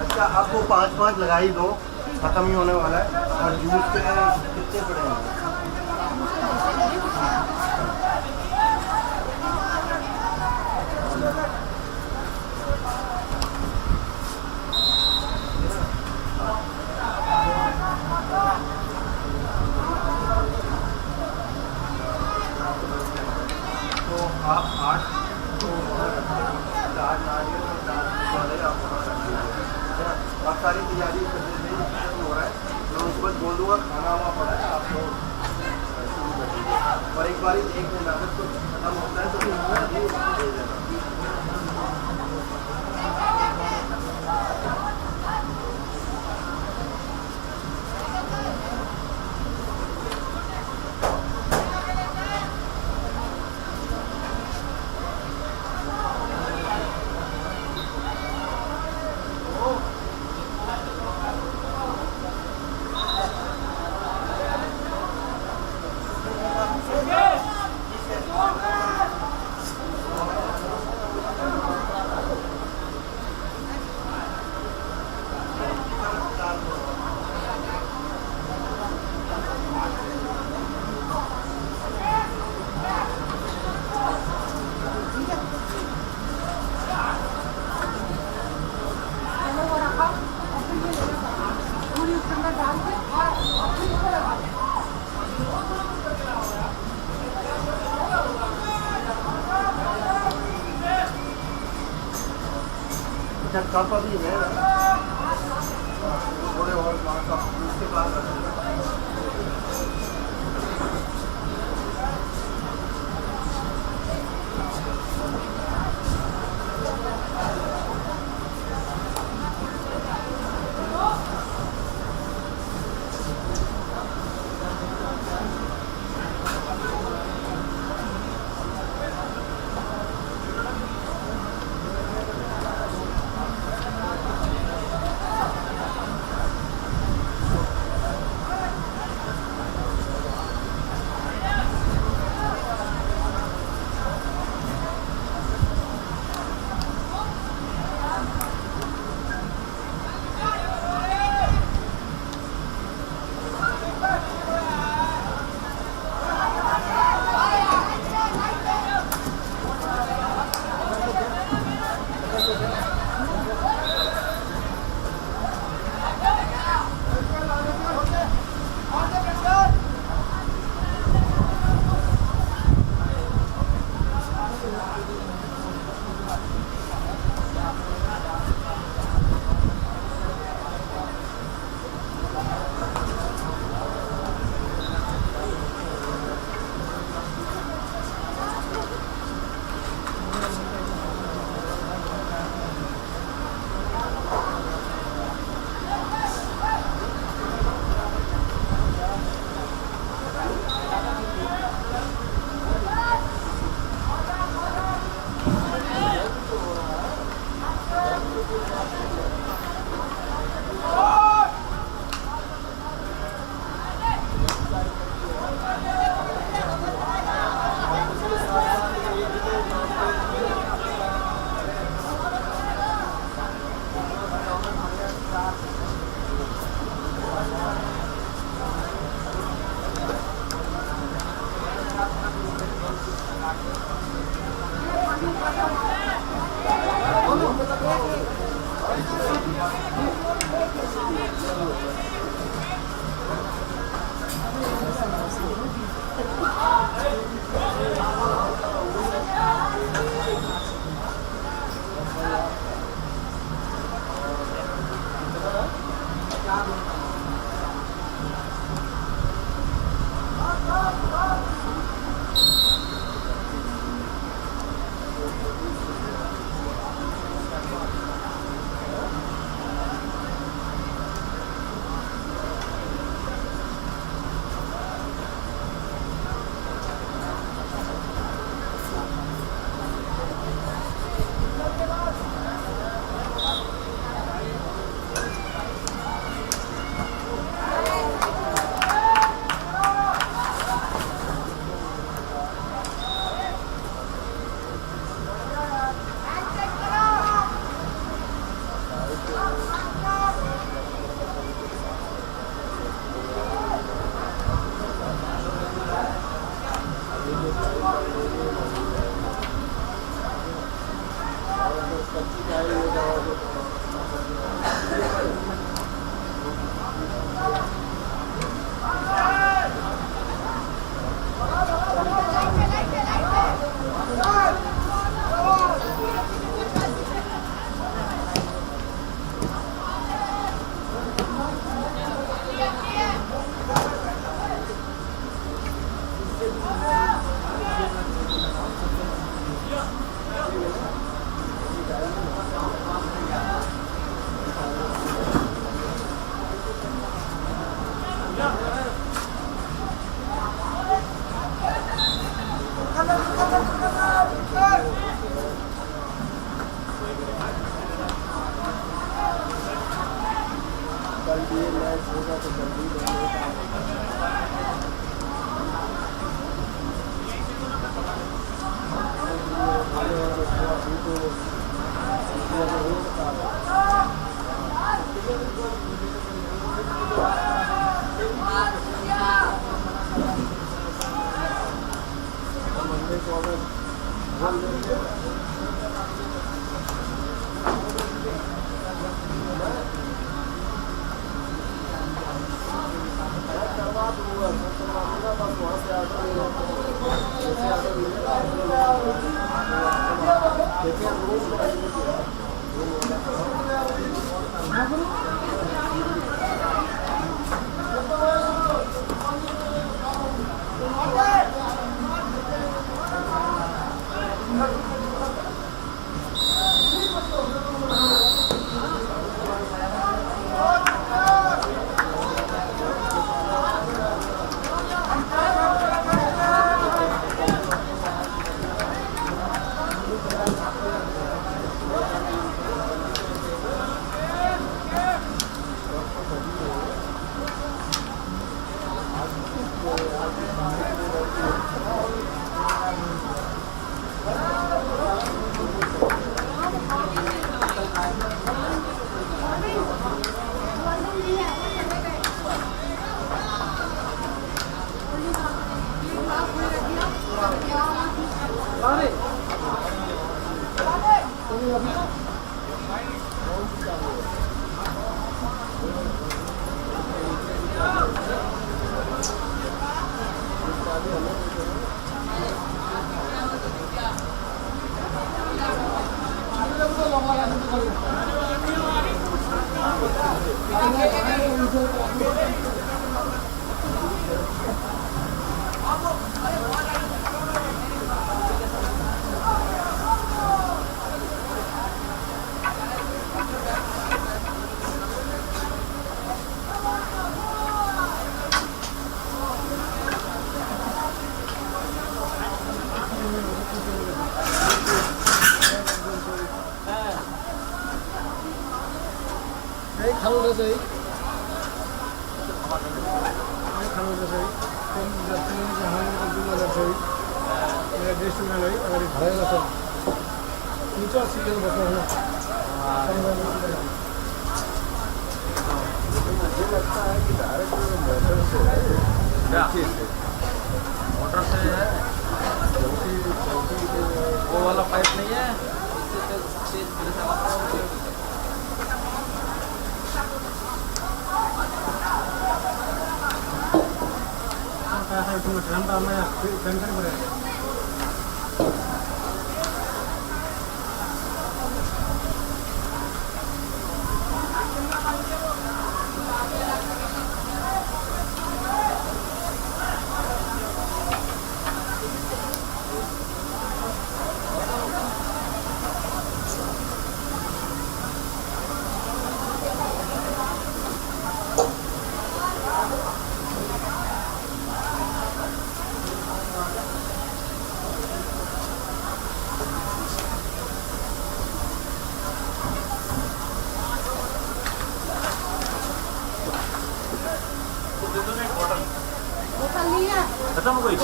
अच्छा आपको 5-5 लगा ही दो, खत्म ही होने वाला है। और जूस के कितने पड़े हैं? तो आप 8 तो 4 नारियल और 4 वाले आप अब सारी तैयारी हो रहा है। मैं उसको बोल दूँगा खाना हुआ पड़ा है, आप लोग शुरू कर दीजिए। और एक बार एक दिन अगर कुछ खत्म होता है तो फिर दे देना। मुसाफा भी है थोड़े और उसके बाद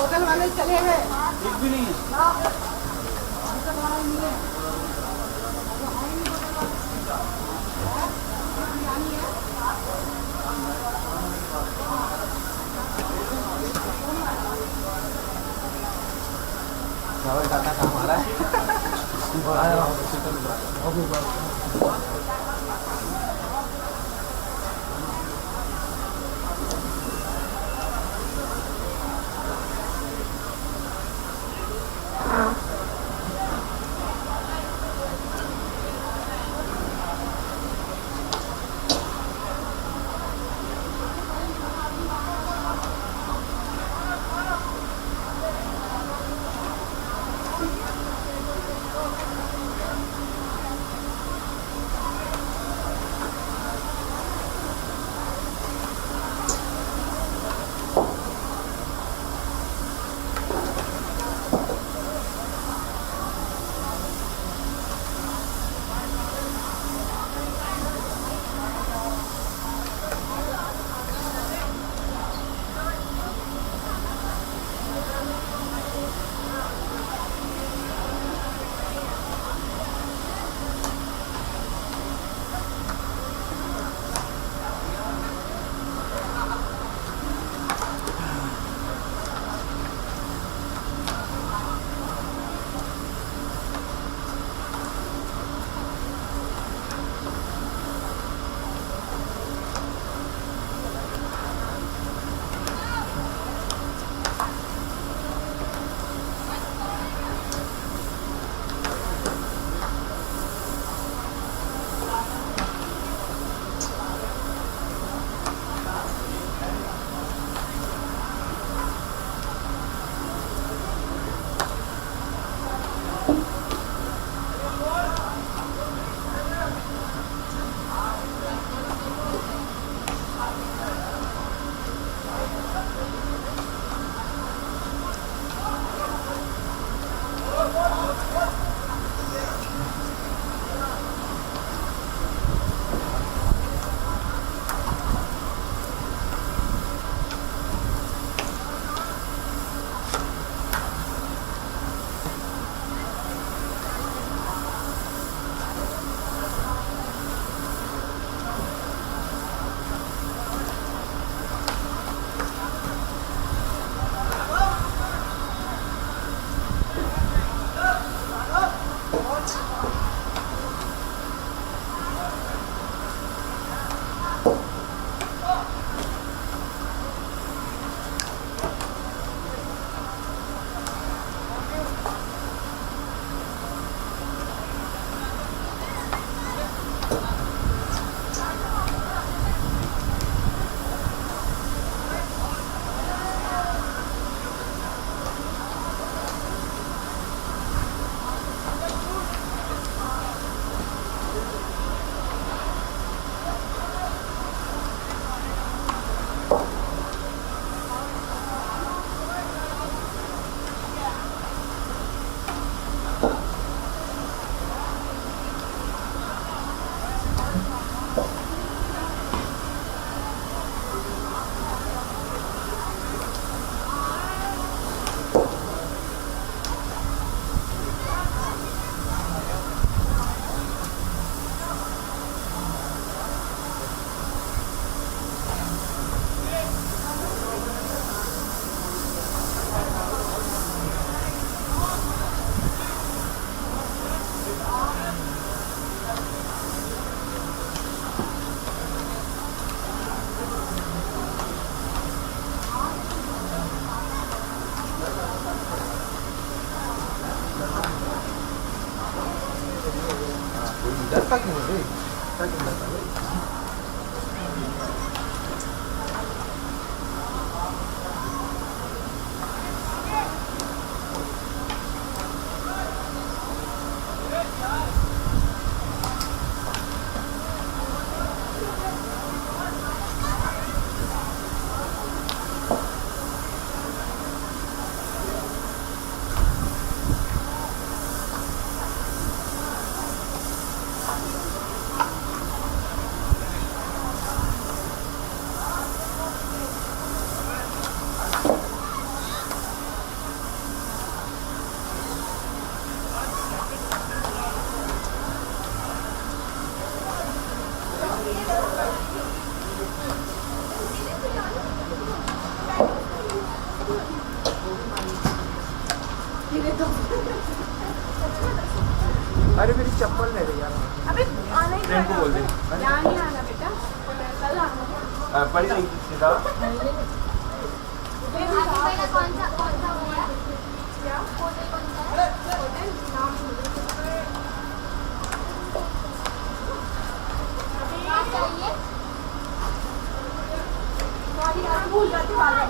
होटल वाले चले गए, एक भी नहीं है। चावल डाटा काम आ रहा है। चप्पल ले रही यार अबे आना ही फ्रेंड को बोल दे यहाँ नहीं आना बेटा कल आना पढ़ी नहीं सीधा कौन सा हो गया क्या होटल कौन सा है होटल नाम चाहिए सॉरी यार भूल जाती वाला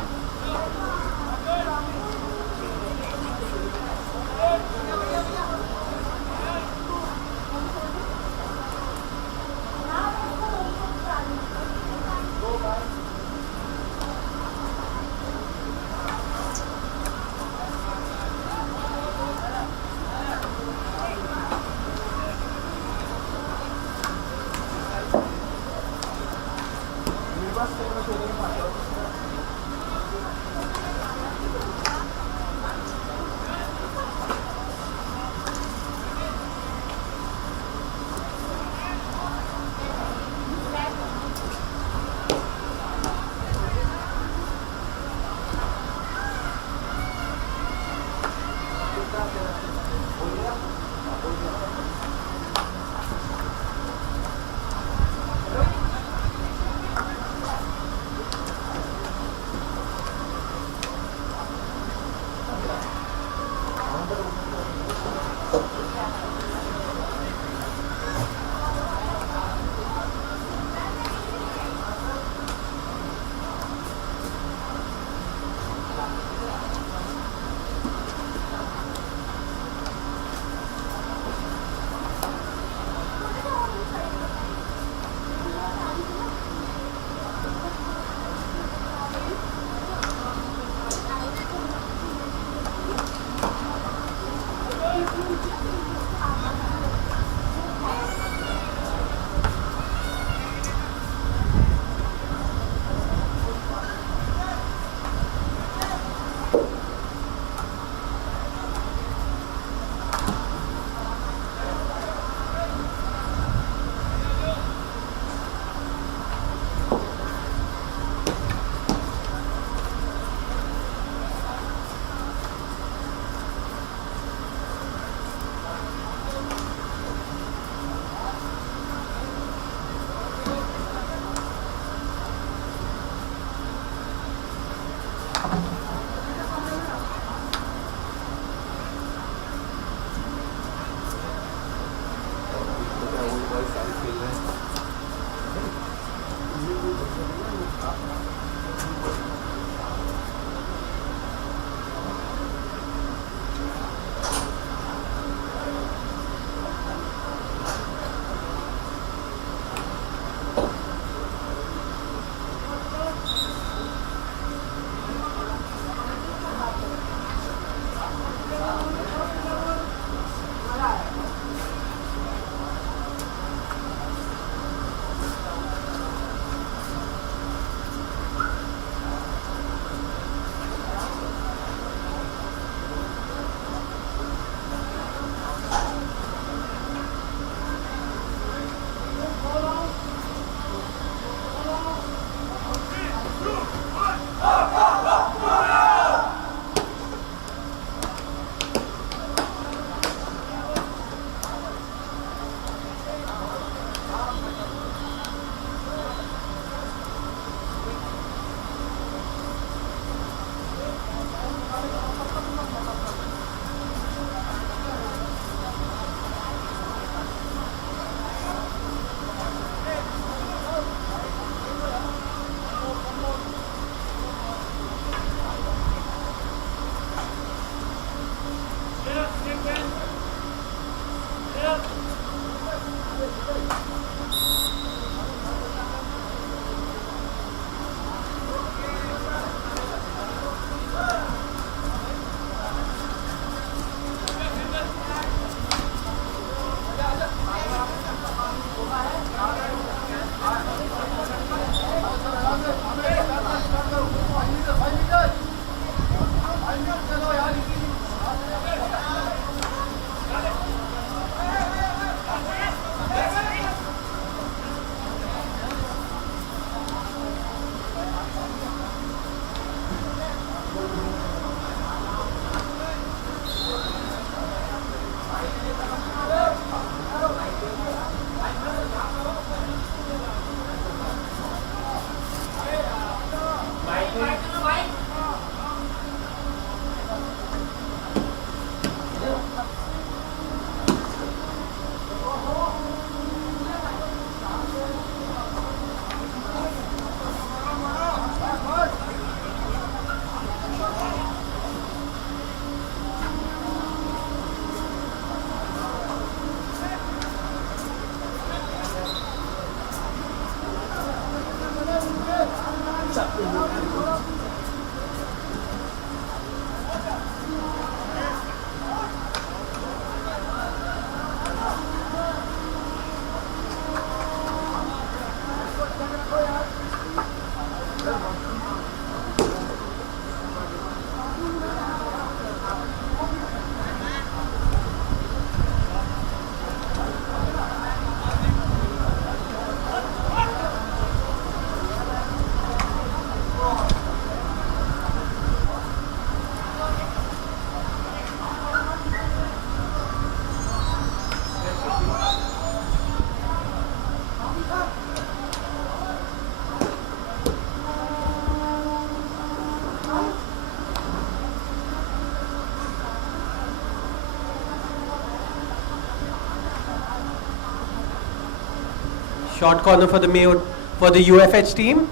Short corner for the Mayo, for the UFH team.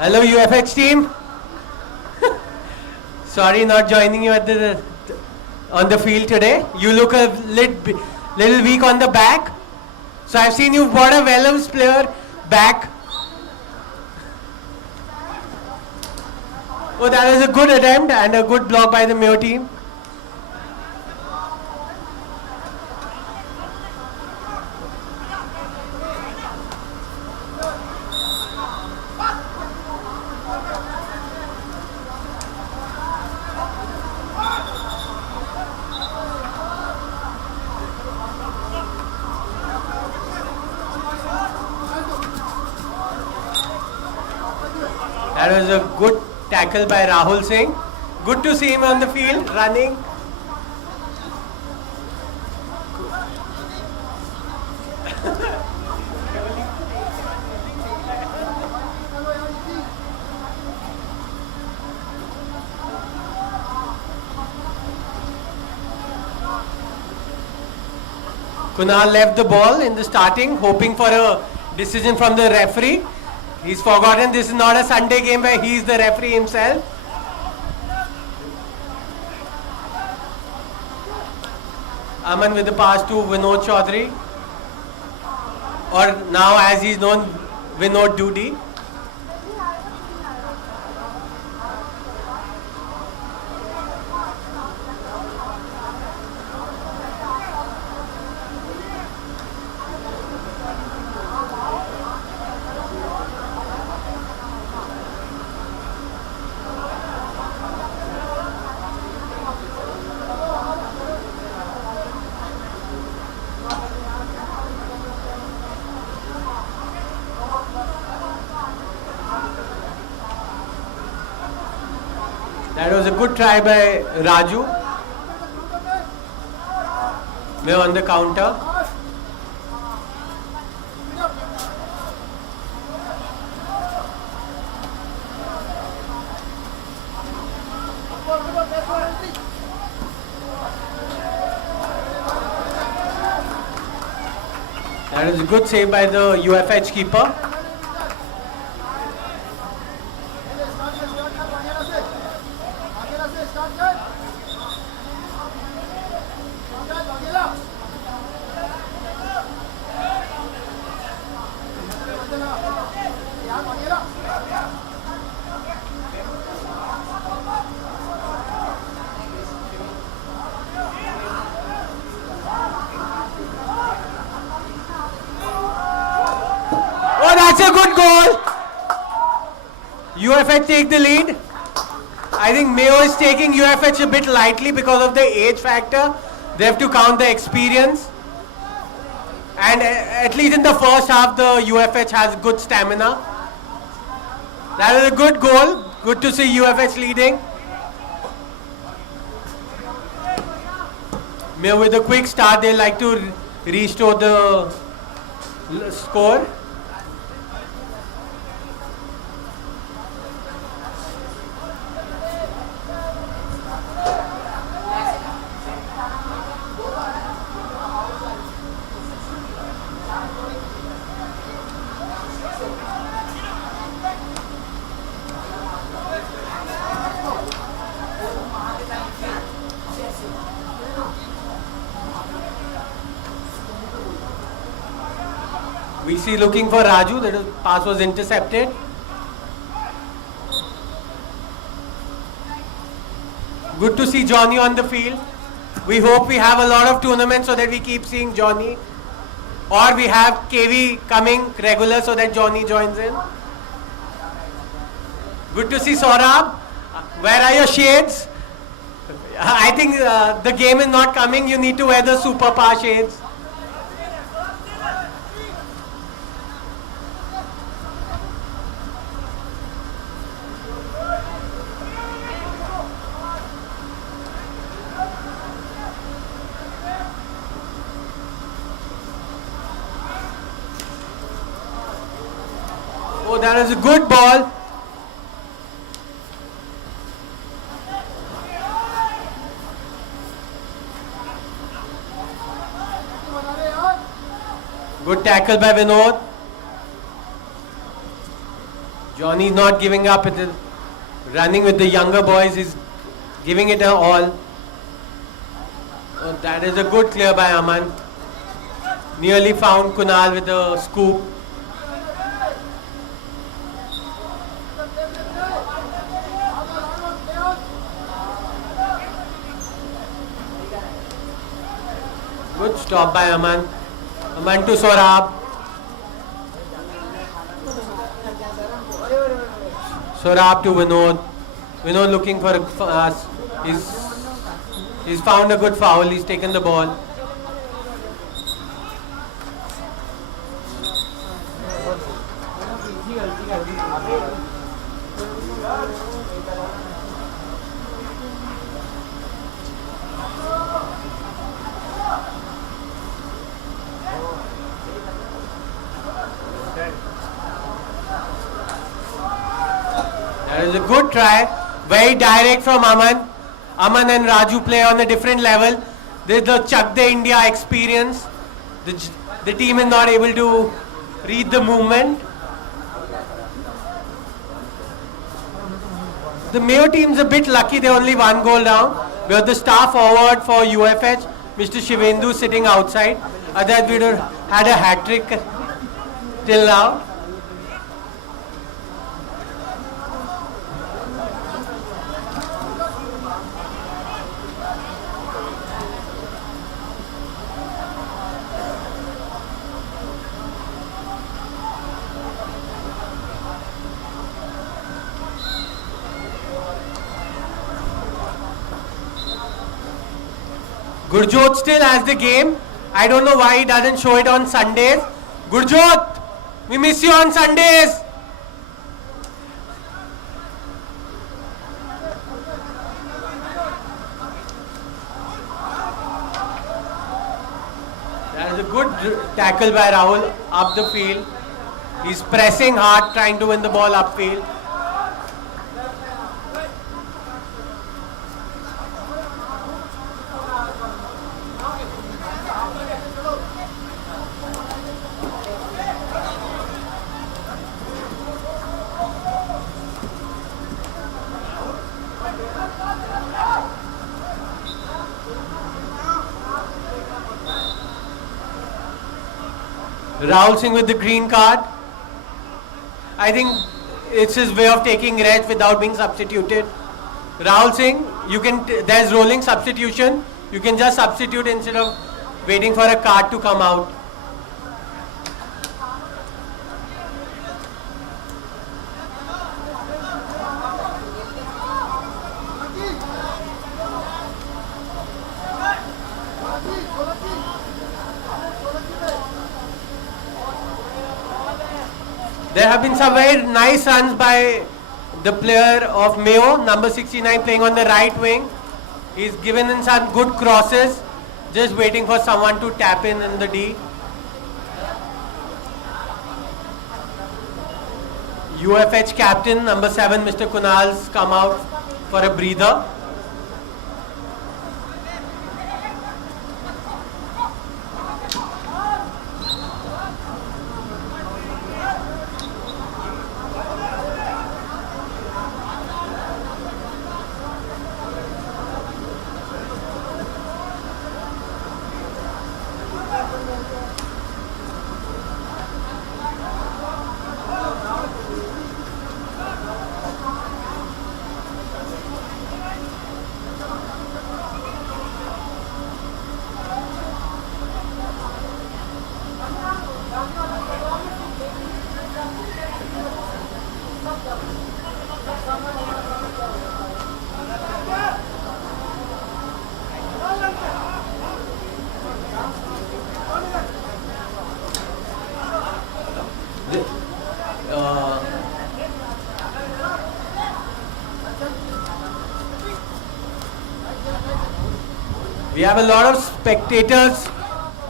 Hello UFH team. Sorry not joining you at on the field today. You look a little weak on the back. So I've seen you brought a Wellams player back. Oh, that was a good attempt and a good block by the Mayo team. That was a good tackle by Rahul Singh. Good to see him on the field running. Kunal left the ball in the starting, hoping for a decision from the referee. He's forgotten this is not a Sunday game where he's the referee himself. Aman with the pass to Vinod Chaudhary. Or now as he's known, Vinod Doody. That was a good try by Raju. Mayo on the counter. That was a good save by the UFH keeper. Oh, that's a good goal. UFH take the lead. I think Mayo is taking UFH a bit lightly because of the age factor. They have to count the experience. And at least in the first half, the UFH has good stamina. That is a good goal. Good to see UFH leading. Mayo with a quick start, they like to restore the score. We see looking for Raju, that pass was intercepted. Good to see Johnny on the field. We hope we have a lot of tournaments so that we keep seeing Johnny. Or we have KV coming regular so that Johnny joins in. Good to see Saurabh. Where are your shades? I think the game is not coming. You need to wear the super power shades. Oh, that is a good ball. Good tackle by Vinod. Johnny's not giving up. Running with the younger boys. He's giving it a all. Oh, that is a good clear by Aman. Nearly found Kunal with the scoop. Good stop by Aman. Aman to Sorab. Sorab to Vinod. Vinod looking for he's found a good foul. He's taken the ball. That is a good try. Very direct from Aman. Aman and Raju play on a different level. There's the Chak De India experience. The team is not able to read the movement. The Mayo team's a bit lucky, they're only one goal down. We have the star forward for UFH, Mr. Shivendu, sitting outside. Otherwise we would have had a hat-trick till now. Gurjot still has the game. I don't know why he doesn't show it on Sundays. Gurjot, we miss you on Sundays. That is a good tackle by Rahul up the field. He's pressing hard, trying to win the ball upfield. Rahul Singh with the green card. I think it's his way of taking rest without being substituted. Rahul Singh, there's rolling substitution. You can just substitute instead of waiting for a card to come out. There have been some very nice runs by the player of Mayo, number 69, playing on the right wing. He's given in some good crosses, just waiting for someone to tap in the D. UFH captain, number 7, Mr. Kunal's come out for a breather. We have a lot of spectators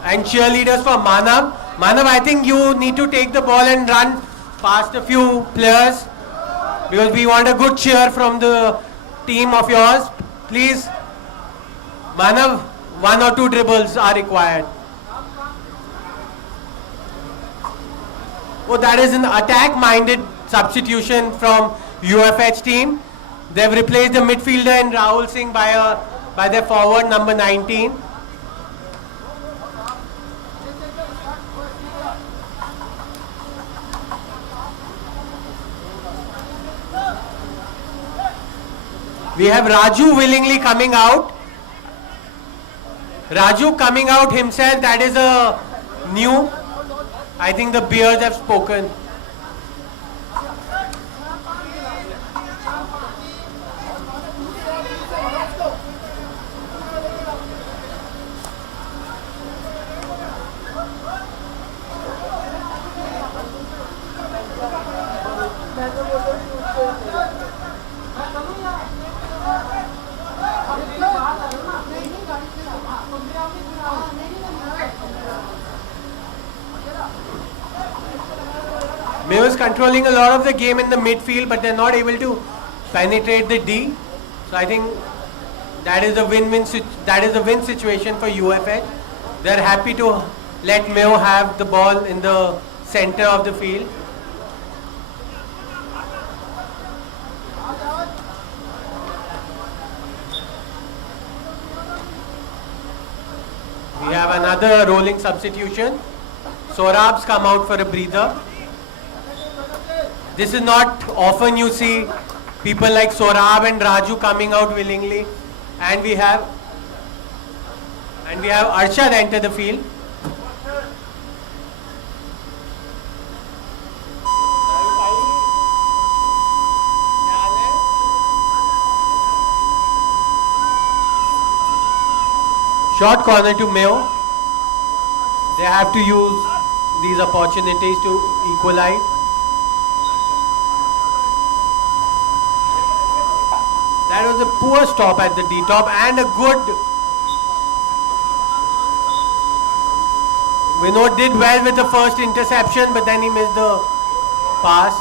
and cheerleaders for Manav. Manav, I think you need to take the ball and run past a few players because we want a good cheer from the team of yours. Please, Manav, 1 or 2 dribbles are required. Oh, that is an attack-minded substitution from UFH team. They've replaced the midfielder and Rahul Singh by their forward number 19. We have Raju willingly coming out. Raju coming out himself, that is a new. I think the beers have spoken. Mayo is controlling a lot of the game in the midfield, but they're not able to penetrate the D. So I think that is a win-win. That is a win situation for UFH. They're happy to let Mayo have the ball in the center of the field. We have another rolling substitution. Sorab's come out for a breather. This is not often you see people like Sorab and Raju coming out willingly, and we have Arshad enter the field. Short corner to Mayo. They have to use these opportunities to equalize. That was a poor stop at the D-top and a good. Vinod did well with the first interception, but then he missed the pass.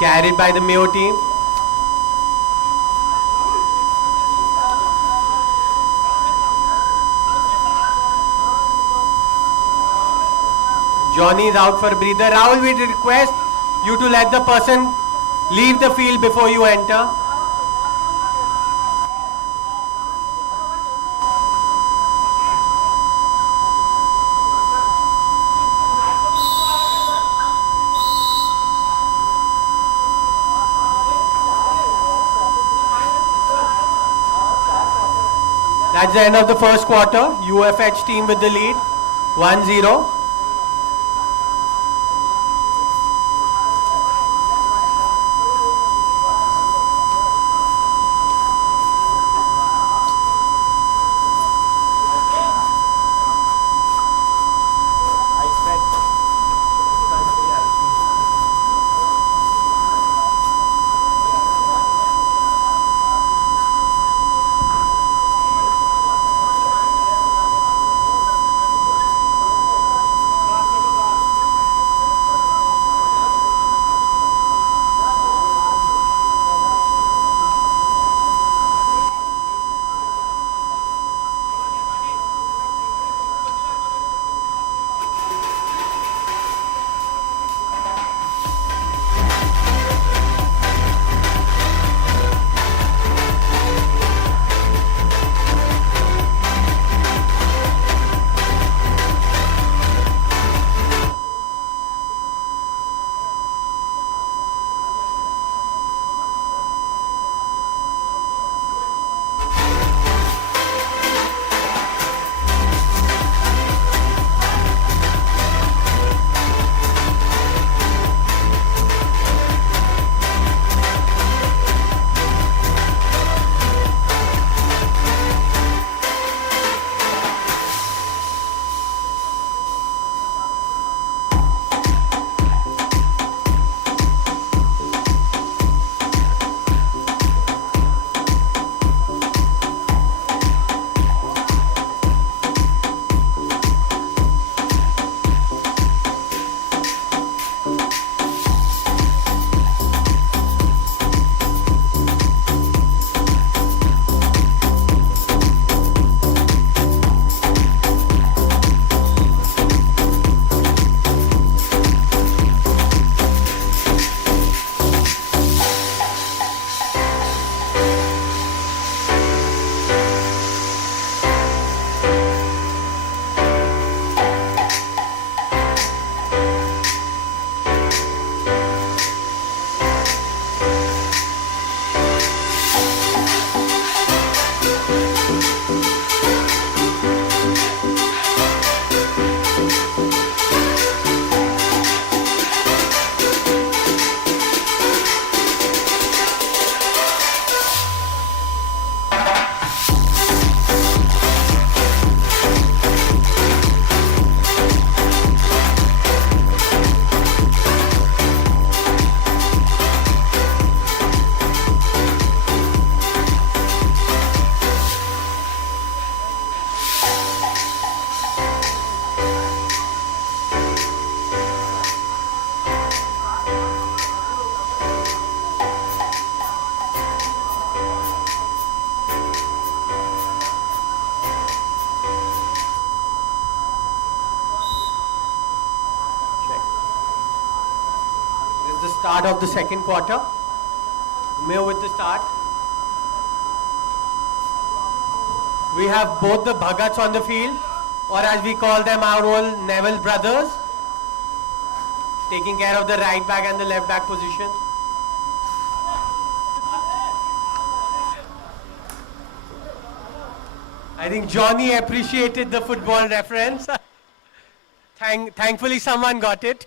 Carried by the Mayo team. Johnny is out for a breather. Rahul, we request you to let the person leave the field before you enter. That's the end of the first quarter. UFH team with the lead, 1-0. the start of the second quarter. Mayo with the start. We have both the Bhagats on the field, or as we call them, our old Neville brothers, taking care of the right back and the left back position. I think Johnny appreciated the football reference. Thankfully someone got it.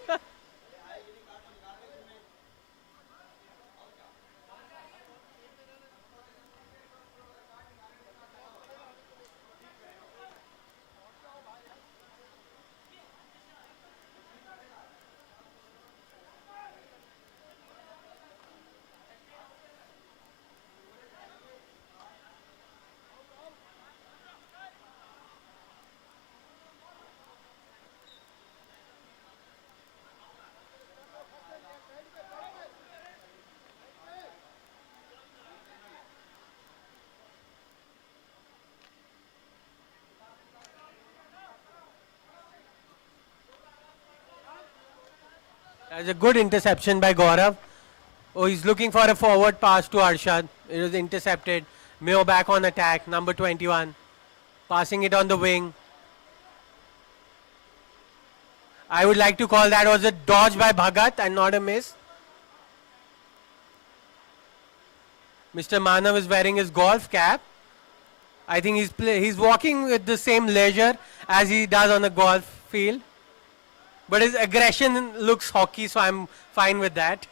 That's a good interception by Gaurav. Oh, he's looking for a forward pass to Arshad. It was intercepted. Mayo back on attack, number 21. Passing it on the wing. I would like to call that was a dodge by Bhagat and not a miss. Mr. Manav is wearing his golf cap. I think he's walking with the same leisure as he does on the golf field. But his aggression looks hockey, so I'm fine with that.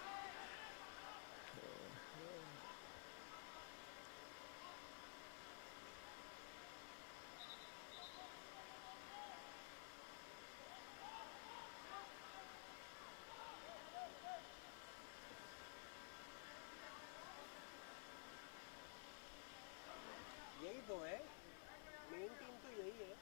यही तो है, main team तो यही है.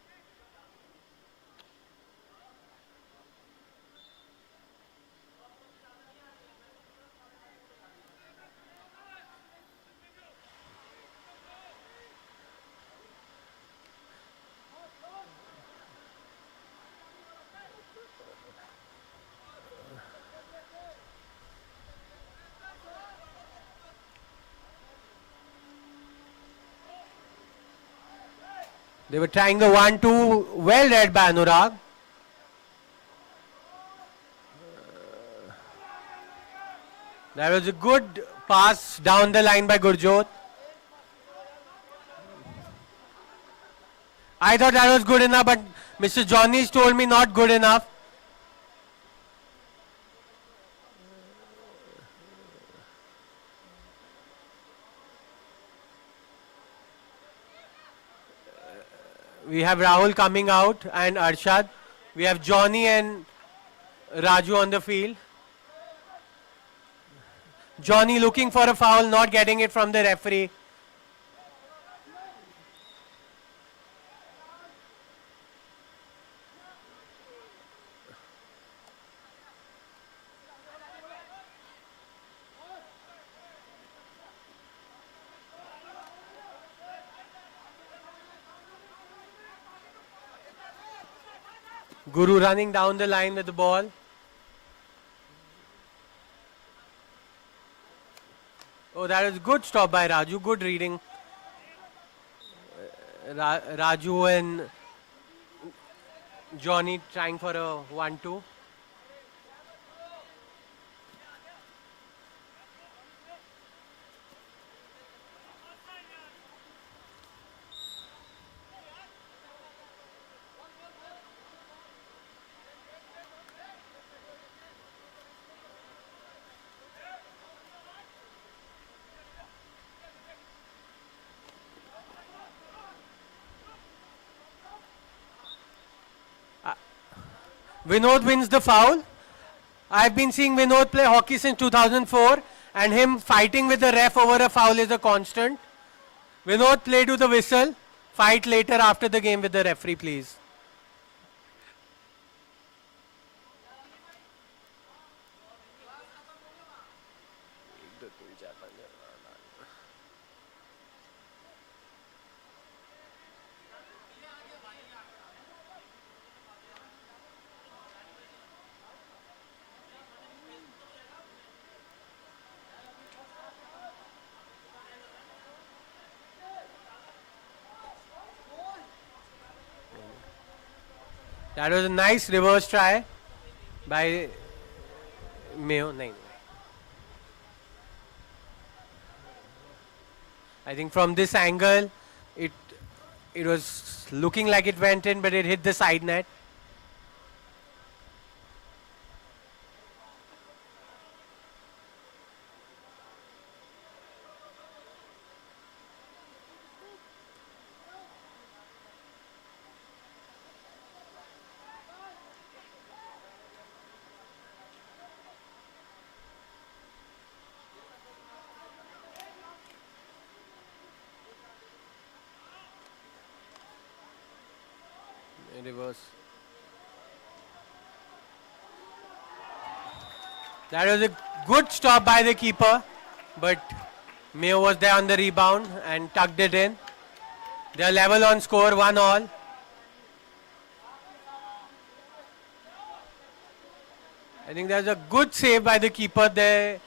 They were trying the 1-2, well read by Anurag. That was a good pass down the line by Gurjot. I thought that was good enough, but Mr. Johnny's told me not good enough. We have Rahul coming out and Arshad. We have Johnny and Raju on the field. Johnny looking for a foul, not getting it from the referee. Guru running down the line with the ball. Oh, that was good stop by Raju. Good reading. Raju and Johnny trying for a 1-2. Vinod wins the foul. I've been seeing Vinod play hockey since 2004 and him fighting with the ref over a foul is a constant. Vinod, play to the whistle. Fight later after the game with the referee, please. That was a nice reverse try by Mayo. No. I think from this angle, it was looking like it went in, but it hit the side net. Reverse. That was a good stop by the keeper, but Mayo was there on the rebound and tucked it in. They are level on score, 1-1. I think there's a good save by the keeper there.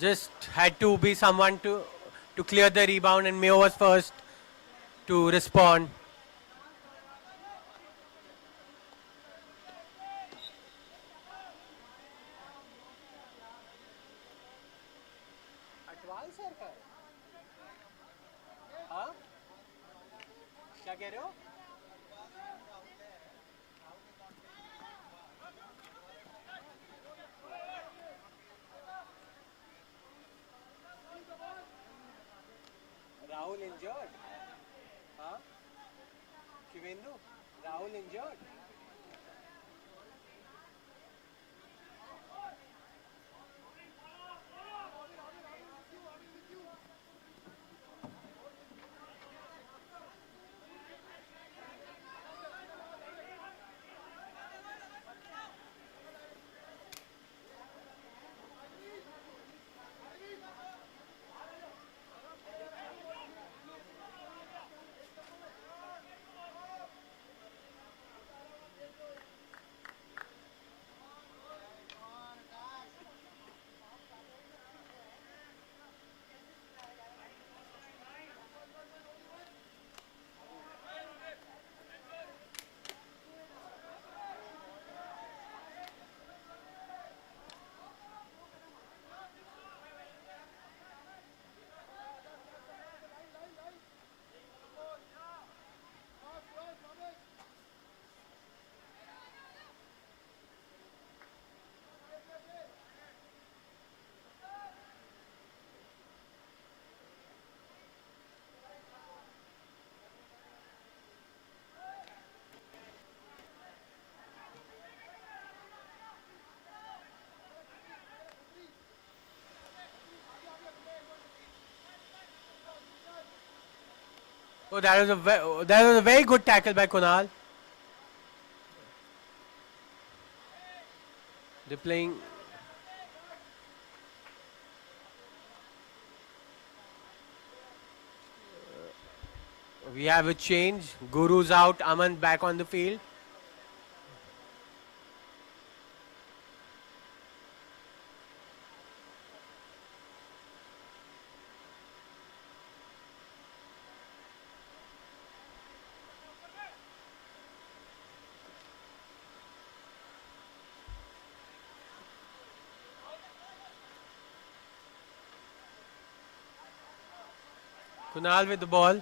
Just had to be someone to clear the rebound, and Mayo was first to respond. हाँ? क्या कह रहे हो? Rahul injured? Huh? Shivendu? Rahul injured? Oh, that was a very good tackle by Kunal. They're playing. We have a change. Guru's out. Aman back on the field. Kunal with the ball.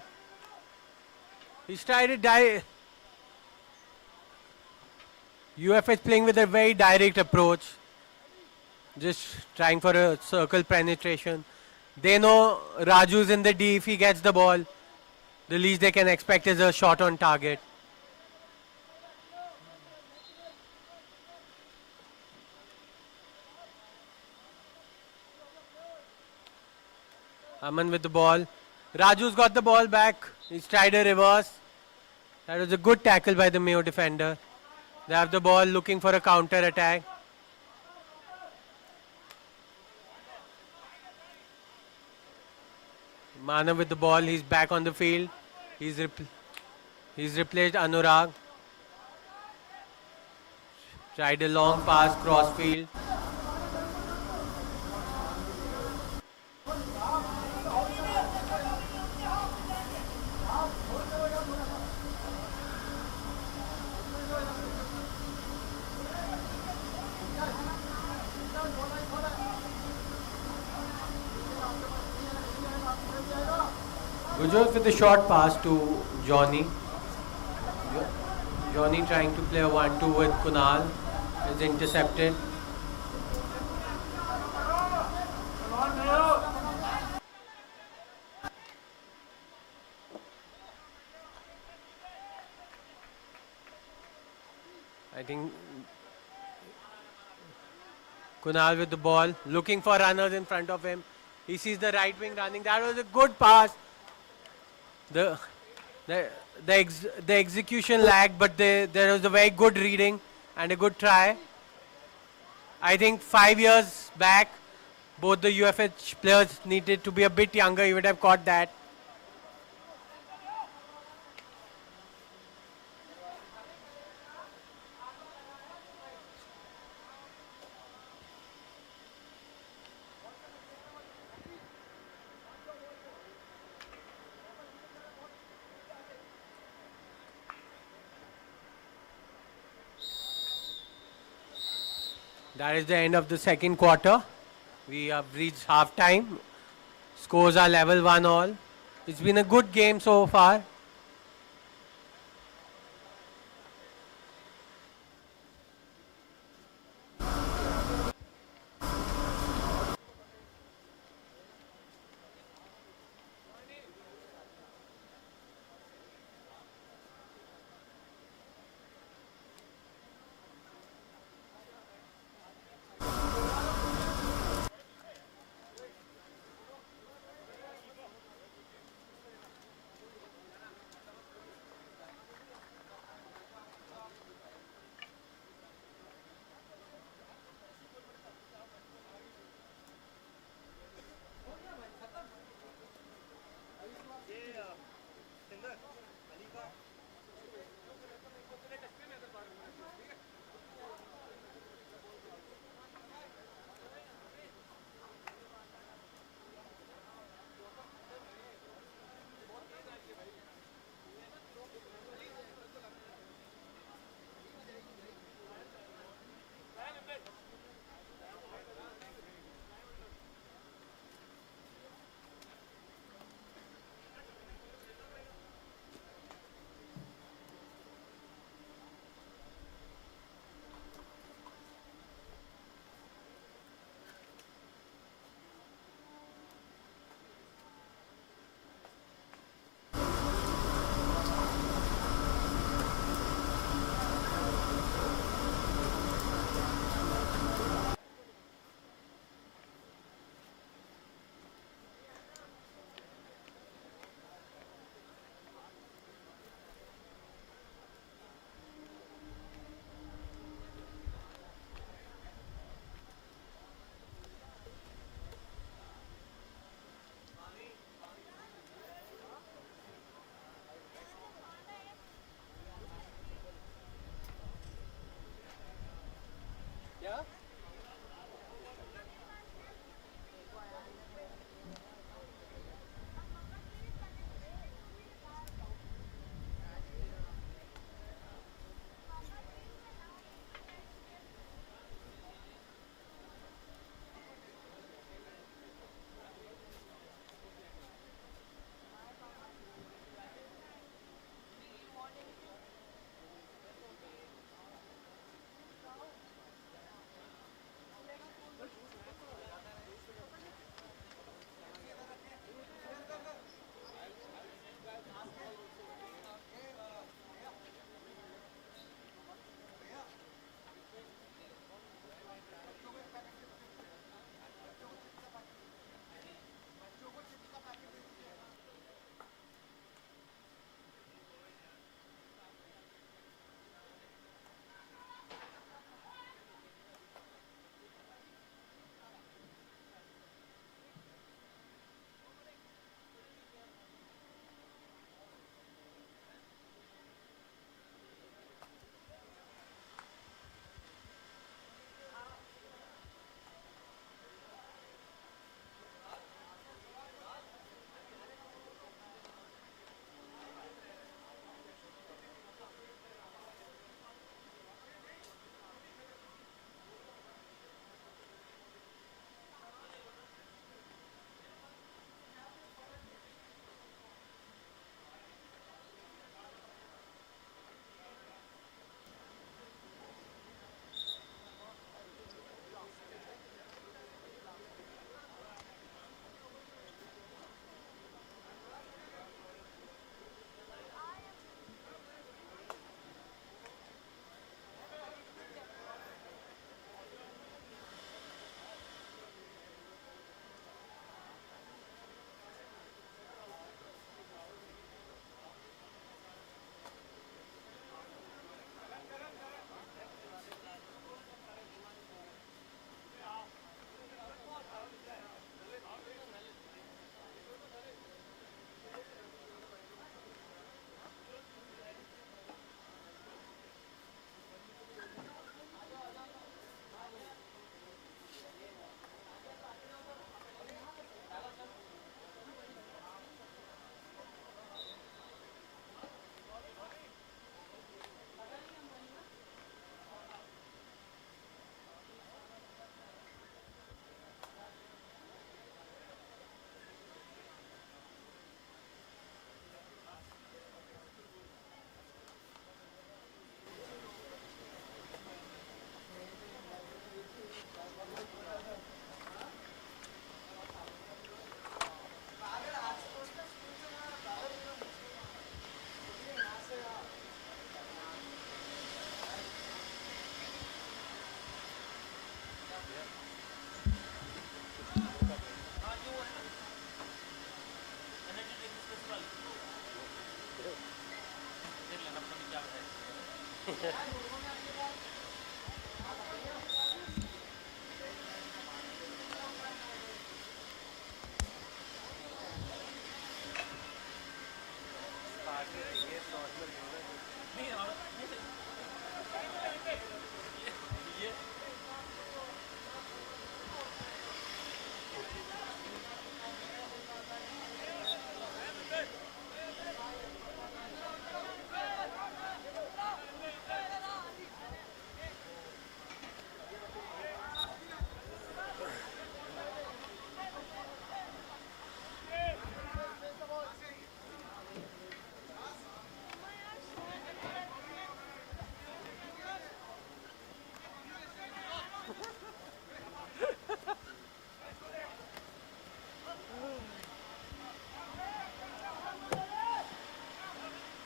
He's tried to die. UF is playing with a very direct approach. Just trying for a circle penetration. They know Raju's in the D. If he gets the ball, the least they can expect is a shot on target. Aman with the ball. Raju's got the ball back. He's tried a reverse. That was a good tackle by the Mayo defender. They have the ball looking for a counter attack. Manav with the ball. He's back on the field. He's replaced Anurag. Tried a long pass cross field. Gujot with the short pass to Johnny. Johnny trying to play a 1-2 with Kunal. Is intercepted. I think Kunal with the ball, looking for runners in front of him. He sees the right wing running. That was a good pass. The execution lagged, but there was a very good reading and a good try. I think 5 years back, both the UFH players needed to be a bit younger. He would have caught that. That is the end of the second quarter. We have reached half time. Scores are level 1-all. It's been a good game so far.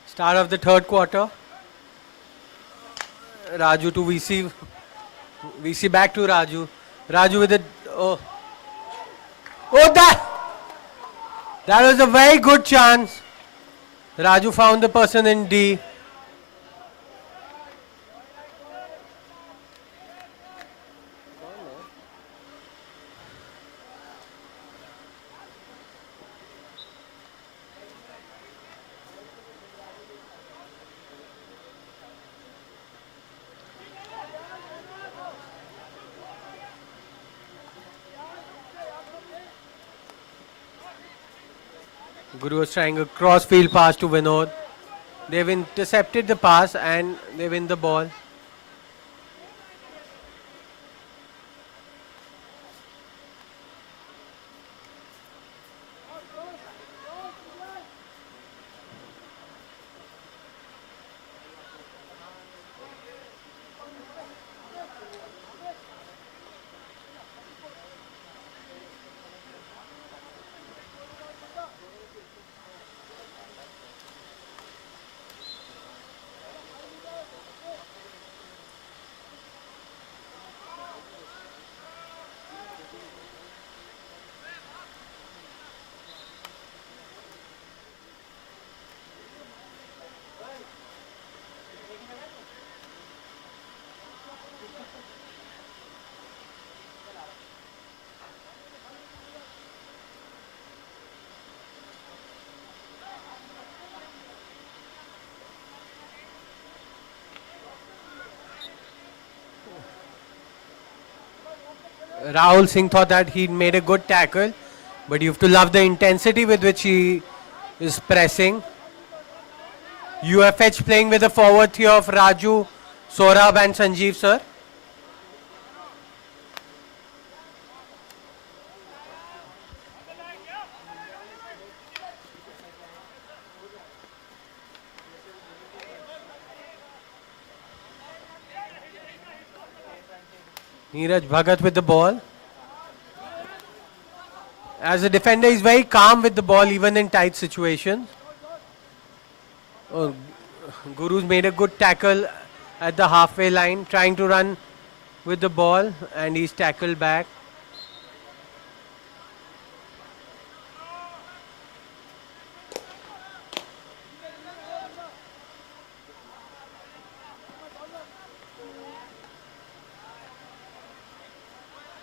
Start of the third quarter. Raju to VC. VC back to Raju. Raju with it. Oh. Oh, that was a very good chance. Raju found the person in D. Guru was trying a cross-field pass to Vinod. They've intercepted the pass and they win the ball. Rahul Singh thought that he made a good tackle, but you have to love the intensity with which he is pressing. UFH playing with the forward three of Raju, Saurabh and Sanjeev, sir. Neeraj Bhagat with the ball. As a defender, he's very calm with the ball even in tight situations. Oh, Guru's made a good tackle at the halfway line, trying to run with the ball, and he's tackled back.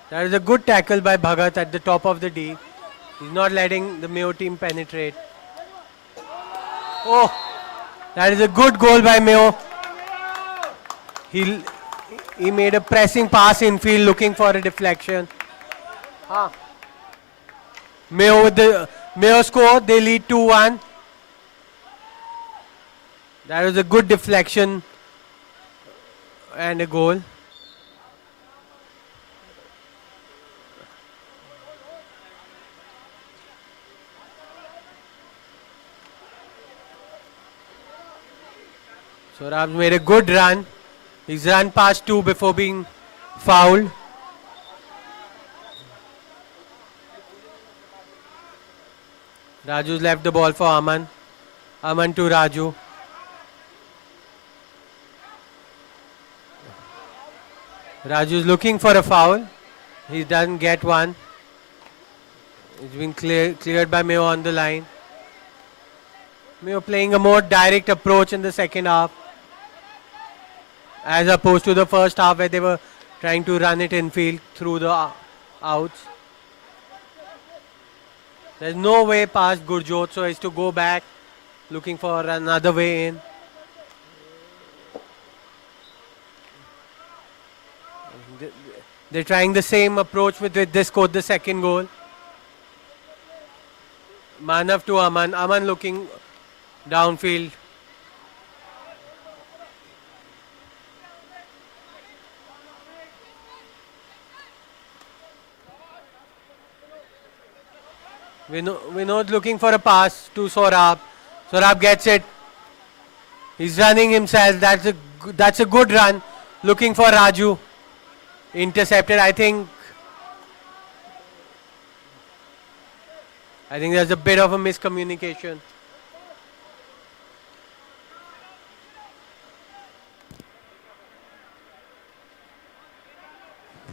That is a good tackle by Bhagat at the top of the D. He's not letting the Mayo team penetrate. Oh, that is a good goal by Mayo. He made a pressing pass infield looking for a deflection. Mayo with the Mayo score, they lead 2-1. That was a good deflection and a goal. Saurabh made a good run. He's run past two before being fouled. Raju's left the ball for Aman. Aman to Raju. Raju's looking for a foul. He doesn't get one. It's been cleared by Mayo on the line. Mayo playing a more direct approach in the second half. as opposed to the first half where they were trying to run it in field through the outs. There's no way past Gurjot, so is to go back looking for another way in. They're trying the same approach with they scored the second goal. Manav to Aman. Aman looking downfield. Vinod looking for a pass to Saurabh. Saurabh gets it. He's running himself. That's a good run. Looking for Raju. Intercepted. I think there's a bit of a miscommunication.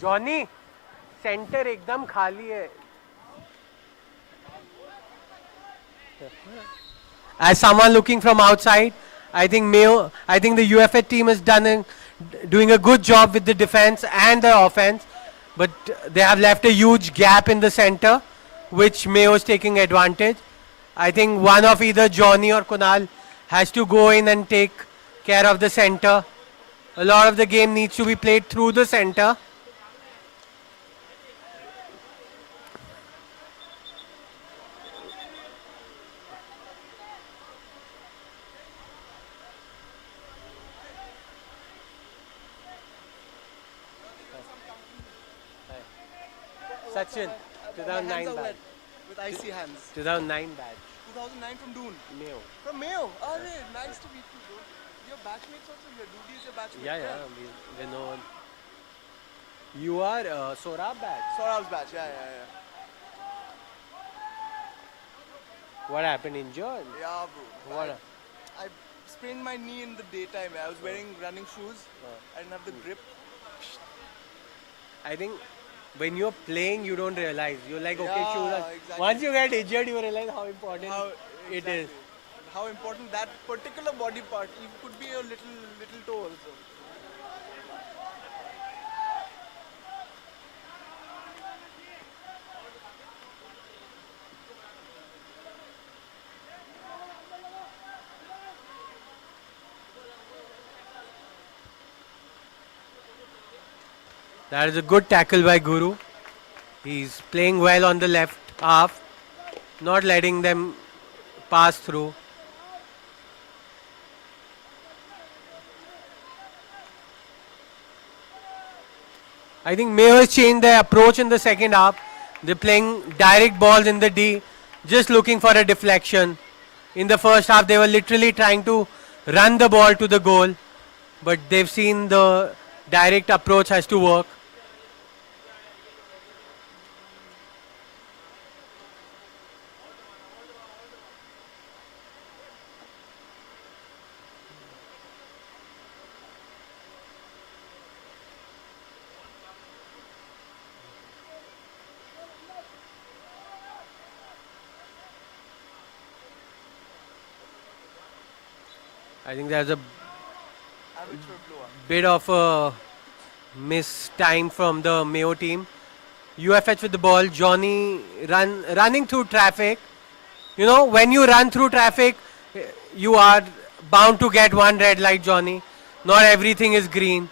Johnny, center एकदम खाली है. As someone looking from outside, I think the UFA team is doing a good job with the defense and the offense, but they have left a huge gap in the center, which Mayo is taking advantage. I think one of either Johnny or Kunal has to go in and take care of the center. A lot of the game needs to be played through the center. Sachin, 2009 badge. With icy hands. 2009 badge. 2009 from Doon. Mayo. From Mayo. Oh, nice to meet you, bro. Your batchmates also here. Doody is your batchmate. Yeah. We know. You are Saurabh batch. Saurabh's batch. Yeah. What happened? Injured? Yeah, bro. What? I sprained my knee in the daytime. I was wearing running shoes. I didn't have the grip. I think when you're playing, you don't realize. You're like, okay, Yeah, shoes are. exactly. Once you get injured, you realize how important it is. How important that particular body part. It could be a little toe also. That is a good tackle by Guru. He's playing well on the left half, not letting them pass through. I think Mayo has changed their approach in the second half. They're playing direct balls in the D, just looking for a deflection. In the first half, they were literally trying to run the ball to the goal, but they've seen the direct approach has to work. I think there's a bit of a miss time from the Mayo team. UFH with the ball. Johnny running through traffic. You know, when you run through traffic, you are bound to get one red light, Johnny. Not everything is green.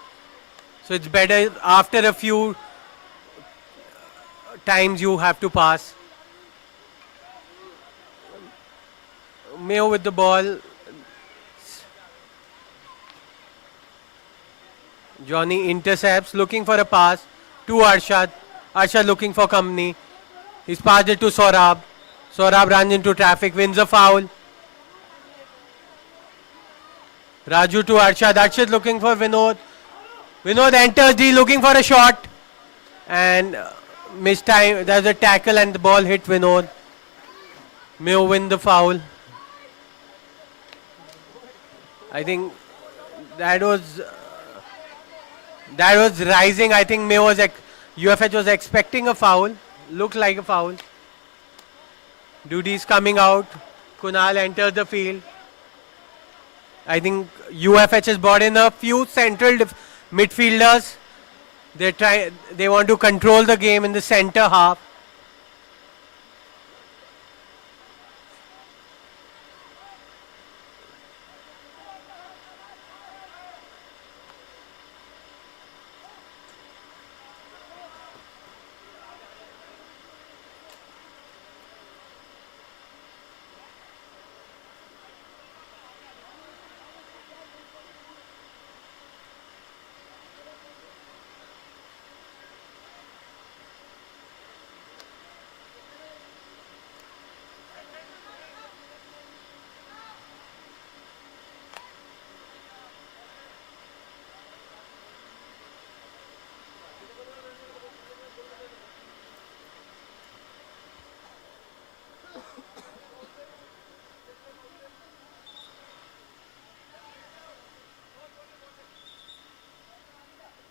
So it's better after a few times you have to pass. Mayo with the ball. Johnny intercepts, looking for a pass to Arshad. Arshad looking for company. He's passed it to Saurabh. Saurabh runs into traffic, wins a foul. Raju to Arshad. Arshad looking for Vinod. Vinod enters D looking for a shot. And missed time. There's a tackle and the ball hit Vinod. Mayo win the foul. I think that was rising. I think Mayo was UFH was expecting a foul. Looked like a foul. Duty's coming out. Kunal enters the field. I think UFH has brought in a few central midfielders. They want to control the game in the center half.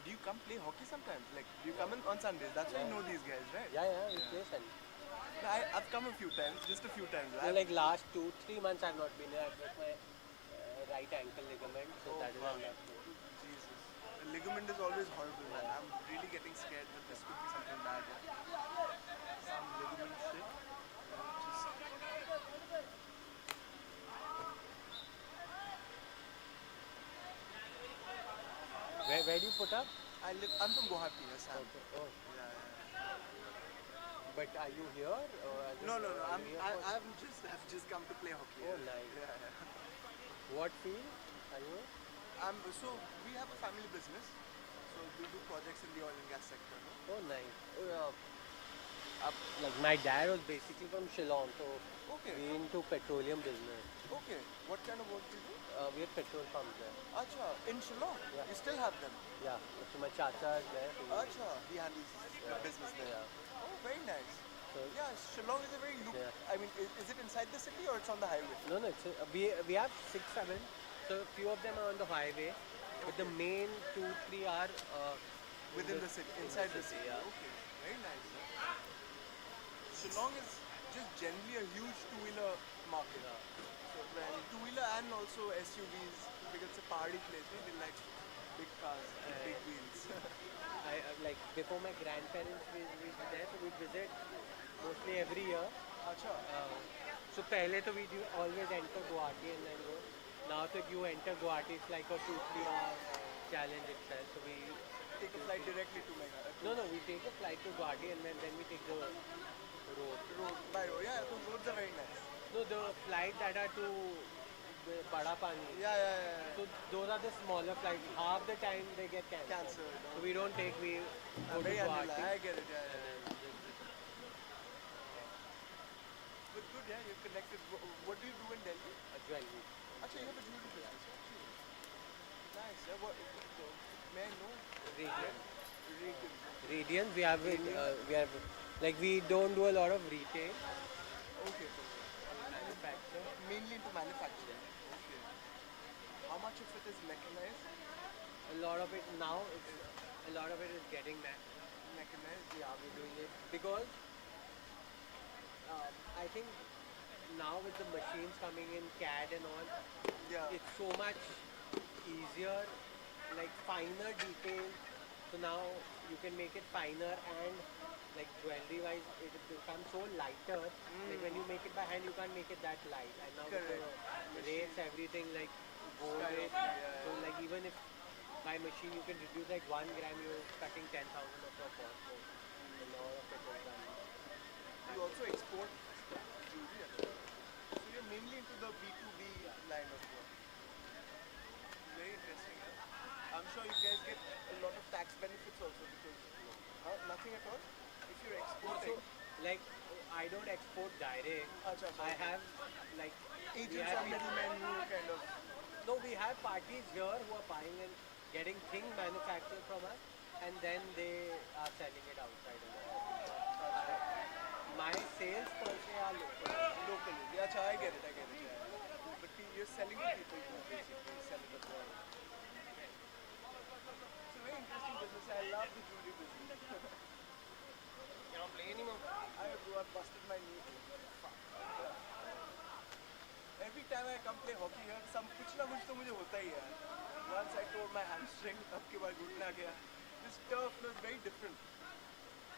Do you come play hockey sometimes? Like, do you come in on Sundays? That's why you know these guys, right? Yeah, we play Sunday. No, I've come a few times, just a few times. Like last 2-3 months I've not been here. I broke my right ankle ligament, so that is why I'm not here. Jesus. The ligament is always horrible, man. I'm really getting scared that this could be something bad. Some ligament shit. Where do you put up? I'm from Guwahati, yes, Sam. Okay. Oh. Yeah. But are you here? Or No. I've I've just come to play hockey. Oh, nice. Yeah. What field are you in? So we have a family business. So we do projects in the oil and gas sector. No? Oh, nice. Like my dad was basically from Shillong, so we into petroleum business. Okay. What kind of work do you do? We have petrol pumps there. Acha, in Shillong? Yeah. You still have them? Yeah. So my chacha is there. Acha, he handles business there. Yeah. Oh, very nice. So yeah, Shillong is a very I mean, is it inside the city or it's on the highway? No, it's we have 6-7. So a few of them are on the highway, but the main 2-3 are within the city, inside the city. Yeah. Okay, very nice. Shillong is just generally a huge two-wheeler market. So when two-wheeler and also SUVs, because it's a party place, they like big cars and big wheels. I like before my grandparents we were there, so we visit mostly every year. Acha. So pehle to we do always enter Guwahati and then go. Now that you enter Guwahati, it's like a 2-3 hour challenge itself. So we take a flight directly to Mayo. No, we take a flight to Guwahati and then we take the road. By road, yeah. Those roads are very nice. No, the flight that are to Bada Pani. Yeah. So those are the smaller flights. Half the time they get cancelled. So we don't take. We go to Guwahati. I get it. Yeah. But good, yeah. You're connected. What do you do in Delhi? Jewelry. Actually, you have a jewelry business. Nice. Yeah. What? May I know? Radiance. We have like we don't do a lot of retail. Okay. Manufacture. Mainly into manufacturing. Okay. How much of it is mechanized? A lot of it is getting mechanized. Yeah, we're doing it because I think now with the machines coming in, CAD and all, it's so much easier, like finer details. So now you can make it finer and like jewelry wise it becomes so lighter. Like when you make it by hand you can't make it that light. And now with the rates, everything like gold rate. So like even if by machine you can reduce like 1 gram, you're cutting 10,000 of your cost. So a lot of it is done. You also export jewelry. So you're mainly into the B2B line of work. Very interesting. I'm sure you guys get a lot of tax benefits also because nothing at all. If you're exporting, like I don't export direct. I have like agents or middlemen who kind of. No, we have parties here who are buying and getting things manufactured from us, and then they are selling it outside. My sales per se are locally. Yeah, I get it. Yeah. But you're selling to people, you basically sell it abroad. It's a very interesting business. I love the jewelry business. You don't play anymore? I busted my knee. Fuck. Every time I come play hockey here, कुछ ना कुछ तो मुझे होता ही है. Once I tore my hamstring, अब के बाद घुटना गया. This turf was very different.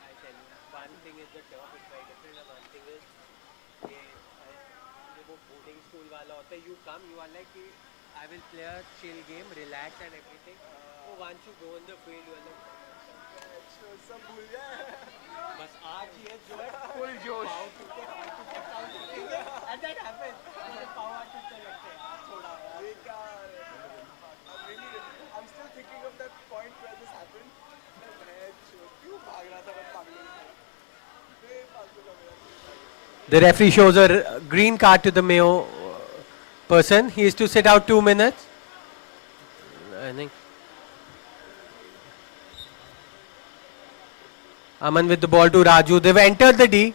I tell you, one thing is the turf is very different, and one thing is ये वो boarding school वाला होता है. You come, you are like कि I will play a chill game, relax and everything. So once you go in the field, you are like सब भूल गया. बस आज ये जो है full जोश. And that happens. Power to select है. थोड़ा. I'm still thinking of that point where this happened. क्यों भाग रहा था मैं पागल. The referee shows a green card to the Mayo person. He is to sit out 2 minutes. I think. Aman with the ball to Raju. They've entered the D.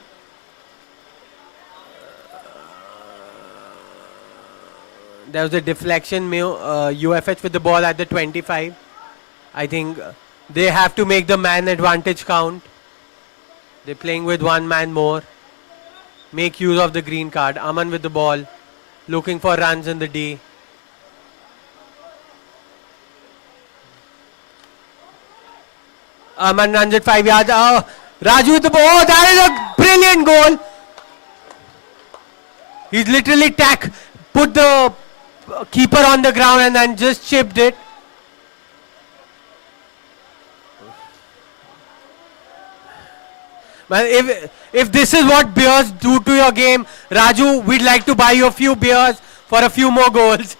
There was a deflection. Mayo, UFH with the ball at the 25. I think they have to make the man advantage count. They're playing with one man more. Make use of the green card. Aman with the ball. Looking for runs in the D. Aman runs at 5 yards. Oh, Raju with the ball. Oh, that is a brilliant goal. He's literally put the keeper on the ground and then just chipped it. Well, if this is what beers do to your game, Raju, we'd like to buy you a few beers for a few more goals.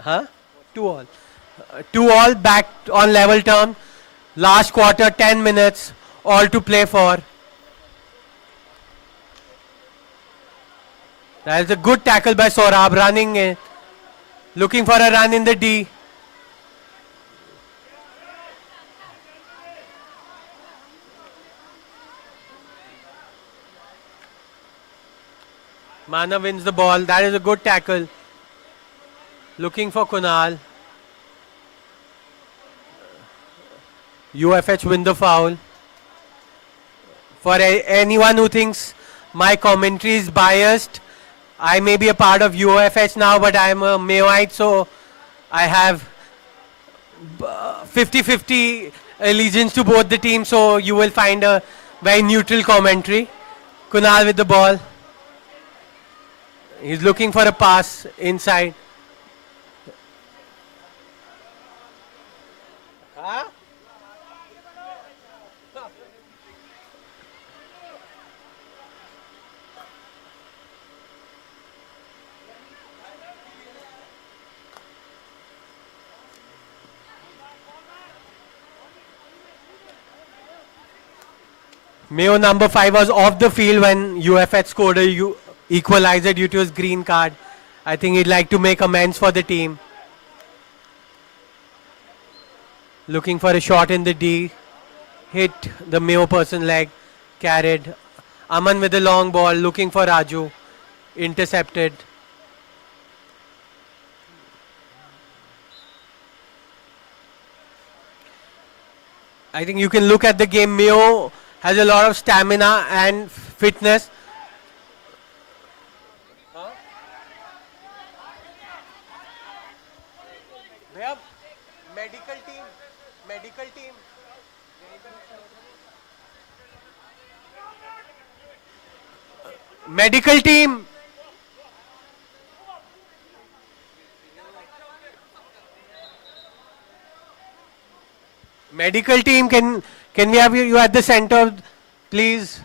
Huh? 2-all. 2-all back on level term. Last quarter, 10 minutes, all to play for. That is a good tackle by Saurabh, running in. Looking for a run in the D. Mana wins the ball. That is a good tackle. Looking for Kunal. UFH win the foul. For anyone who thinks my commentary is biased, I may be a part of UFH now, but I am a Mayoite, so I have 50-50 allegiance to both the teams, so you will find a very neutral commentary. Kunal with the ball. He's looking for a pass inside. Huh? Mayo number 5 was off the field when UFH scored a equalizer due to his green card. I think he'd like to make amends for the team. Looking for a shot in the D. Hit the Mayo person leg. Carried. Aman with the long ball. Looking for Raju. Intercepted. I think you can look at the game. Mayo has a lot of stamina and fitness. Medical team. Medical team, can we have you at the center, please?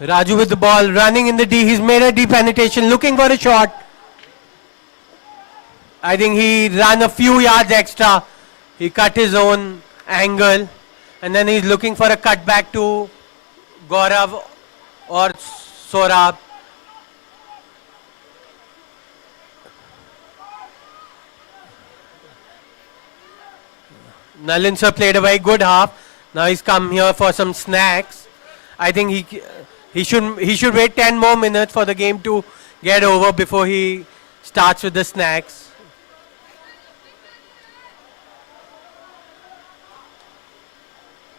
Raju with the ball, running in the D. He's made a deep penetration, looking for a shot. I think he ran a few yards extra. He cut his own angle. And then he's looking for a cutback to Gaurav or Saurabh. Nalin sir played a very good half. Now he's come here for some snacks. I think he should wait 10 more minutes for the game to get over before he starts with the snacks.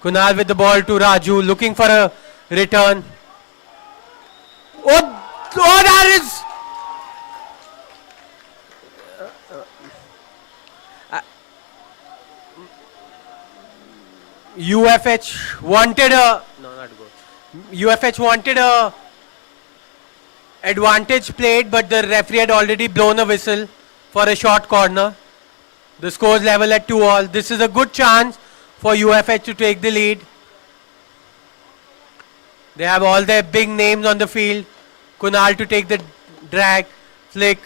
Kunal with the ball to Raju, looking for a return. Oh, that is... UFH wanted a... No, not good. UFH wanted a advantage played, but the referee had already blown a whistle for a short corner. The score's level at 2-all. This is a good chance for UFH to take the lead. They have all their big names on the field. Kunal to take the drag, flick.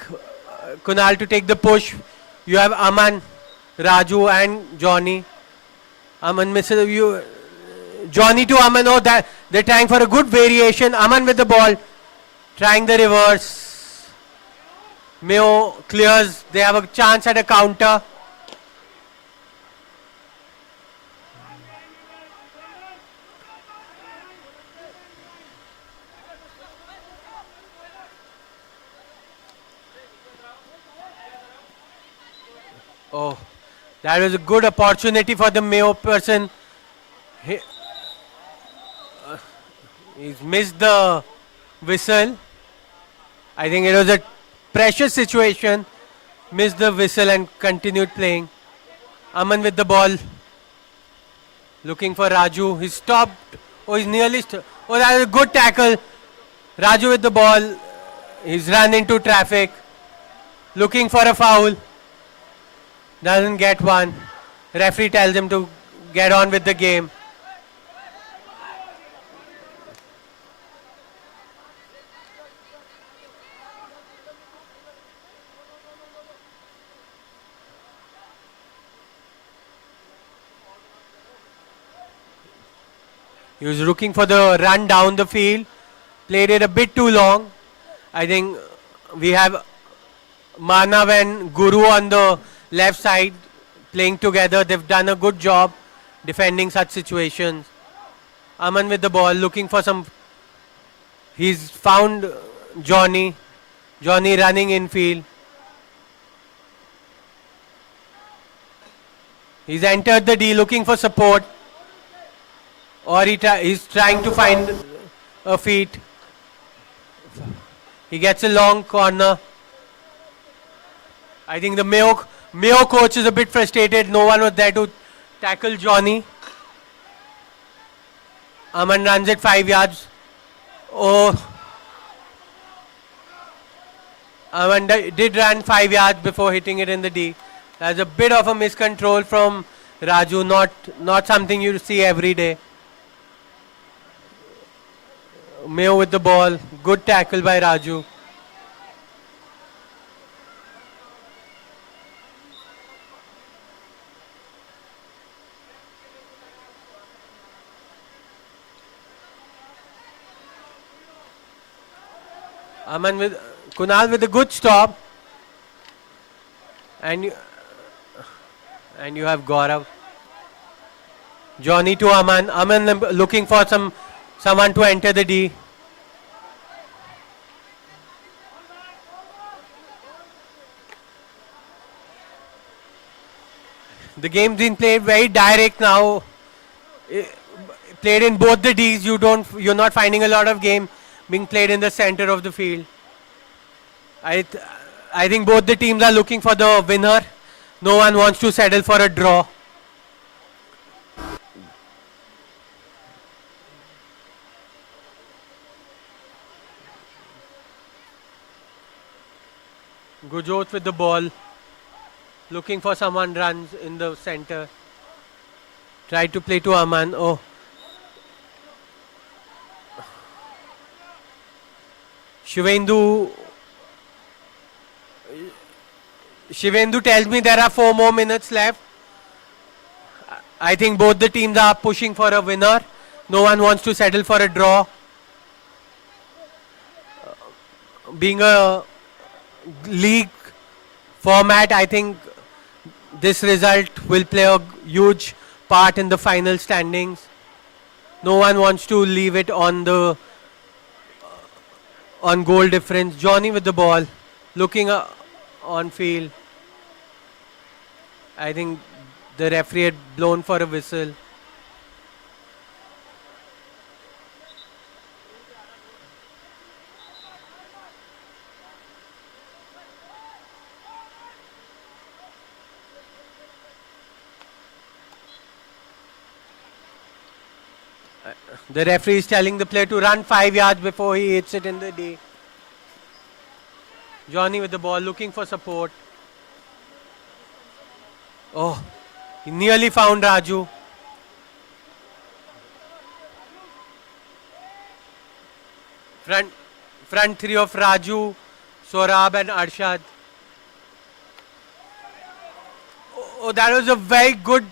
Kunal to take the push. You have Aman, Raju and Johnny. Aman misses you. Johnny to Aman. Oh, that they're trying for a good variation. Aman with the ball, trying the reverse. Mayo clears. They have a chance at a counter. Oh, that was a good opportunity for the Mayo person. He's missed the whistle. I think it was a precious situation. Missed the whistle and continued playing. Aman with the ball. Looking for Raju. He stopped. Oh, he's nearly... Oh, that was a good tackle. Raju with the ball. He's run into traffic. Looking for a foul. Doesn't get one. Referee tells him to get on with the game. He was looking for the run down the field. Played it a bit too long. I think we have Manav and Guru on the left side playing together. They've done a good job defending such situations. Aman with the ball looking for some... He's found Johnny. Johnny running infield. He's entered the D looking for support. Or he's trying to find a feet. He gets a long corner. I think the Mayo coach is a bit frustrated. No one was there to tackle Johnny. Aman runs it 5 yards. Oh. Aman did run 5 yards before hitting it in the D. That's a bit of a miscontrol from Raju. Not something you see every day. Mayo with the ball. Good tackle by Raju. Aman with Kunal with a good stop. And you have Gaurav. Johnny to Aman. Aman looking for someone to enter the D. The game's been played very direct now. Played in both the Ds. You're not finding a lot of game being played in the center of the field. I think both the teams are looking for the winner. No one wants to settle for a draw. Gujot with the ball. Looking for someone runs in the center. Tried to play to Aman. Oh. Shivendu tells me there are 4 more minutes left. I think both the teams are pushing for a winner. No one wants to settle for a draw. Being a league format, I think this result will play a huge part in the final standings. No one wants to leave it on goal difference. Johnny with the ball, looking on field. I think the referee had blown for a whistle. The referee is telling the player to run 5 yards before he hits it in the D. Johnny with the ball, looking for support. Oh, he nearly found Raju. Front three of Raju, Saurabh and Arshad. Oh, that was a very good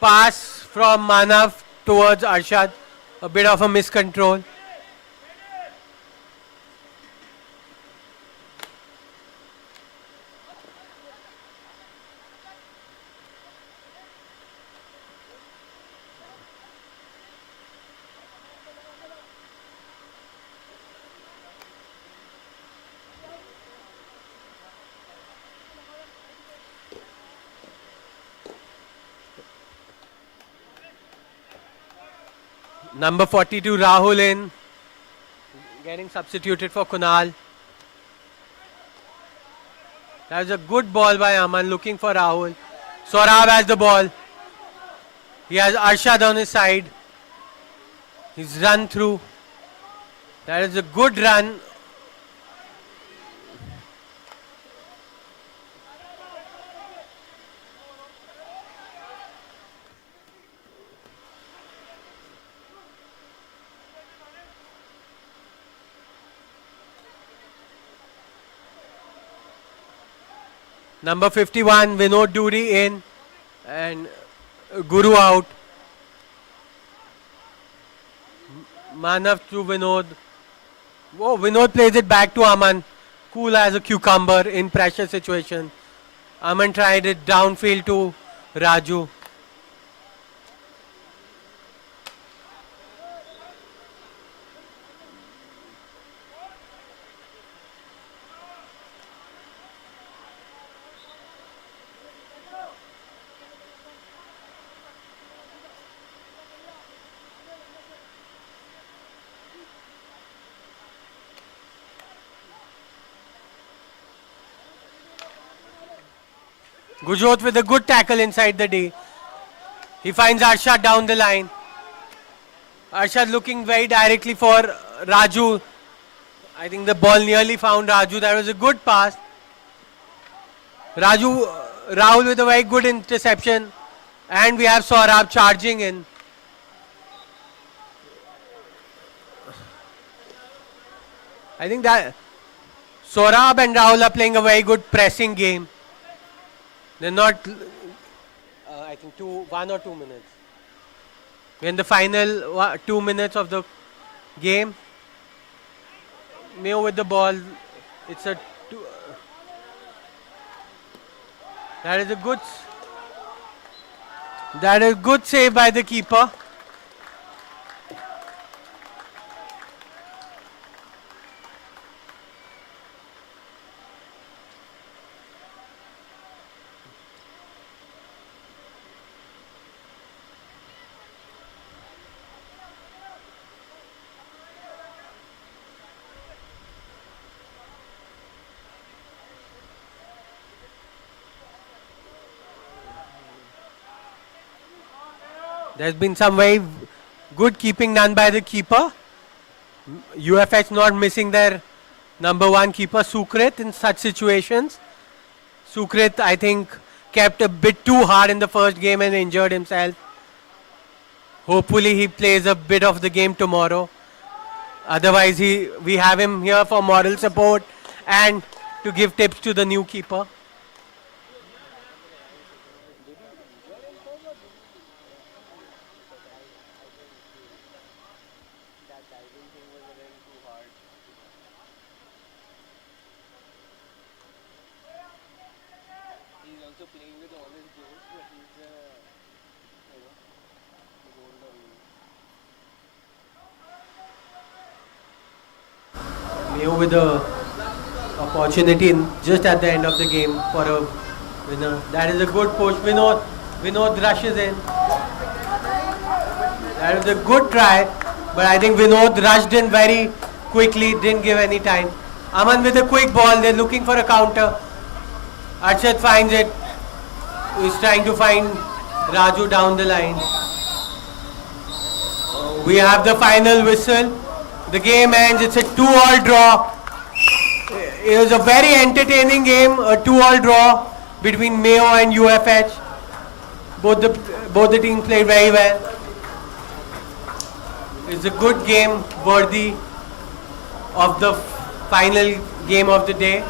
pass from Manav towards Arshad. A bit of a miscontrol. Number 42 Rahul in, getting substituted for Kunal. That was a good ball by Aman, looking for Rahul. Saurabh has the ball. He has Arshad on his side. He's run through. That is a good run. Number 51, Vinod Duri in and Guru out. Manav to Vinod. Whoa, Vinod plays it back to Aman. Cool as a cucumber in pressure situation. Aman tried it downfield to Raju. Gujot with a good tackle inside the D. He finds Arshad down the line. Arshad looking very directly for Raju. I think the ball nearly found Raju. That was a good pass. Rahul with a very good interception. And we have Saurabh charging in. I think that Saurabh and Rahul are playing a very good pressing game. They're not, I think 1 or 2 minutes. We're in the final 2 minutes of the game. Mayo with the ball. It's a that is a good save by the keeper. There's been some very good keeping done by the keeper. UFH not missing their number 1 keeper, Sukrit, in such situations. Sukrit, I think, kept a bit too hard in the first game and injured himself. Hopefully he plays a bit of the game tomorrow. Otherwise, we have him here for moral support and to give tips to the new keeper. Mayo with the opportunity just at the end of the game for a winner. That is a good push. Vinod rushes in. That was a good try, but I think Vinod rushed in very quickly, didn't give any time. Aman with a quick ball, they're looking for a counter. Arshad finds it. He's trying to find Raju down the line. We have the final whistle. The game ends. It's a 2-all draw. It was a very entertaining game, a 2-all draw between Mayo and UFH. Both the teams played very well. It's a good game, worthy of the final game of the day.